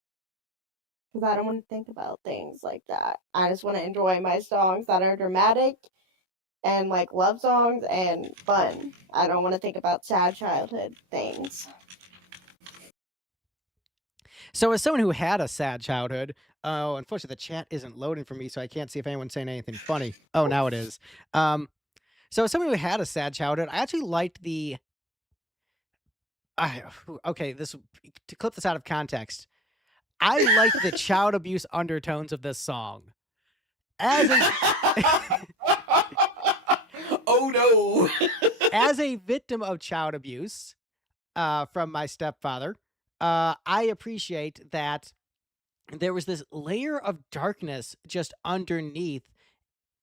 Because I don't want to think about things like that. I just want to enjoy my songs that are dramatic and, like, love songs and fun. I don't want to think about sad childhood things. So as someone who had a sad childhood, unfortunately the chat isn't loading for me, so I can't see if anyone's saying anything funny. Oh, now it is. So as someone who had a sad childhood, I actually liked the... okay, to clip this out of context, I like the child abuse undertones of this song. Oh no! As a victim of child abuse from my stepfather, I appreciate that there was this layer of darkness just underneath,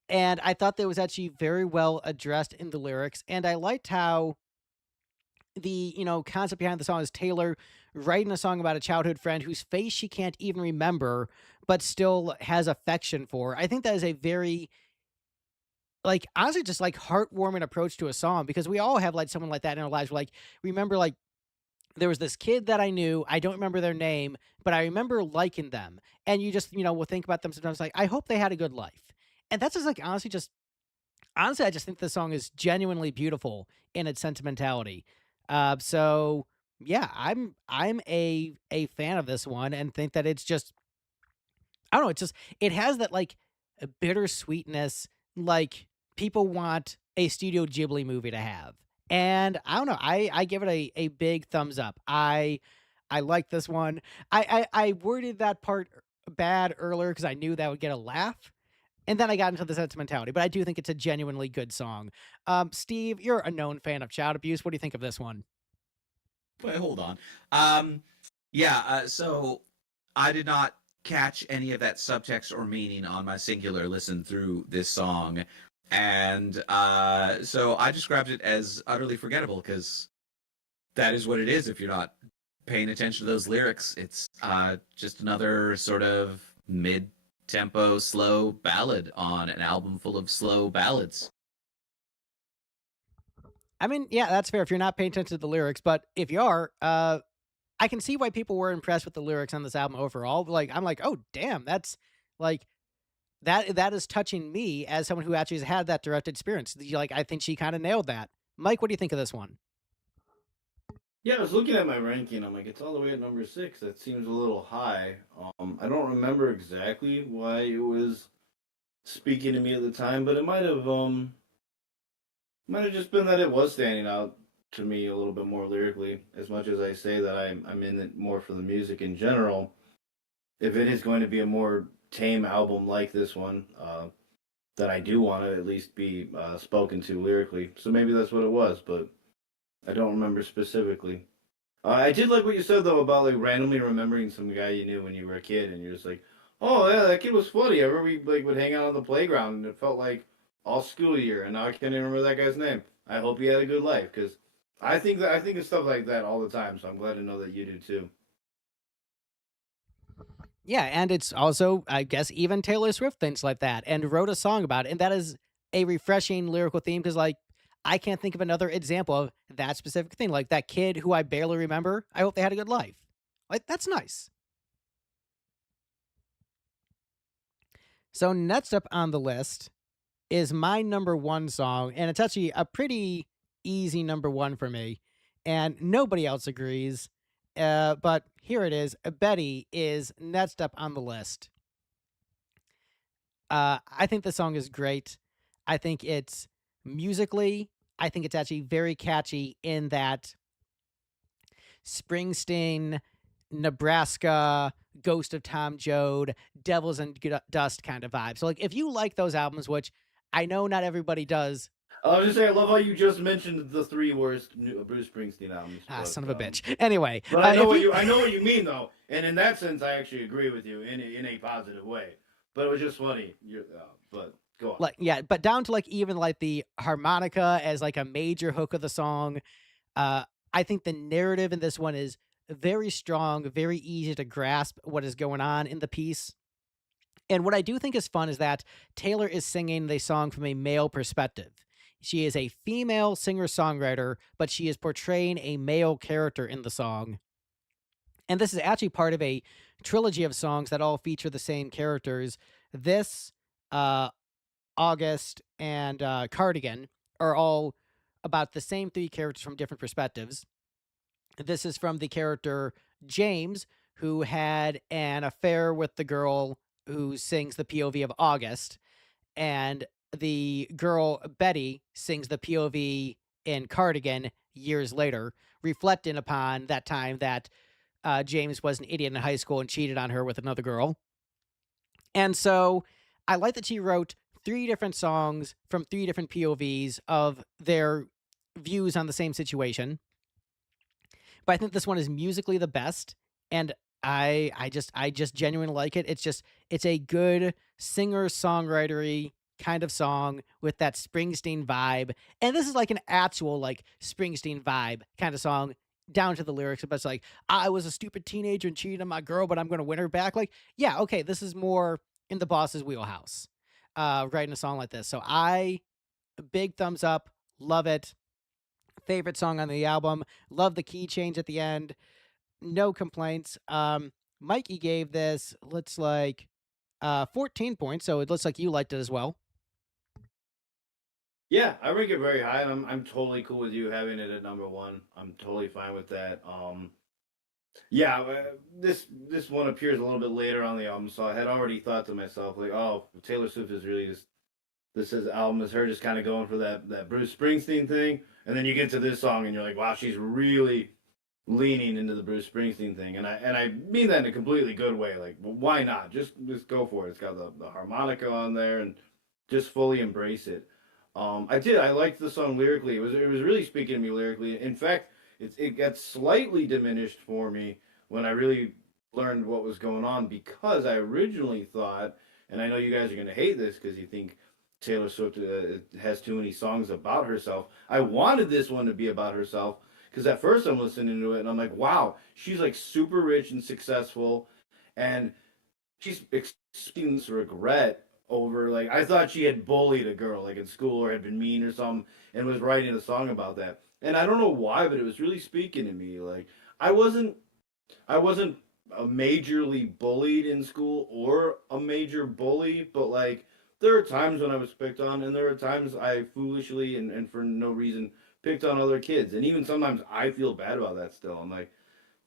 and I thought that was actually very well addressed in the lyrics, and I liked how the, you know, concept behind the song is Taylor writing a song about a childhood friend whose face she can't even remember, but still has affection for. I think that is a very, like, honestly, just, like, heartwarming approach to a song, because we all have, like, someone like that in our lives. We're like, remember, like, there was this kid that I knew, I don't remember their name, but I remember liking them. And you just, you know, will think about them sometimes, like, I hope they had a good life. And that's just, like, honestly, I just think the song is genuinely beautiful in its sentimentality. So yeah, I'm a fan of this one and think that it's just I don't know, it's just it has that, like, a bittersweetness, like, people want a Studio Ghibli movie to have, and I don't know, I give it a big thumbs up. I like this one. I worded that part bad earlier because I knew that would get a laugh, and then I got into the sentimentality, but I do think it's a genuinely good song. Steve, you're a known fan of child abuse. What do you think of this one? Wait, hold on. Yeah, so I did not catch any of that subtext or meaning on my singular listen through this song. And so I described it as utterly forgettable because that is what it is if you're not paying attention to those lyrics. It's just another sort of mid-tempo, slow ballad on an album full of slow ballads. I mean, yeah, that's fair if you're not paying attention to the lyrics, but if you are, I can see why people were impressed with the lyrics on this album overall. Like, I'm like, oh damn, that's like that is touching me as someone who actually has had that direct experience. Like, I think she kind of nailed that. Mike, what do you think of this one? Yeah, I was looking at my ranking. I'm like, it's all the way at number 6. That seems a little high. I don't remember exactly why it was speaking to me at the time, but it might have just been that it was standing out to me a little bit more lyrically. As much as I say that I'm in it more for the music in general, if it is going to be a more tame album like this one, that I do want to at least be spoken to lyrically. So maybe that's what it was, but I don't remember specifically. I did like what you said though about like randomly remembering some guy you knew when you were a kid, and you're just like, oh yeah, that kid was funny. I remember we like would hang out on the playground, and it felt like all school year, and now I can't even remember that guy's name. I hope he had a good life because I think of stuff like that all the time. So I'm glad to know that you do too. Yeah, and it's also, I guess, even Taylor Swift thinks like that and wrote a song about it, and that is a refreshing lyrical theme because, like, I can't think of another example of that specific thing. Like that kid who I barely remember. I hope they had a good life. Like that's nice. So next up on the list is my number one song, and it's actually a pretty easy number one for me, and nobody else agrees. But here it is. Betty is next up on the list. I think the song is great. I think it's musically, I think it's actually very catchy in that Springsteen, Nebraska, Ghost of Tom Joad, Devils and Dust kind of vibe. So, like, if you like those albums, which I know not everybody does. I was just saying, I love how you just mentioned the 3 worst Bruce Springsteen albums. Son of a bitch. Anyway, but I know I know what you mean though, and in that sense, I actually agree with you in a positive way. But it was just funny. But go on. Like, yeah, but down to like even like the harmonica as like a major hook of the song. I think the narrative in this one is very strong, very easy to grasp what is going on in the piece. And what I do think is fun is that Taylor is singing the song from a male perspective. She is a female singer-songwriter, but she is portraying a male character in the song. And this is actually part of a trilogy of songs that all feature the same characters. This, August, and Cardigan are all about the same 3 characters from different perspectives. This is from the character James, who had an affair with the girl who sings the POV of August, and the girl Betty sings the POV in Cardigan years later, reflecting upon that time that James was an idiot in high school and cheated on her with another girl. And so I like that she wrote 3 different songs from 3 different POVs of their views on the same situation. But I think this one is musically the best, and I just genuinely like it. It's a good singer-songwritery kind of song with that Springsteen vibe. And this is like an actual like Springsteen vibe kind of song down to the lyrics. But it's like, I was a stupid teenager and cheated on my girl, but I'm going to win her back. Like, yeah, okay, this is more in the boss's wheelhouse, writing a song like this. So big thumbs up. Love it. Favorite song on the album. Love the key change at the end. No complaints. Mikey gave this, looks like 14 points, so it looks like you liked it as well. Yeah, I rank it very high, and I'm totally cool with you having it at number 1. I'm totally fine with that. Yeah, this one appears a little bit later on the album, so I had already thought to myself, like, oh, Taylor Swift is really just this album is her just kind of going for that Bruce Springsteen thing, and then you get to this song and you're like, wow, she's really leaning into the Bruce Springsteen thing, and I mean that in a completely good way. Like, well, why not? Just go for it. It's got the harmonica on there, and just fully embrace it. I liked the song lyrically. It was really speaking to me lyrically. In fact, it got slightly diminished for me when I really learned what was going on, because I originally thought, and I know you guys are going to hate this because you think Taylor Swift has too many songs about herself. I wanted this one to be about herself because at first I'm listening to it and I'm like, wow, she's like super rich and successful, and she's experiencing this regret over, like, I thought she had bullied a girl like in school or had been mean or something, and was writing a song about that. And I don't know why, but it was really speaking to me. Like, I wasn't majorly bullied in school or a major bully, but like there are times when I was picked on, and there are times I foolishly and for no reason picked on other kids, and even sometimes I feel bad about that still. I'm like,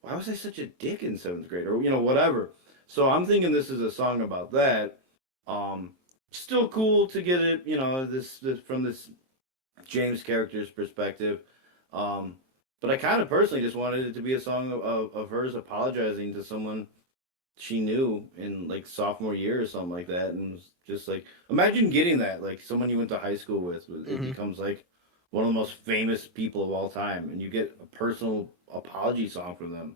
why was I such a dick in seventh grade, or whatever. So I'm thinking this is a song about that. Still cool to get it, this from this James character's perspective. But I kind of personally just wanted it to be a song of hers apologizing to someone she knew in like sophomore year or something like that, and was just like, imagine getting that, like someone you went to high school with, it becomes like one of the most famous people of all time, and you get a personal apology song from them.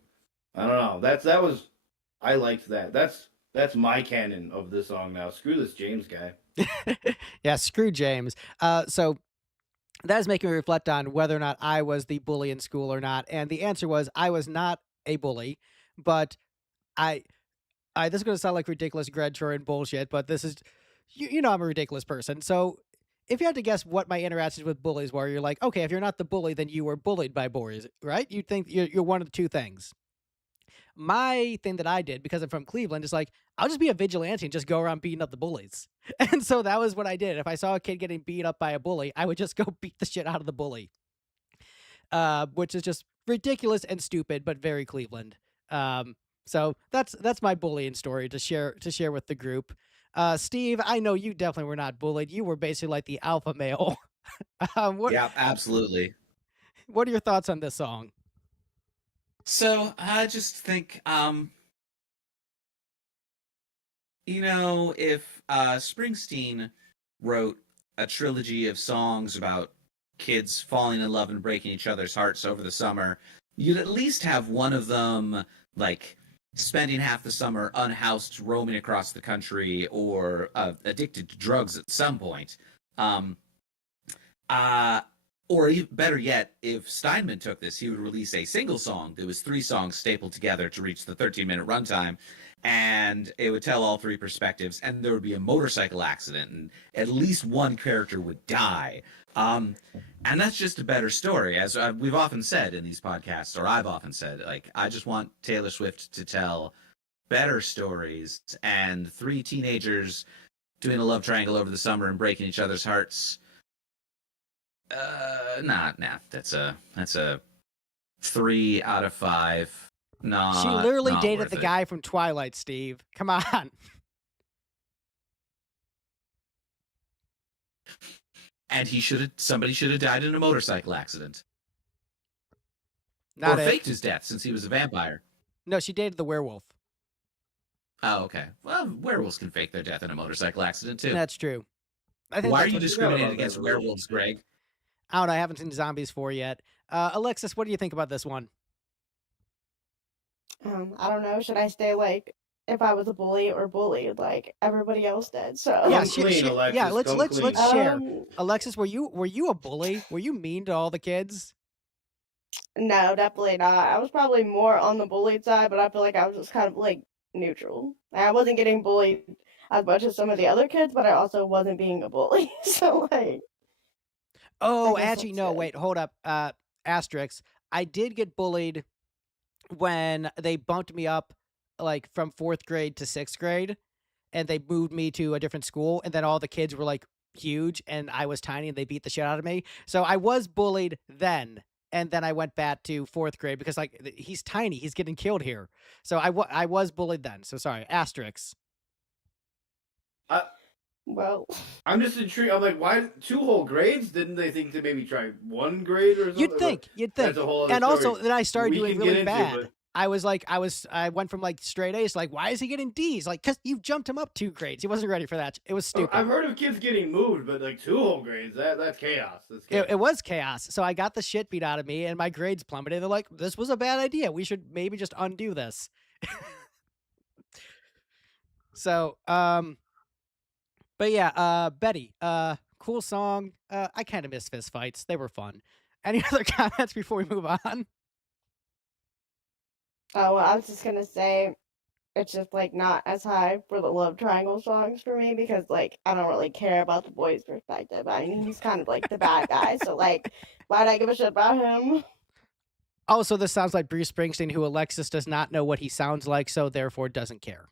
I don't know. I liked that. That's my canon of this song now. Screw this James guy. Yeah, screw James. So that is making me reflect on whether or not I was the bully in school or not. And the answer was I was not a bully, but I this is going to sound like ridiculous Greg Troyan bullshit, but this is, I'm a ridiculous person. So if you had to guess what my interactions with bullies were, you're like, okay, if you're not the bully, then you were bullied by bullies, right? You'd think you're one of the two things. My thing that I did, because I'm from Cleveland, is like, I'll just be a vigilante and just go around beating up the bullies. And so that was what I did. If I saw a kid getting beat up by a bully, I would just go beat the shit out of the bully. Which is just ridiculous and stupid, but very Cleveland. So that's my bullying story to share with the group. Steve, I know you definitely were not bullied. You were basically like the alpha male. Yeah, absolutely. What are your thoughts on this song? So I just think, if Springsteen wrote a trilogy of songs about kids falling in love and breaking each other's hearts over the summer, you'd at least have one of them, like, spending half the summer unhoused, roaming across the country, or addicted to drugs at some point. Or even better yet, if Steinman took this, he would release a single song that was 3 songs stapled together to reach the 13-minute runtime, and it would tell all 3 perspectives, and there would be a motorcycle accident, and at least one character would die. And that's just a better story, as we've often said in these podcasts, or I've often said, like, I just want Taylor Swift to tell better stories, and 3 teenagers doing a love triangle over the summer and breaking each other's hearts. Nah. That's a 3 out of 5. No, she literally dated the guy from Twilight, Steve. Come on. And somebody should have died in a motorcycle accident. Not or it. faked his death since he was a vampire. No, she dated the werewolf. Oh, okay. Well, werewolves can fake their death in a motorcycle accident too. That's true. I think Why are that's you what- discriminating against werewolves, Greg? I don't know. I haven't seen Zombies 4 yet. Alexis, what do you think about this one? I don't know. Should I stay like if I was a bully or bullied like everybody else did? So Yeah, Come clean, Alexis, yeah. Let's come clean. share. Alexis, were you a bully? Were you mean to all the kids? No, definitely not. I was probably more on the bullied side, but I feel like I was just kind of like neutral. I wasn't getting bullied as much as some of the other kids, but I also wasn't being a bully. So like, Oh, I guess actually, that's no. good. Wait, hold up. Asterisk. I did get bullied when they bumped me up, like from 4th grade to 6th grade, and they moved me to a different school, and then all the kids were like huge, and I was tiny, and they beat the shit out of me. So I was bullied then, and then I went back to 4th grade because like he's tiny, he's getting killed here. So I was bullied then. So sorry, asterisks. Well, I'm just intrigued. I'm like, why 2 whole grades? Didn't they think to maybe try 1 grade or something? You'd think. That's a whole other And story also then I started we doing can really get into, bad. but- I went from like straight A's to like, why is he getting D's? Like, cause you jumped him up 2 grades. He wasn't ready for that. It was stupid. I've heard of kids getting moved, but like 2 whole grades, that's chaos. That's chaos. It was chaos. So I got the shit beat out of me and my grades plummeted. They're like, this was a bad idea. We should maybe just undo this. So, but yeah, Betty, cool song. I kind of miss fist fights. They were fun. Any other comments before we move on? oh, well, I was just gonna say, it's just like not as high for the love triangle songs for me because like I don't really care about the boy's perspective. I mean, he's kind of like the bad guy, so like, why'd I give a shit about him? Oh, so this sounds like Bruce Springsteen, who Alexis does not know what he sounds like, so therefore doesn't care.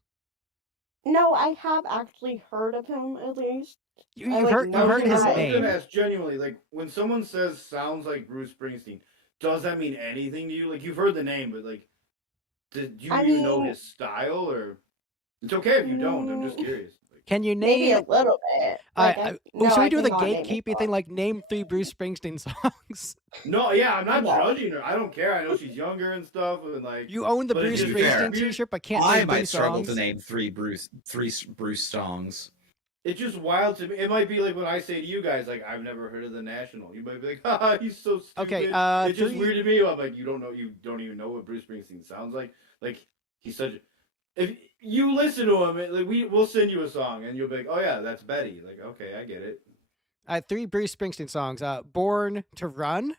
No, I have actually heard of him at least. I, You've like, heard know his him. I was name. gonna ask genuinely, like when someone says sounds like Bruce Springsteen, does that mean anything to you? Like you've heard the name, but like, did you I even know mean- his style? Or it's okay if you don't. I'm just curious. Like, Can you Maybe name? a little bit. Like, Should we do the cannot name a gatekeeping song. thing? Like name 3 Bruce Springsteen songs. no, yeah, I'm not No. judging her. I don't care. I know she's younger and stuff, and like You own the But Bruce to be fair, Springsteen T-shirt, but can't I name 3 might struggle songs. to name three Bruce songs. it's just wild to me. It might be like when I say to you guys, like I've never heard of the National. You might be like, "Haha, he's so stupid." Okay, it's just 3 weird to me. I'm like, you don't even know what Bruce Springsteen sounds like. Like he's such. If you listen to him, like we'll send you a song, and you'll be like, "Oh yeah, that's Betty." Like, okay, I get it. 3 Bruce Springsteen songs. Born to Run,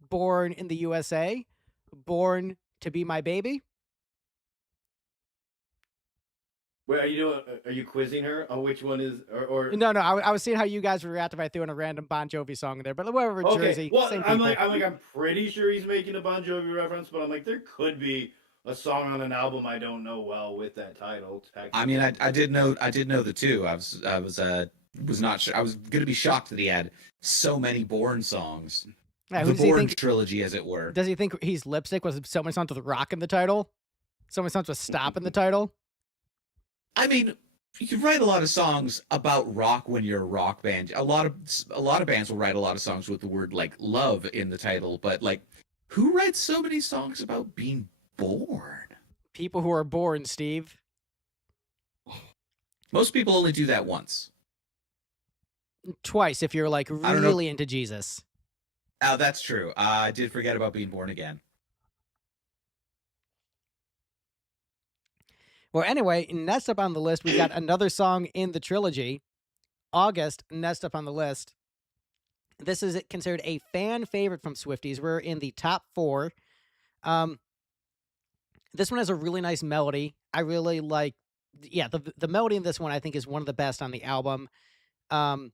Born in the USA, Born to Be My Baby. Wait, are you quizzing her on which one is or? No, I was seeing how you guys would react if I threw in a random Bon Jovi song in there, but whatever, Okay, Jersey, well, same I'm people. like, I'm pretty sure he's making a Bon Jovi reference, but I'm like, there could be a song on an album I don't know well with that title. I mean, I did know the 2. I was not sure. I was gonna be shocked that he had so many Bourne songs. Yeah, who The does he Bourne think? trilogy, as it were. Does he think he's lipstick? Was so many songs with rock in the title? So many songs with stop in the title? I mean, you can write a lot of songs about rock when you're a rock band. A lot of bands will write a lot of songs with the word like love in the title, but like, who writes so many songs about being born? People who are born, Steve. Most people only do that once. Twice if you're like don't know. really into Jesus. Oh, that's true. I did forget about being born again. Well, anyway, next up on the list, we got another song in the trilogy. August, next up on the list. This is considered a fan favorite from Swifties. We're in the top 4. This one has a really nice melody. I really like, the melody in this one I think is one of the best on the album. And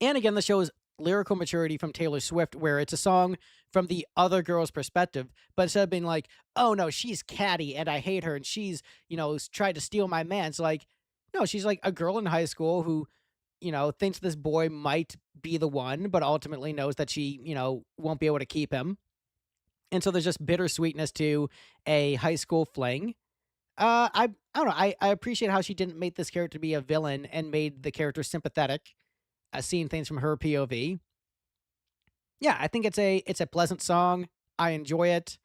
again, this shows lyrical maturity from Taylor Swift, where it's a song from the other girl's perspective, but instead of being like, oh no, she's catty and I hate her and she's, tried to steal my man. It's like, no, she's like a girl in high school who, thinks this boy might be the one, but ultimately knows that she, won't be able to keep him. And so there's just bittersweetness to a high school fling. I don't know. I appreciate how she didn't make this character be a villain and made the character sympathetic, seeing things from her POV. Yeah, I think it's a pleasant song. I enjoy it.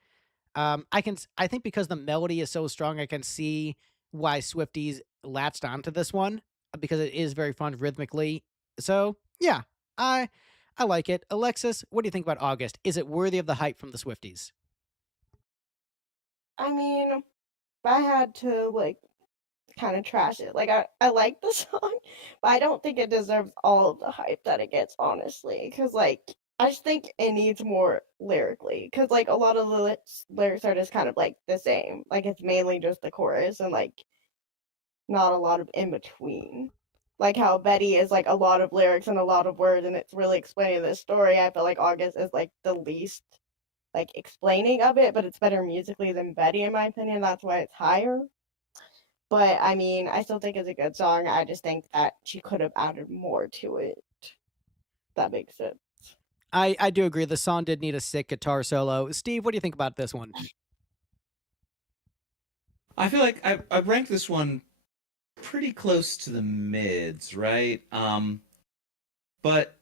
I think because the melody is so strong, I can see why Swifties latched onto this one because it is very fun rhythmically. So yeah, I like it. Alexis, what do you think about August? Is it worthy of the hype from the Swifties? I mean, if I had to like kind of trash it, like I like the song, but I don't think it deserves all of the hype that it gets, honestly. Because like I just think it needs more lyrically. Because like a lot of the lyrics are just kind of like the same. Like it's mainly just the chorus and like not a lot of in between. Like how Betty is like a lot of lyrics and a lot of words, and it's really explaining the story. I feel like August is like the least like explaining of it, but it's better musically than Betty in my opinion. That's why it's higher. But I mean, I still think it's a good song. I just think that she could have added more to it. If that makes sense. I do agree. The song did need a sick guitar solo. Steve, what do you think about this one? I feel like I've ranked this one pretty close to the mids, right? But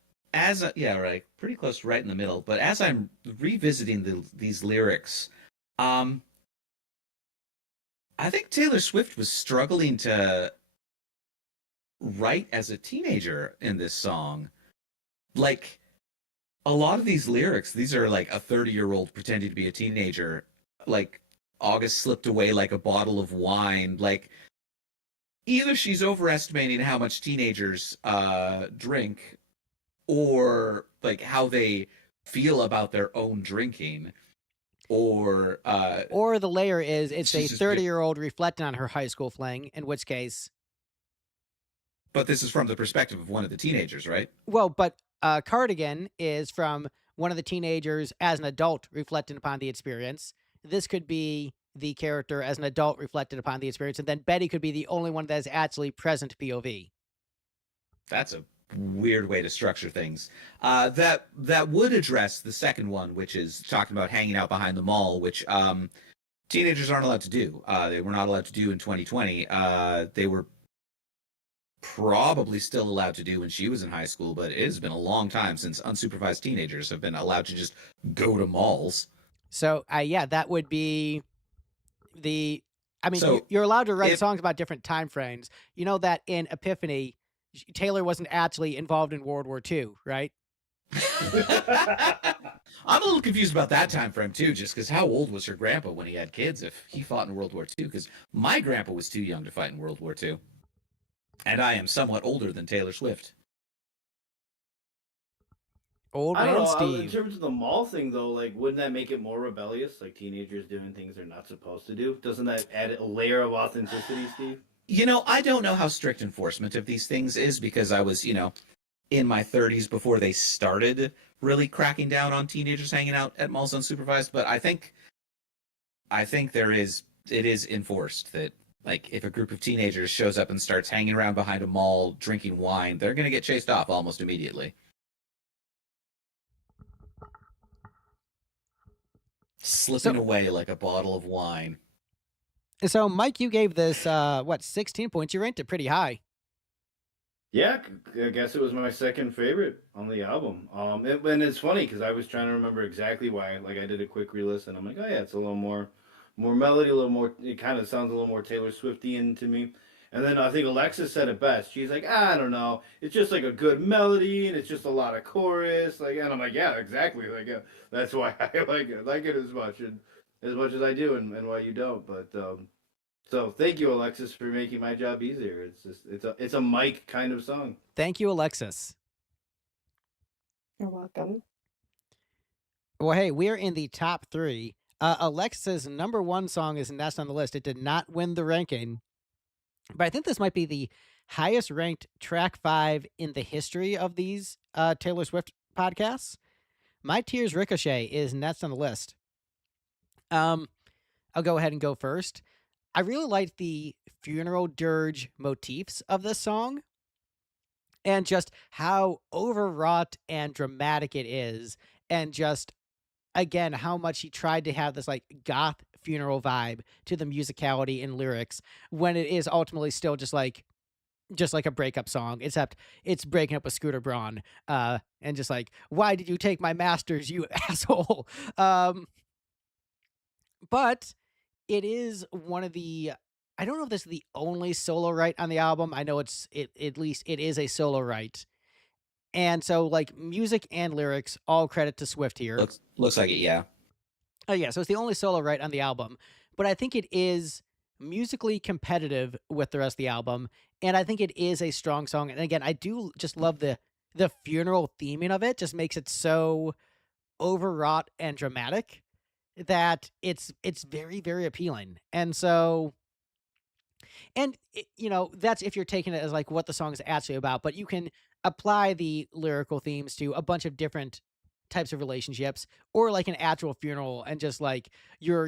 yeah, right, pretty close, right in the middle. But as I'm revisiting these lyrics, I think Taylor Swift was struggling to write as a teenager in this song. Like, a lot of these lyrics, these are like a 30-year-old pretending to be a teenager. Like, August slipped away like a bottle of wine. Like, either she's overestimating how much teenagers drink, or like how they feel about their own drinking, or the layer is it's a she's just 30-year-old reflecting on her high school fling, in which case, but this is from the perspective of one of the teenagers, right? well, but Cardigan is from one of the teenagers as an adult reflecting upon the experience. This could be the character as an adult reflected upon the experience, and then Betty could be the only one that is actually present POV. That's a weird way to structure things. That would address the second one, which is talking about hanging out behind the mall, which teenagers aren't allowed to do. They were not allowed to do in 2020. They were probably still allowed to do when she was in high school, but it has been a long time since unsupervised teenagers have been allowed to just go to malls. So, yeah, that would be the. I mean, So, you're allowed to write if- songs about different time frames. You know that in Epiphany, Taylor wasn't actually involved in World War II, right? I'm a little confused about that time frame too, just because how old was her grandpa when he had kids if he fought in World War II? Because my grandpa was too young to fight in World War II. And I am somewhat older than Taylor Swift. Old I don't man know. In Steve. terms of the mall thing, though, like, wouldn't that make it more rebellious? Like teenagers doing things they're not supposed to do? Doesn't that add a layer of authenticity, Steve? You know, I don't know how strict enforcement of these things is because I was, in my 30s before they started really cracking down on teenagers hanging out at malls unsupervised. But I think it is enforced that, like, if a group of teenagers shows up and starts hanging around behind a mall drinking wine, they're going to get chased off almost immediately. Slipping away like a bottle of wine. So, Mike, you gave this 16 points. You ranked it pretty high. Yeah, I guess it was my second favorite on the album. And it's funny because I was trying to remember exactly why. Like, I did a quick re-listen. I'm like, oh yeah, it's a little more melody, a little more. It kind of sounds a little more Taylor Swiftian to me. And then I think Alexis said it best. She's like, I don't know, it's just like a good melody, and it's just a lot of chorus. Like, and I'm like, yeah, exactly. Like, that's why I like it as much as I do, and why you don't. But so thank you, Alexis, for making my job easier. It's a Mike kind of song. Thank you, Alexis. You're welcome. Well, hey, we're in the top 3. Alexis's number 1 song is next on the list. It did not win the ranking, but I think this might be the highest ranked track 5 in the history of these Taylor Swift podcasts. My Tears Ricochet is next on the list. I'll go ahead and go first. I really like the funeral dirge motifs of this song and just how overwrought and dramatic it is. And just, again, how much he tried to have this like goth funeral vibe to the musicality and lyrics when it is ultimately still just like a breakup song, except it's breaking up with Scooter Braun. And just like, why did you take my masters, you asshole? But it is one of the, I don't know if this is the only solo write on the album. I know at least it is a solo write. And so like music and lyrics, all credit to Swift here. Looks like it, yeah. Oh yeah, so it's the only solo write on the album. But I think it is musically competitive with the rest of the album. And I think it is a strong song. And again, I do just love the funeral theming of it. Just makes it so overwrought and dramatic that it's very, very appealing. And so, and that's if you're taking it as like what the song is actually about, but you can apply the lyrical themes to a bunch of different types of relationships, or like an actual funeral, and just like you're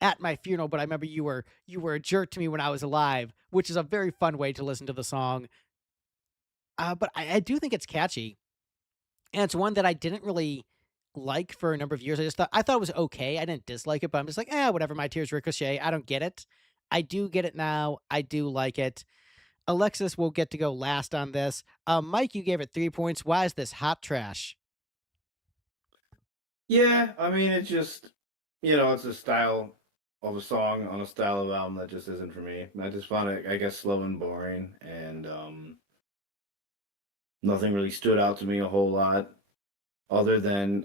at my funeral, but I remember you were a jerk to me when I was alive, which is a very fun way to listen to the song. But I do think it's catchy. And it's one that I didn't really like for a number of years. I thought it was okay. I didn't dislike it, but I'm just like, whatever. My Tears Ricochet. I don't get it. I do get it now. I do like it. Alexis will get to go last on this. Mike, you gave it 3 points. Why is this hot trash? Yeah, I mean, it's just, it's a style of a song on a style of album that just isn't for me. I just found it, I guess, slow and boring, and nothing really stood out to me a whole lot, other than,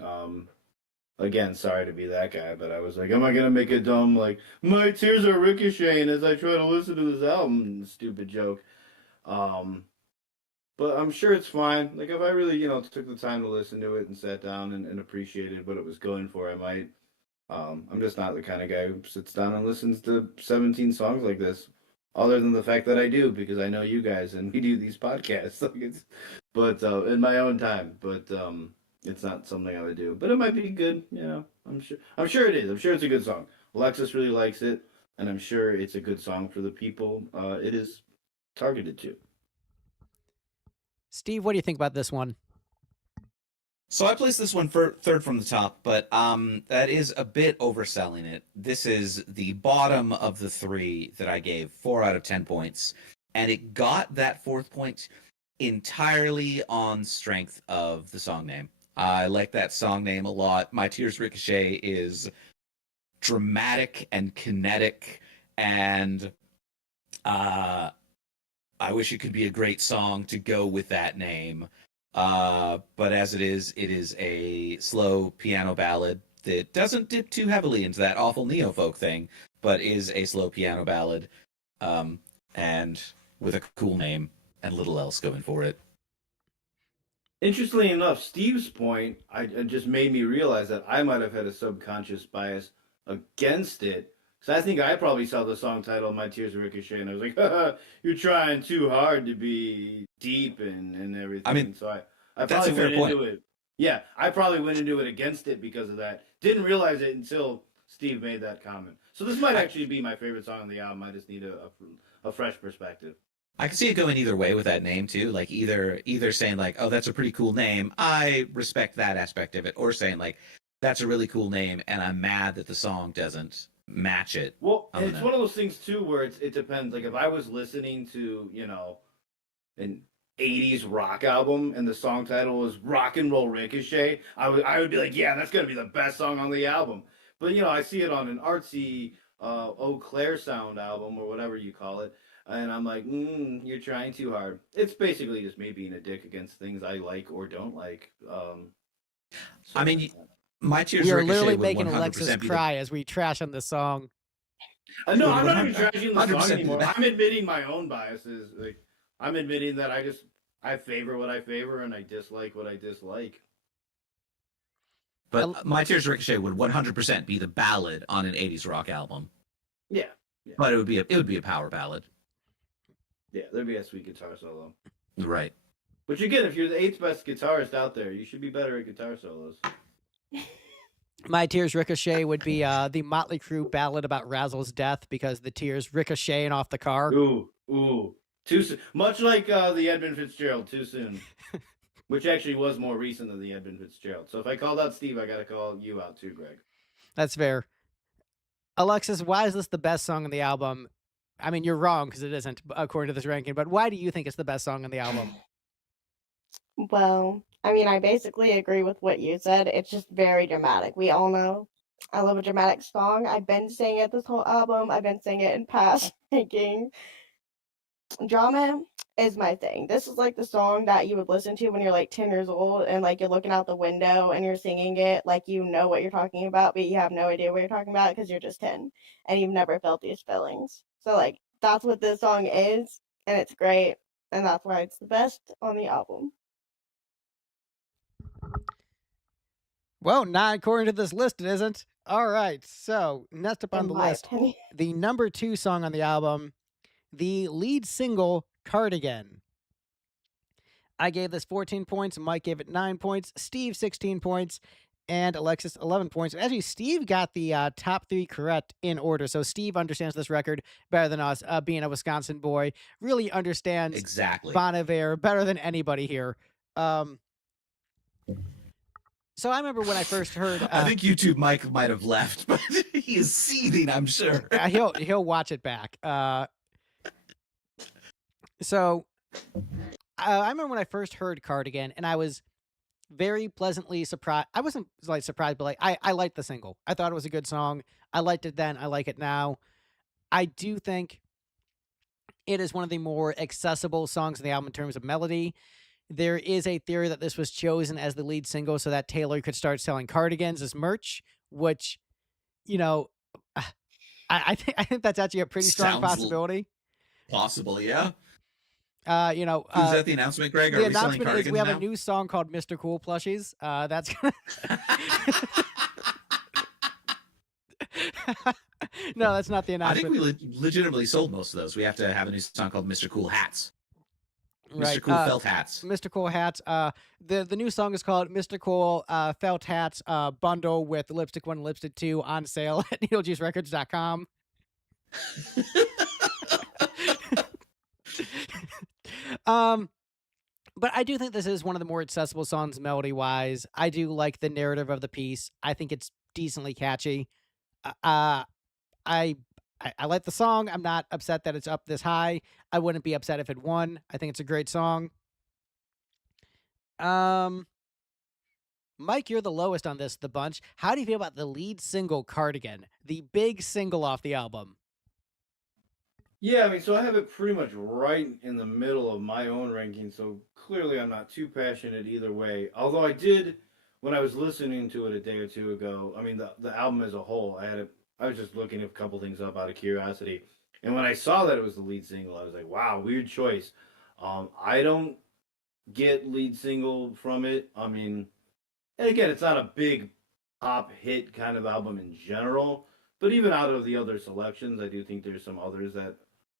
again, sorry to be that guy, but I was like, am I gonna make a dumb, like, my tears are ricocheting as I try to listen to this album? Stupid joke. But I'm sure it's fine. Like, if I really, took the time to listen to it and sat down and appreciated what it was going for, I might. I'm just not the kind of guy who sits down and listens to 17 songs like this, other than the fact that I do, because I know you guys and we do these podcasts. But in my own time. But it's not something I would do. But it might be good, I'm sure it is. I'm sure it's a good song. Alexis really likes it, and I'm sure it's a good song for the people it is targeted to. Steve, what do you think about this one? So I placed this one for third from the top, but that is a bit overselling it. This is the bottom of the 3 that I gave, 4 out of 10 points, and it got that 4th point entirely on strength of the song name. I like that song name a lot. My Tears Ricochet is dramatic and kinetic, and I wish it could be a great song to go with that name. But as it is a slow piano ballad that doesn't dip too heavily into that awful neo-folk thing, but is a slow piano ballad, and with a cool name and little else going for it. Interestingly enough, Steve's point it just made me realize that I might have had a subconscious bias against it. So I think I probably saw the song title "My Tears Ricochet" and I was like, "You're trying too hard to be deep and everything." I mean, so I probably went into it. Yeah, I probably went into it against it because of that. Didn't realize it until Steve made that comment. So this might actually be my favorite song on the album. I just need a fresh perspective. I can see it going either way with that name too. Like either saying like, "Oh, that's a pretty cool name. I respect that aspect of it," or saying like, "That's a really cool name, and I'm mad that the song doesn't match it." Well, it's one of those things too where it depends. Like if I was listening to an 80s rock album and the song title was "Rock and Roll Ricochet," I would be like, yeah, that's gonna be the best song on the album. But I see it on an artsy Eau Claire sound album or whatever you call it, and I'm like, you're trying too hard. It's basically just me being a dick against things I like or don't like. I mean, my Tears We are Ricochet literally would making 100% Alexis cry as we trash on this song. No, I'm not even trashing the song 100% anymore. I'm admitting my own biases. Like, I'm admitting that I favor what I favor and I dislike what I dislike. But My Tears Ricochet would 100% be the ballad on an 80s rock album. Yeah. But it would be a power ballad. Yeah, there'd be a sweet guitar solo. Right. Which again, if you're the 8th best guitarist out there, you should be better at guitar solos. My Tears Ricochet would be the Motley Crue ballad about Razzle's death because the tears ricocheting off the car. Ooh. Too soon. Much like the Edmund Fitzgerald, too soon. Which actually was more recent than the Edmund Fitzgerald. So if I called out Steve, I got to call you out too, Greg. That's fair. Alexis, why is this the best song on the album? I mean, you're wrong because it isn't according to this ranking, but why do you think it's the best song on the album? Well, I mean, I basically agree with what you said. It's just very dramatic. We all know I love a dramatic song. I've been saying it this whole album. I've been saying it in past ranking. Drama is my thing. This is like the song that you would listen to when you're like 10 years old and like you're looking out the window and you're singing it like you know what you're talking about, but you have no idea what you're talking about because you're just 10 and you've never felt these feelings. So like that's what this song is, and it's great, and that's why it's the best on the album. Well, not according to this list, it isn't. All right, so next up on the list, the number 2 song on the album, the lead single, Cardigan. I gave this 14 points, Mike gave it 9 points, Steve 16 points, and Alexis 11 points. Actually, Steve got the top 3 correct in order, so Steve understands this record better than us, being a Wisconsin boy, really understands exactly Bon Iver better than anybody here. So I remember when I first heard. I think YouTube Mike might have left, but he is seething, I'm sure. He'll watch it back. So I remember when I first heard Cardigan, and I was very pleasantly surprised. I wasn't like surprised, but like I liked the single. I thought it was a good song. I liked it then. I like it now. I do think it is one of the more accessible songs in the album in terms of melody. There is a theory that this was chosen as the lead single so that Taylor could start selling cardigans as merch, which, you know, I think that's actually a pretty strong possibility. Possible, yeah. You know, is that the announcement, Greg? Are the we selling announcement cardigans is we have now? a new song called Mr. Cool Plushies. That's gonna. No, that's not the I announcement. think we legitimately sold most of those. We have to have a new song called Mr. Cool Hats. Right. Mr. Cool Felt Hats. Mr. Cool Hats. The new song is called Mr. Cool Felt Hats bundle with Lipstick 1 and Lipstick 2 on sale at needlejuicerecords.com. But I do think this is one of the more accessible songs melody-wise. I do like the narrative of the piece. I think it's decently catchy. I like the song. I'm not upset that it's up this high. I wouldn't be upset if it won. I think it's a great song. Mike, you're the lowest on the bunch. How do you feel about the lead single Cardigan, the big single off the album? Yeah, I mean, so I have it pretty much right in the middle of my own ranking, so clearly I'm not too passionate either way. Although I did, when I was listening to it a day or two ago, I mean, the album as a whole, I was just looking a couple things up out of curiosity. And when I saw that it was the lead single, I was like, wow, weird choice. I don't get lead single from it. I mean, and again, it's not a big pop hit kind of album in general, but even out of the other selections, I do think there's some others that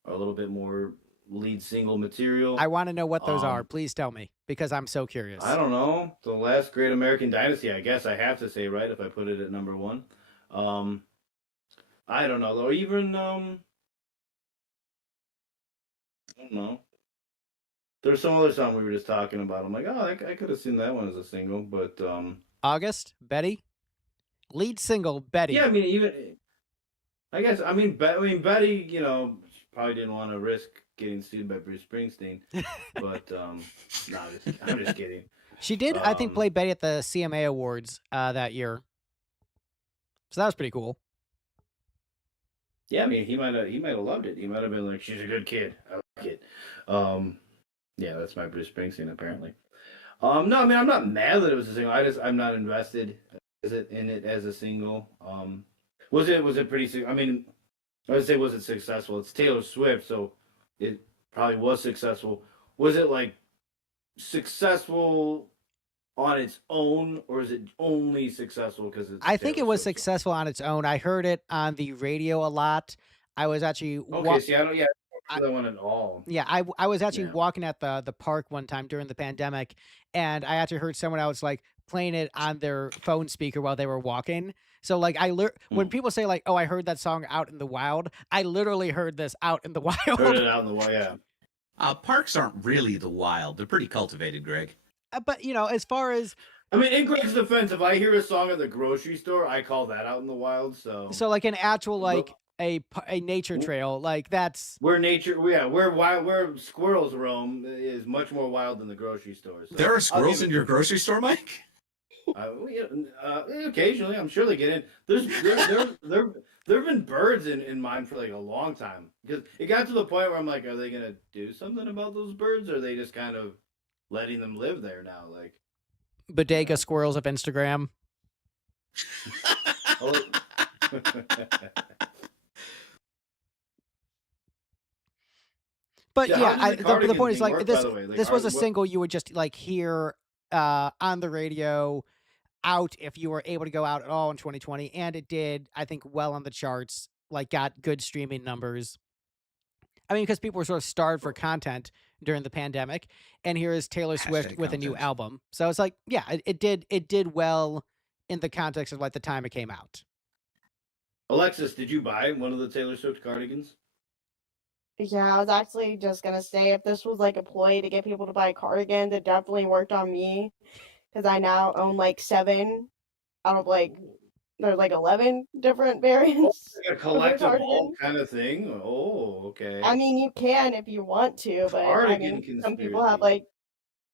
are a little bit more lead single material. I want to know what those are. Please tell me, because I'm so curious. I don't know. The Last Great American Dynasty, I guess I have to say, right, if I put it at number 1. I don't know, though. Even, I don't know. There's some other song we were just talking about. I'm like, oh, I could have seen that one as a single, but... August, Betty? Lead single, Betty. Yeah, I mean, even... I mean, Betty, you know, probably didn't want to risk getting sued by Bruce Springsteen, but, no, I'm just kidding. She did, I think, play Betty at the CMA Awards that year. So that was pretty cool. Yeah, I mean, he might have loved it. He might have been like, she's a good kid. I like it. Yeah, that's my Bruce Springsteen, apparently. No, I mean, I'm not mad that it was a single. I'm not invested in it as a single. Was it pretty? I mean, I would say, was it successful? It's Taylor Swift, so it probably was successful. Was it like successful on its own, or is it only successful because it's? I think it was successful on its own. I heard it on the radio a lot. I was actually see, I don't that one at all. Yeah, I was actually walking at the park one time during the pandemic, and I actually heard someone else like playing it on their phone speaker while they were walking. So like when people say like, "Oh, I heard that song out in the wild," I literally heard this out in the wild. Heard it out in the wild, yeah. Parks aren't really the wild; they're pretty cultivated, Greg. But you know, as far as I mean, in Greg's defense, if I hear a song at the grocery store, I call that out in the wild. So like an actual like a nature trail, like that's where nature, where squirrels roam is much more wild than the grocery store. So there are squirrels in your grocery store, Mike? Occasionally, I'm sure they get in. There have been birds in mine for like a long time, because it got to the point where I'm like, are they gonna do something about those birds, or are they just kind of letting them live there now? Like bodega squirrels of Instagram. But yeah, the point is like this was a single you would just like hear on the radio out if you were able to go out at all in 2020, and it did, I think, well on the charts, like got good streaming numbers. I mean, because people were sort of starved for content during the pandemic, and here is Taylor Swift with a new album. So it's like, yeah, it did well in the context of like the time it came out. Alexis, did you buy one of the Taylor Swift cardigans? Yeah, I was actually just gonna say, if this was like a ploy to get people to buy cardigans, it definitely worked on me. because I now own like 7 out of like there's like 11 different variants. Like a collectible kind of thing. Oh, okay. I mean, you can if you want to, but I mean, some people have like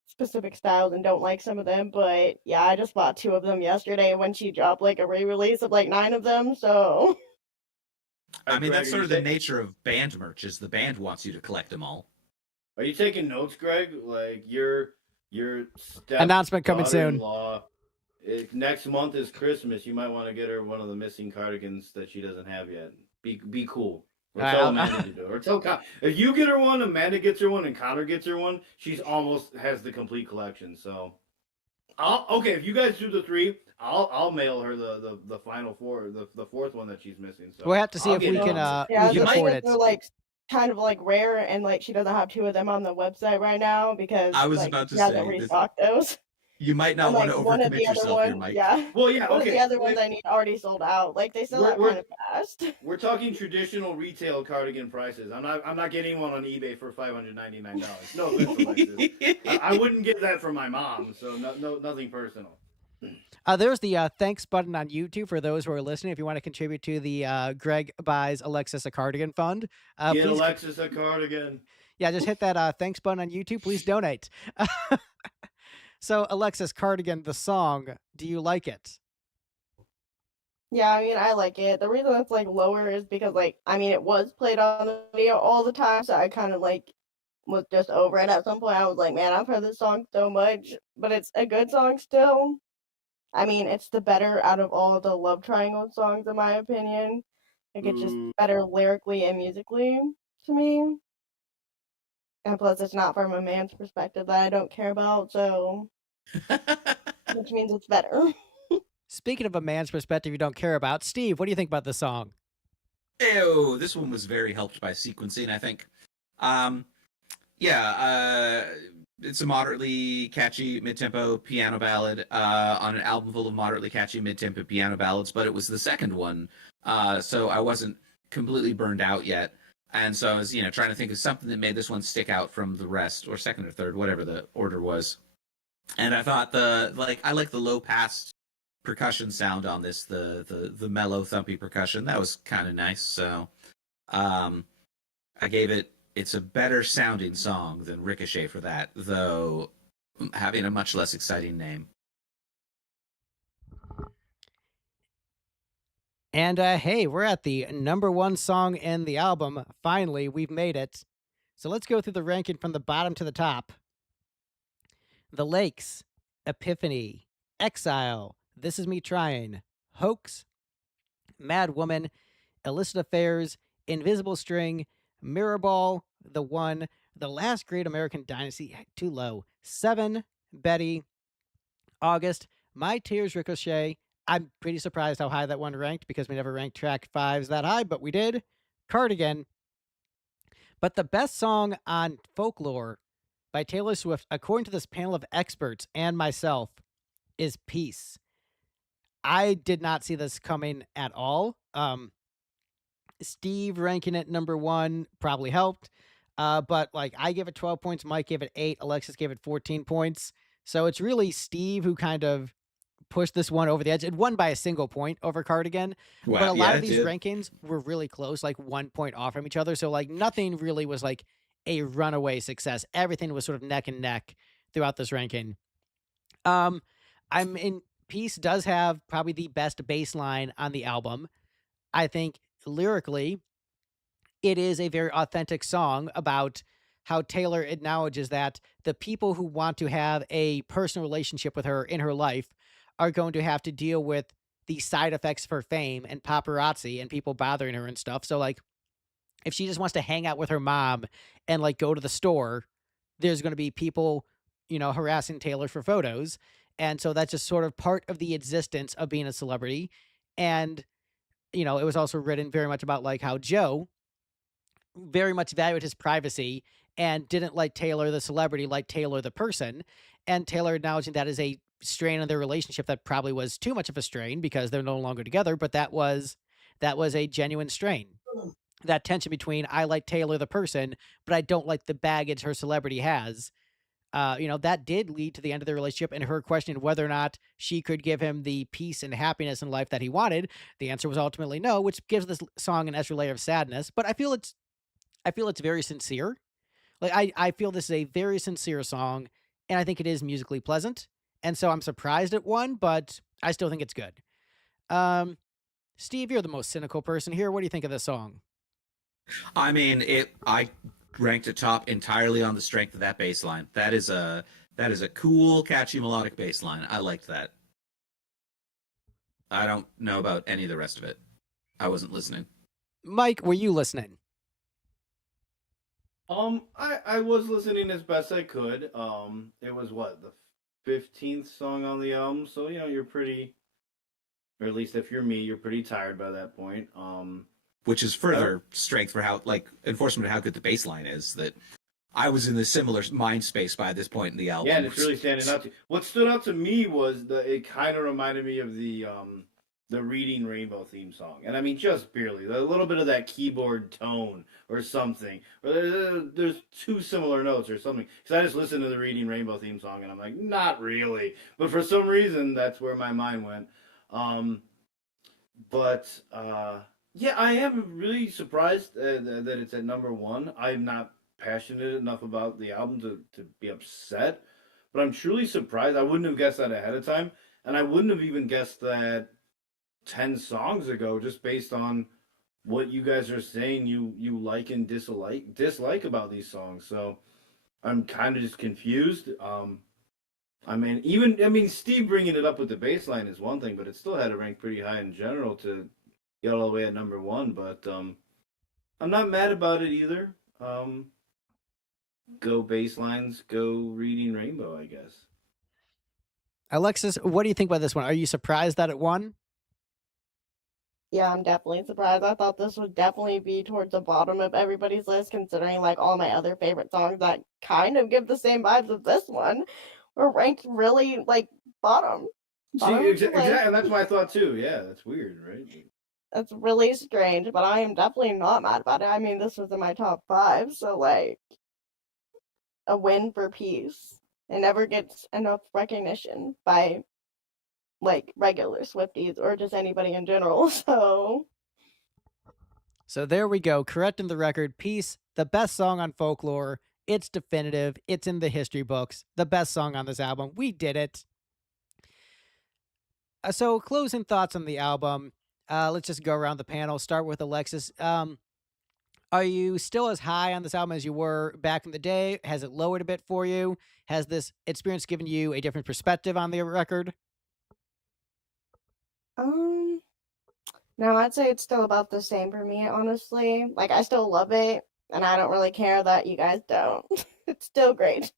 specific styles and don't like some of them. But yeah, I just bought 2 of them yesterday when she dropped like a re-release of like 9 of them. So I mean, that's sort of the nature of band merch. Is the band wants you to collect them all. Are you taking notes, Greg? Like your announcement coming soon. Next month is Christmas. You might want to get her one of the missing cardigans that she doesn't have yet. Be cool. Or tell Amanda to do it. Or tell if you get her one, Amanda gets her one, and Connor gets her one. She's almost has the complete collection. So, okay. If you guys do the 3, I'll mail her the final 4, the 4th one that she's missing. So we'll have to see if we can afford it. They're like kind of like rare, and like she doesn't have 2 of them on the website right now because I was like, about to she hasn't restocked those. You might not want to overcommit yourself here, Mike. Yeah. Well, yeah. One Okay. of the other ones I need already sold out. Like they sell out kind of fast. We're talking traditional retail cardigan prices. I'm not getting one on eBay for $599. No offense, Alexis. I wouldn't get that from my mom. So nothing personal. There's the thanks button on YouTube for those who are listening. If you want to contribute to the Greg buys Alexis a cardigan fund, get Alexis a cardigan. Yeah, just hit that thanks button on YouTube. Please donate. So, Alexis, Cardigan, the song, do you like it? Yeah, I mean, I like it. The reason it's like lower is because like, I mean, it was played on the radio all the time, so I kind of like was just over it at some point. I was like, man, I've heard this song so much, but it's a good song still. I mean, it's the better out of all the Love Triangle songs, in my opinion. Like, it's just better lyrically and musically to me. And plus, it's not from a man's perspective that I don't care about, so which means it's better. Speaking of a man's perspective you don't care about, Steve, what do you think about the song? Ew, this one was very helped by sequencing, I think. It's a moderately catchy mid-tempo piano ballad on an album full of moderately catchy mid-tempo piano ballads, but it was the second one, so I wasn't completely burned out yet. And so I was, trying to think of something that made this one stick out from the rest, or second or third, whatever the order was. And I thought I like the low pass percussion sound on this, the mellow thumpy percussion. That was kind of nice. So I gave it's a better sounding song than Ricochet for that, though having a much less exciting name. And hey, we're at the #1 song in the album. Finally, we've made it. So let's go through the ranking from the bottom to the top. The Lakes, Epiphany, Exile, This Is Me Trying, Hoax, Mad Woman, Illicit Affairs, Invisible String, Mirrorball, The One, The Last Great American Dynasty, too low, 7, Betty, August, My Tears Ricochet. I'm pretty surprised how high that one ranked because we never ranked track 5s that high, but we did. Cardigan. But the best song on Folklore by Taylor Swift, according to this panel of experts and myself, is Peace. I did not see this coming at all. Steve ranking it #1 probably helped. But I gave it 12 points. Mike gave it 8. Alexis gave it 14 points. So it's really Steve who kind of pushed this one over the edge. It won by a single point over Cardigan. Wow, but a lot of these rankings were really close, 1 point off from each other. So nothing really was a runaway success. Everything was sort of neck and neck throughout this ranking. Peace does have probably the best bass line on the album. I think lyrically, it is a very authentic song about how Taylor acknowledges that the people who want to have a personal relationship with her in her life are going to have to deal with the side effects of her fame and paparazzi and people bothering her and stuff. So if she just wants to hang out with her mom and go to the store, there's going to be people, harassing Taylor for photos. And so that's just sort of part of the existence of being a celebrity. And, it was also written very much about how Joe very much valued his privacy and didn't like Taylor the celebrity, like Taylor the person. And Taylor acknowledging that is a strain on their relationship that probably was too much of a strain because they're no longer together, but that was a genuine strain. That tension between I like Taylor the person, but I don't like the baggage her celebrity has. that did lead to the end of the relationship and her questioning whether or not she could give him the peace and happiness in life that he wanted. The answer was ultimately no, which gives this song an extra layer of sadness. But I feel it's very sincere. Like I feel this is a very sincere song, and I think it is musically pleasant. And so I'm surprised it won, but I still think it's good. Um, Steve, you're the most cynical person here. What do you think of this song? I mean, I ranked it top entirely on the strength of that bass line. That is a cool, catchy melodic bass line. I liked that. I don't know about any of the rest of it. I wasn't listening. Mike, were you listening? I was listening as best I could. It was what, the 15th song on the album, so you're pretty, or at least if you're me, you're pretty tired by that point. Which is further strength for how, like, enforcement of how good the bass line is. That I was in a similar mind space by this point in the album. Yeah, and it's really standing out to. What stood out to me was it kind of reminded me of the Reading Rainbow theme song, and I mean just barely, a little bit of that keyboard tone or something, or there's two similar notes or something. Because I just listened to the Reading Rainbow theme song, and I'm like, not really, but for some reason that's where my mind went. Yeah, I am really surprised that it's at number one. I'm not passionate enough about the album to be upset, but I'm truly surprised. I wouldn't have guessed that ahead of time, and I wouldn't have even guessed that 10 songs ago, just based on what you guys are saying you like and dislike about these songs. So I'm kind of just confused. I mean, Steve bringing it up with the bass line is one thing, but it still had to rank pretty high in general to get all the way at number one. But I'm not mad about it either. Go bass lines, go Reading Rainbow, I guess. Alexis, what do you think about this one? Are you surprised that it won? Yeah, I'm definitely surprised. I thought this would definitely be towards the bottom of everybody's list, considering like all my other favorite songs that kind of give the same vibes as this one were ranked really like bottom. See, exactly, and that's what I thought too. Yeah, that's weird, right? That's really strange, but I am definitely not mad about it. I mean, this was in my top 5, so like a win for Peace. It never gets enough recognition by like regular Swifties or just anybody in general. So there we go, correcting the record. Peace, the best song on Folklore. It's definitive. It's in the history books. The best song on this album. We did it. So closing thoughts on the album. Let's just go around the panel. Start with Alexis. Are you still as high on this album as you were back in the day? Has it lowered a bit for you? Has this experience given you a different perspective on the record? No, I'd say it's still about the same for me, honestly. Like, I still love it, and I don't really care that you guys don't. It's still great.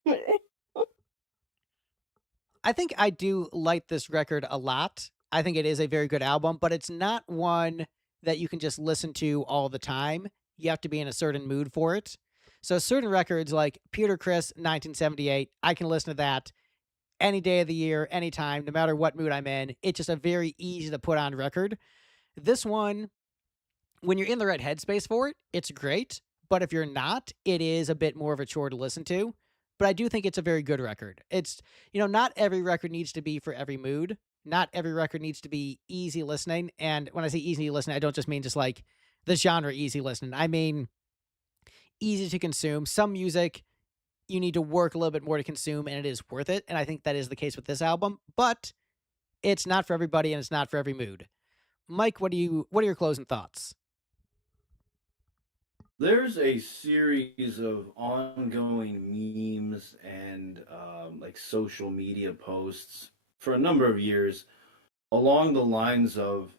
I think I do like this record a lot. I think it is a very good album, but it's not one that you can just listen to all the time. You have to be in a certain mood for it. So certain records like Peter Criss 1978, I can listen to that any day of the year, anytime, no matter what mood I'm in. It's just a very easy to put on record. This one, when you're in the right headspace for it, it's great. But if you're not, it is a bit more of a chore to listen to. But I do think it's a very good record. It's, not every record needs to be for every mood. Not every record needs to be easy listening. And when I say easy listening, I don't just mean just like the genre easy listening. I mean easy to consume. Some music you need to work a little bit more to consume, and it is worth it. And I think that is the case with this album. But it's not for everybody, and it's not for every mood. Mike, what are your closing thoughts? There's a series of ongoing memes and like social media posts for a number of years along the lines of,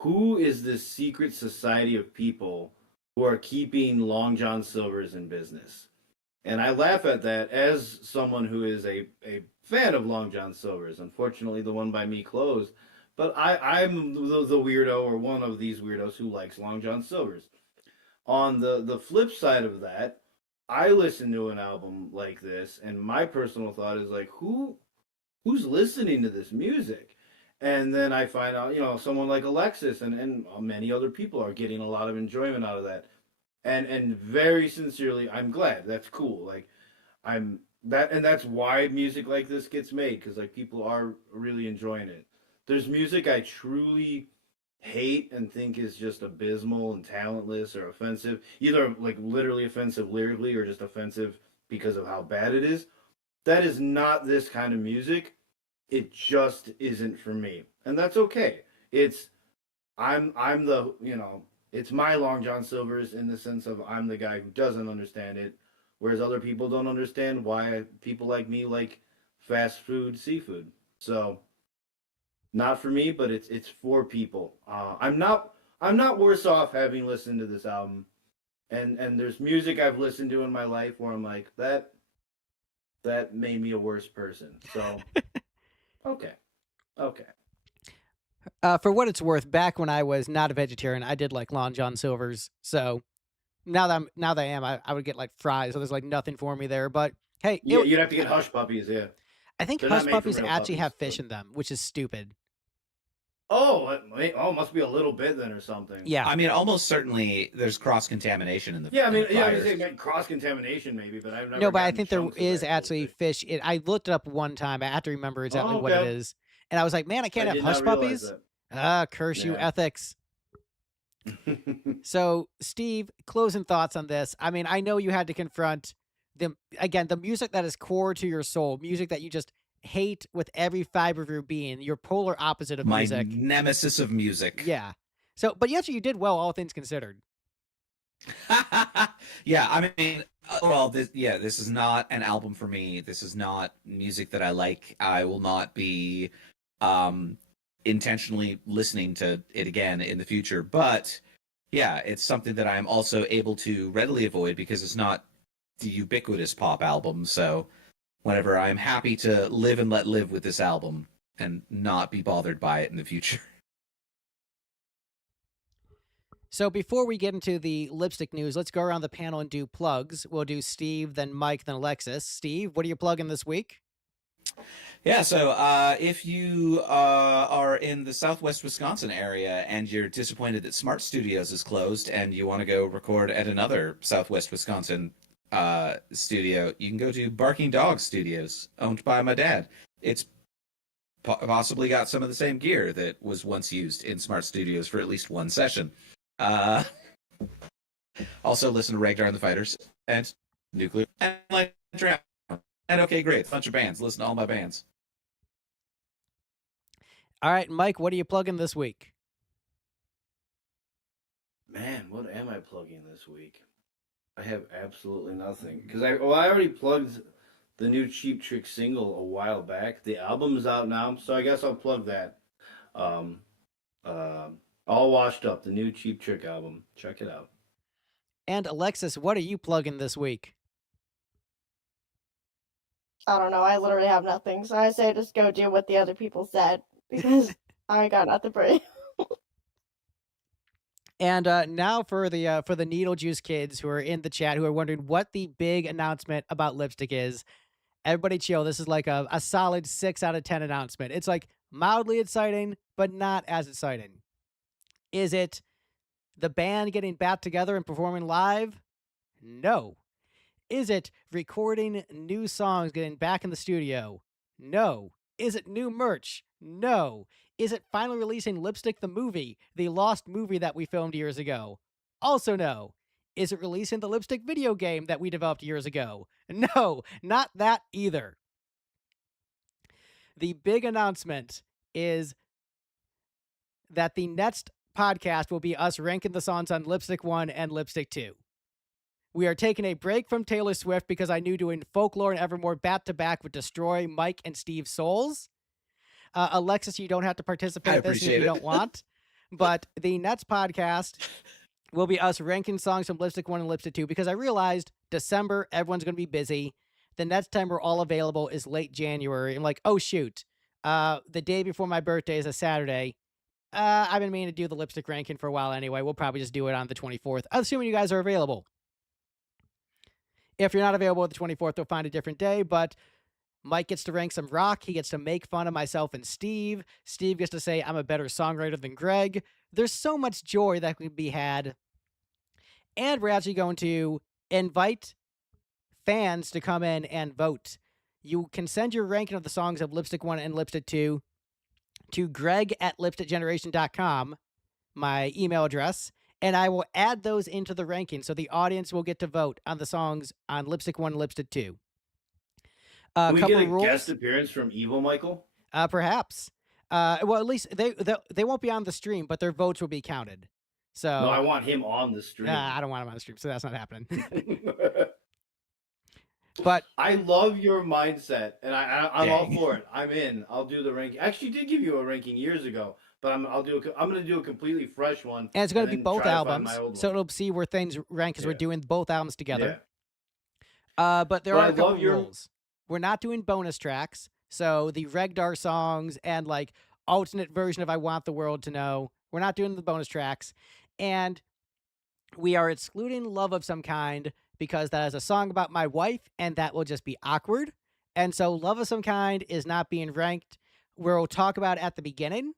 who is this secret society of people who are keeping Long John Silver's in business? And I laugh at that as someone who is a fan of Long John Silver's. Unfortunately, the one by me closed. But I'm the weirdo, or one of these weirdos, who likes Long John Silver's. On the flip side of that, I listen to an album like this, and my personal thought is like, who's listening to this music? And then I find out, someone like Alexis and many other people are getting a lot of enjoyment out of that. And very sincerely, I'm glad. That's cool. Like, I'm that's why music like this gets made, because like people are really enjoying it. There's music I truly hate and think is just abysmal and talentless or offensive, either like literally offensive lyrically or just offensive because of how bad it is. That is not this kind of music. It just isn't for me, and that's okay. It's I'm the it's my Long John Silver's in the sense of I'm the guy who doesn't understand it, whereas other people don't understand why people like me like fast food seafood. So not for me, but it's for people. I'm not worse off having listened to this album, and there's music I've listened to in my life where I'm like that made me a worse person. So okay. For what it's worth, back when I was not a vegetarian, I did like Long John Silver's. So now that I am, I would get like fries. So there's like nothing for me there. But hey, Yeah, you'd have to get Hush Puppies. Yeah. I think They're not Hush made from Puppies real actually puppies, have fish but- in them, which is stupid. Oh, must be a little bit then or something. Yeah. I mean, almost certainly there's cross contamination in the. Yeah, I mean, in the yeah, I fryers. was saying cross contamination maybe, but I've never. No, but I gotten think there chunks of is actual actually fish. fish. I looked it up one time. I have to remember exactly what it okay. is. And I was like, man, I can't I have did Hush not realize Puppies. Ah, curse you, Yeah. ethics. that. So, Steve, closing thoughts on this. I mean, I know you had to confront the music that is core to your soul, music that you just hate with every fiber of your being, your polar opposite of My music. nemesis of music. Yeah. So, but yes, you did well, all things considered. Yeah, I mean, this is not an album for me. This is not music that I like. I will not be intentionally listening to it again in the future. But yeah, it's something that I'm also able to readily avoid because it's not the ubiquitous pop album. So whenever I'm happy to live and let live with this album and not be bothered by it in the future. So before we get into the lipstick news, let's go around the panel and do plugs. We'll do Steve, then Mike, then Alexis. Steve, what are you plugging this week? Yeah, so if you are in the Southwest Wisconsin area and you're disappointed that Smart Studios is closed and you want to go record at another Southwest Wisconsin studio, you can go to Barking Dog Studios, owned by my dad. It's possibly got some of the same gear that was once used in Smart Studios for at least one session. Also listen to Ragnar and the Fighters and Nuclear and like Drown. And okay, great. Bunch of bands. Listen to all my bands. All right, Mike, what are you plugging this week? Man, what am I plugging this week? I have absolutely nothing because I already plugged the new Cheap Trick single a while back. The album is out now, so I guess I'll plug that. All Washed Up, the new Cheap Trick album. Check it out. And Alexis, what are you plugging this week? I don't know. I literally have nothing. So I say just go do what the other people said because I got nothing for you. And now for the Needle Juice kids who are in the chat who are wondering what the big announcement about lipstick is. Everybody chill. This is like a solid 6 out of 10 announcement. It's like mildly exciting, but not as exciting. Is it the band getting back together and performing live? No. Is it recording new songs, getting back in the studio? No. Is it new merch? No. Is it finally releasing Lipstick the Movie, the lost movie that we filmed years ago? Also no. Is it releasing the Lipstick video game that we developed years ago? No, not that either. The big announcement is that the next podcast will be us ranking the songs on Lipstick 1 and Lipstick 2. We are taking a break from Taylor Swift because I knew doing Folklore and Evermore back-to-back would destroy Mike and Steve's souls. Alexis, you don't have to participate in this if you don't want. But the next podcast will be us ranking songs from Lipstick 1 and Lipstick 2 because I realized December, everyone's going to be busy. The next time we're all available is late January. I'm like, oh, shoot. The day before my birthday is a Saturday. I've been meaning to do the lipstick ranking for a while anyway. We'll probably just do it on the 24th, assuming you guys are available. If you're not available at the 24th, we'll find a different day, but Mike gets to rank some rock. He gets to make fun of myself and Steve. Steve gets to say I'm a better songwriter than Greg. There's so much joy that can be had. And we're actually going to invite fans to come in and vote. You can send your ranking of the songs of Lipstick 1 and Lipstick 2 to greg@lipstickgeneration.com, my email address, and I will add those into the ranking so the audience will get to vote on the songs on Lipstick 1 and Lipstick 2. Can we get a rules. guest appearance from Evil Michael? Perhaps. Well, at least they won't be on the stream, but their votes will be counted. So No, I want him on the stream. I don't want him on the stream, so that's not happening. But I love your mindset, and I'm all for it. I'm in. I'll do the ranking. Actually, did give you a ranking years ago, but I'm going to do a completely fresh one. And it's going to be both albums, so one. it'll see where things rank because we're doing both albums together. Yeah. But there are a couple rules. We're not doing bonus tracks, so the Regdar songs and like alternate version of I Want the World to Know, we're not doing the bonus tracks. And we are excluding Love of Some Kind because that is a song about my wife, and that will just be awkward. And so Love of Some Kind is not being ranked. We'll talk about it at the beginning,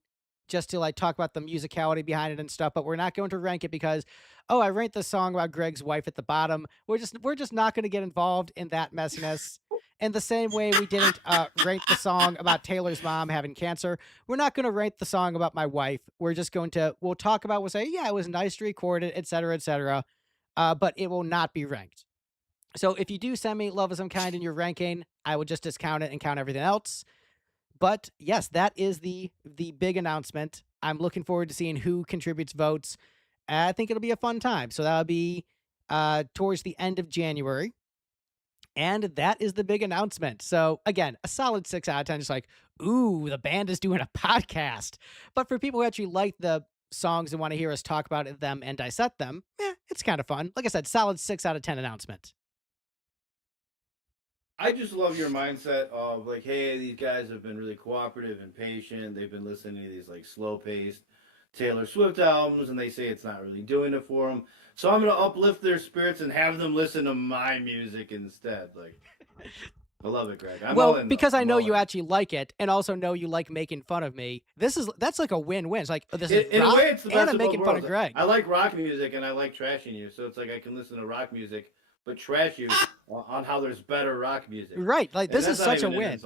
just to like talk about the musicality behind it and stuff, but we're not going to rank it because, oh, I ranked the song about Greg's wife at the bottom. We're just not going to get involved in that messiness. In the same way we didn't rank the song about Taylor's mom having cancer, we're not going to rank the song about my wife. We're just going to, we'll talk about, we'll say, yeah, it was nice to record it, etc., but it will not be ranked. So if you do send me Love of Some Kind in your ranking, I will just discount it and count everything else. But yes, that is the big announcement. I'm looking forward to seeing who contributes votes. I think it'll be a fun time. So that'll be towards the end of January. And that is the big announcement. So again, a solid 6 out of 10. Just like, ooh, the band is doing a podcast. But for people who actually like the songs and want to hear us talk about them and dissect them, it's kind of fun. Like I said, solid 6 out of 10 announcement. I just love your mindset of like, hey, these guys have been really cooperative and patient. They've been listening to these like slow-paced Taylor Swift albums, and they say it's not really doing it for them. So I'm going to uplift their spirits and have them listen to my music instead. Like, I love it, Greg. Because I know you actually like it, and also know you like making fun of me. That's like a win-win. It's like this is in rock, a way, it's the best and I'm of both making fun of worlds. Greg. I like rock music, and I like trashing you. So it's like I can listen to rock music, but trash you on how there's better rock music. Right. Like, this is such a win.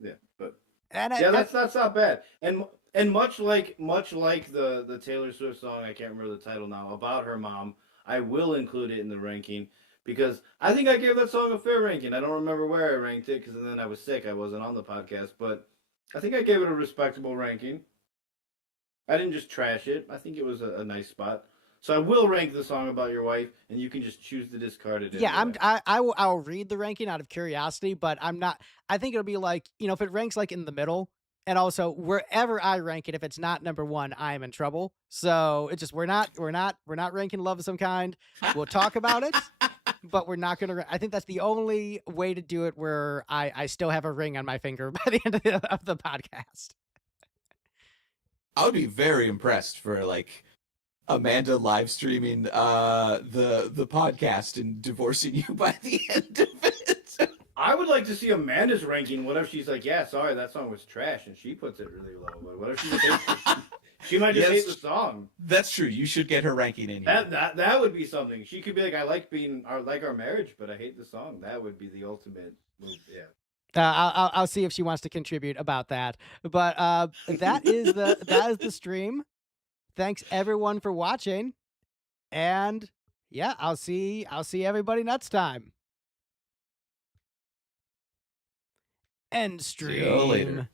Yeah, but that's not bad. And much like the Taylor Swift song, I can't remember the title now, about her mom, I will include it in the ranking because I think I gave that song a fair ranking. I don't remember where I ranked it because then I was sick. I wasn't on the podcast, but I think I gave it a respectable ranking. I didn't just trash it. I think it was a nice spot. So I will rank the song about your wife, and you can just choose to discard it. Yeah, I'll read the ranking out of curiosity, but I'm not. I think it'll be like, if it ranks like in the middle, and also wherever I rank it, if it's not number 1, I am in trouble. So it's just we're not ranking Love of Some Kind. We'll talk about it, but we're not gonna. I think that's the only way to do it where I still have a ring on my finger by the end of the podcast. I would be very impressed for like Amanda live streaming the podcast and divorcing you by the end of it. I would like to see Amanda's ranking. What if she's like, yeah, sorry, that song was trash, and she puts it really low. But what if she just hates she might just hate the song. That's true. You should get her ranking in here. That would be something. She could be like, I like our marriage, but I hate the song. That would be the ultimate move. Yeah. I'll see if she wants to contribute about that. But that is the stream. Thanks everyone for watching, and yeah, I'll see everybody next time. End stream. See you later.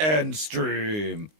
End stream.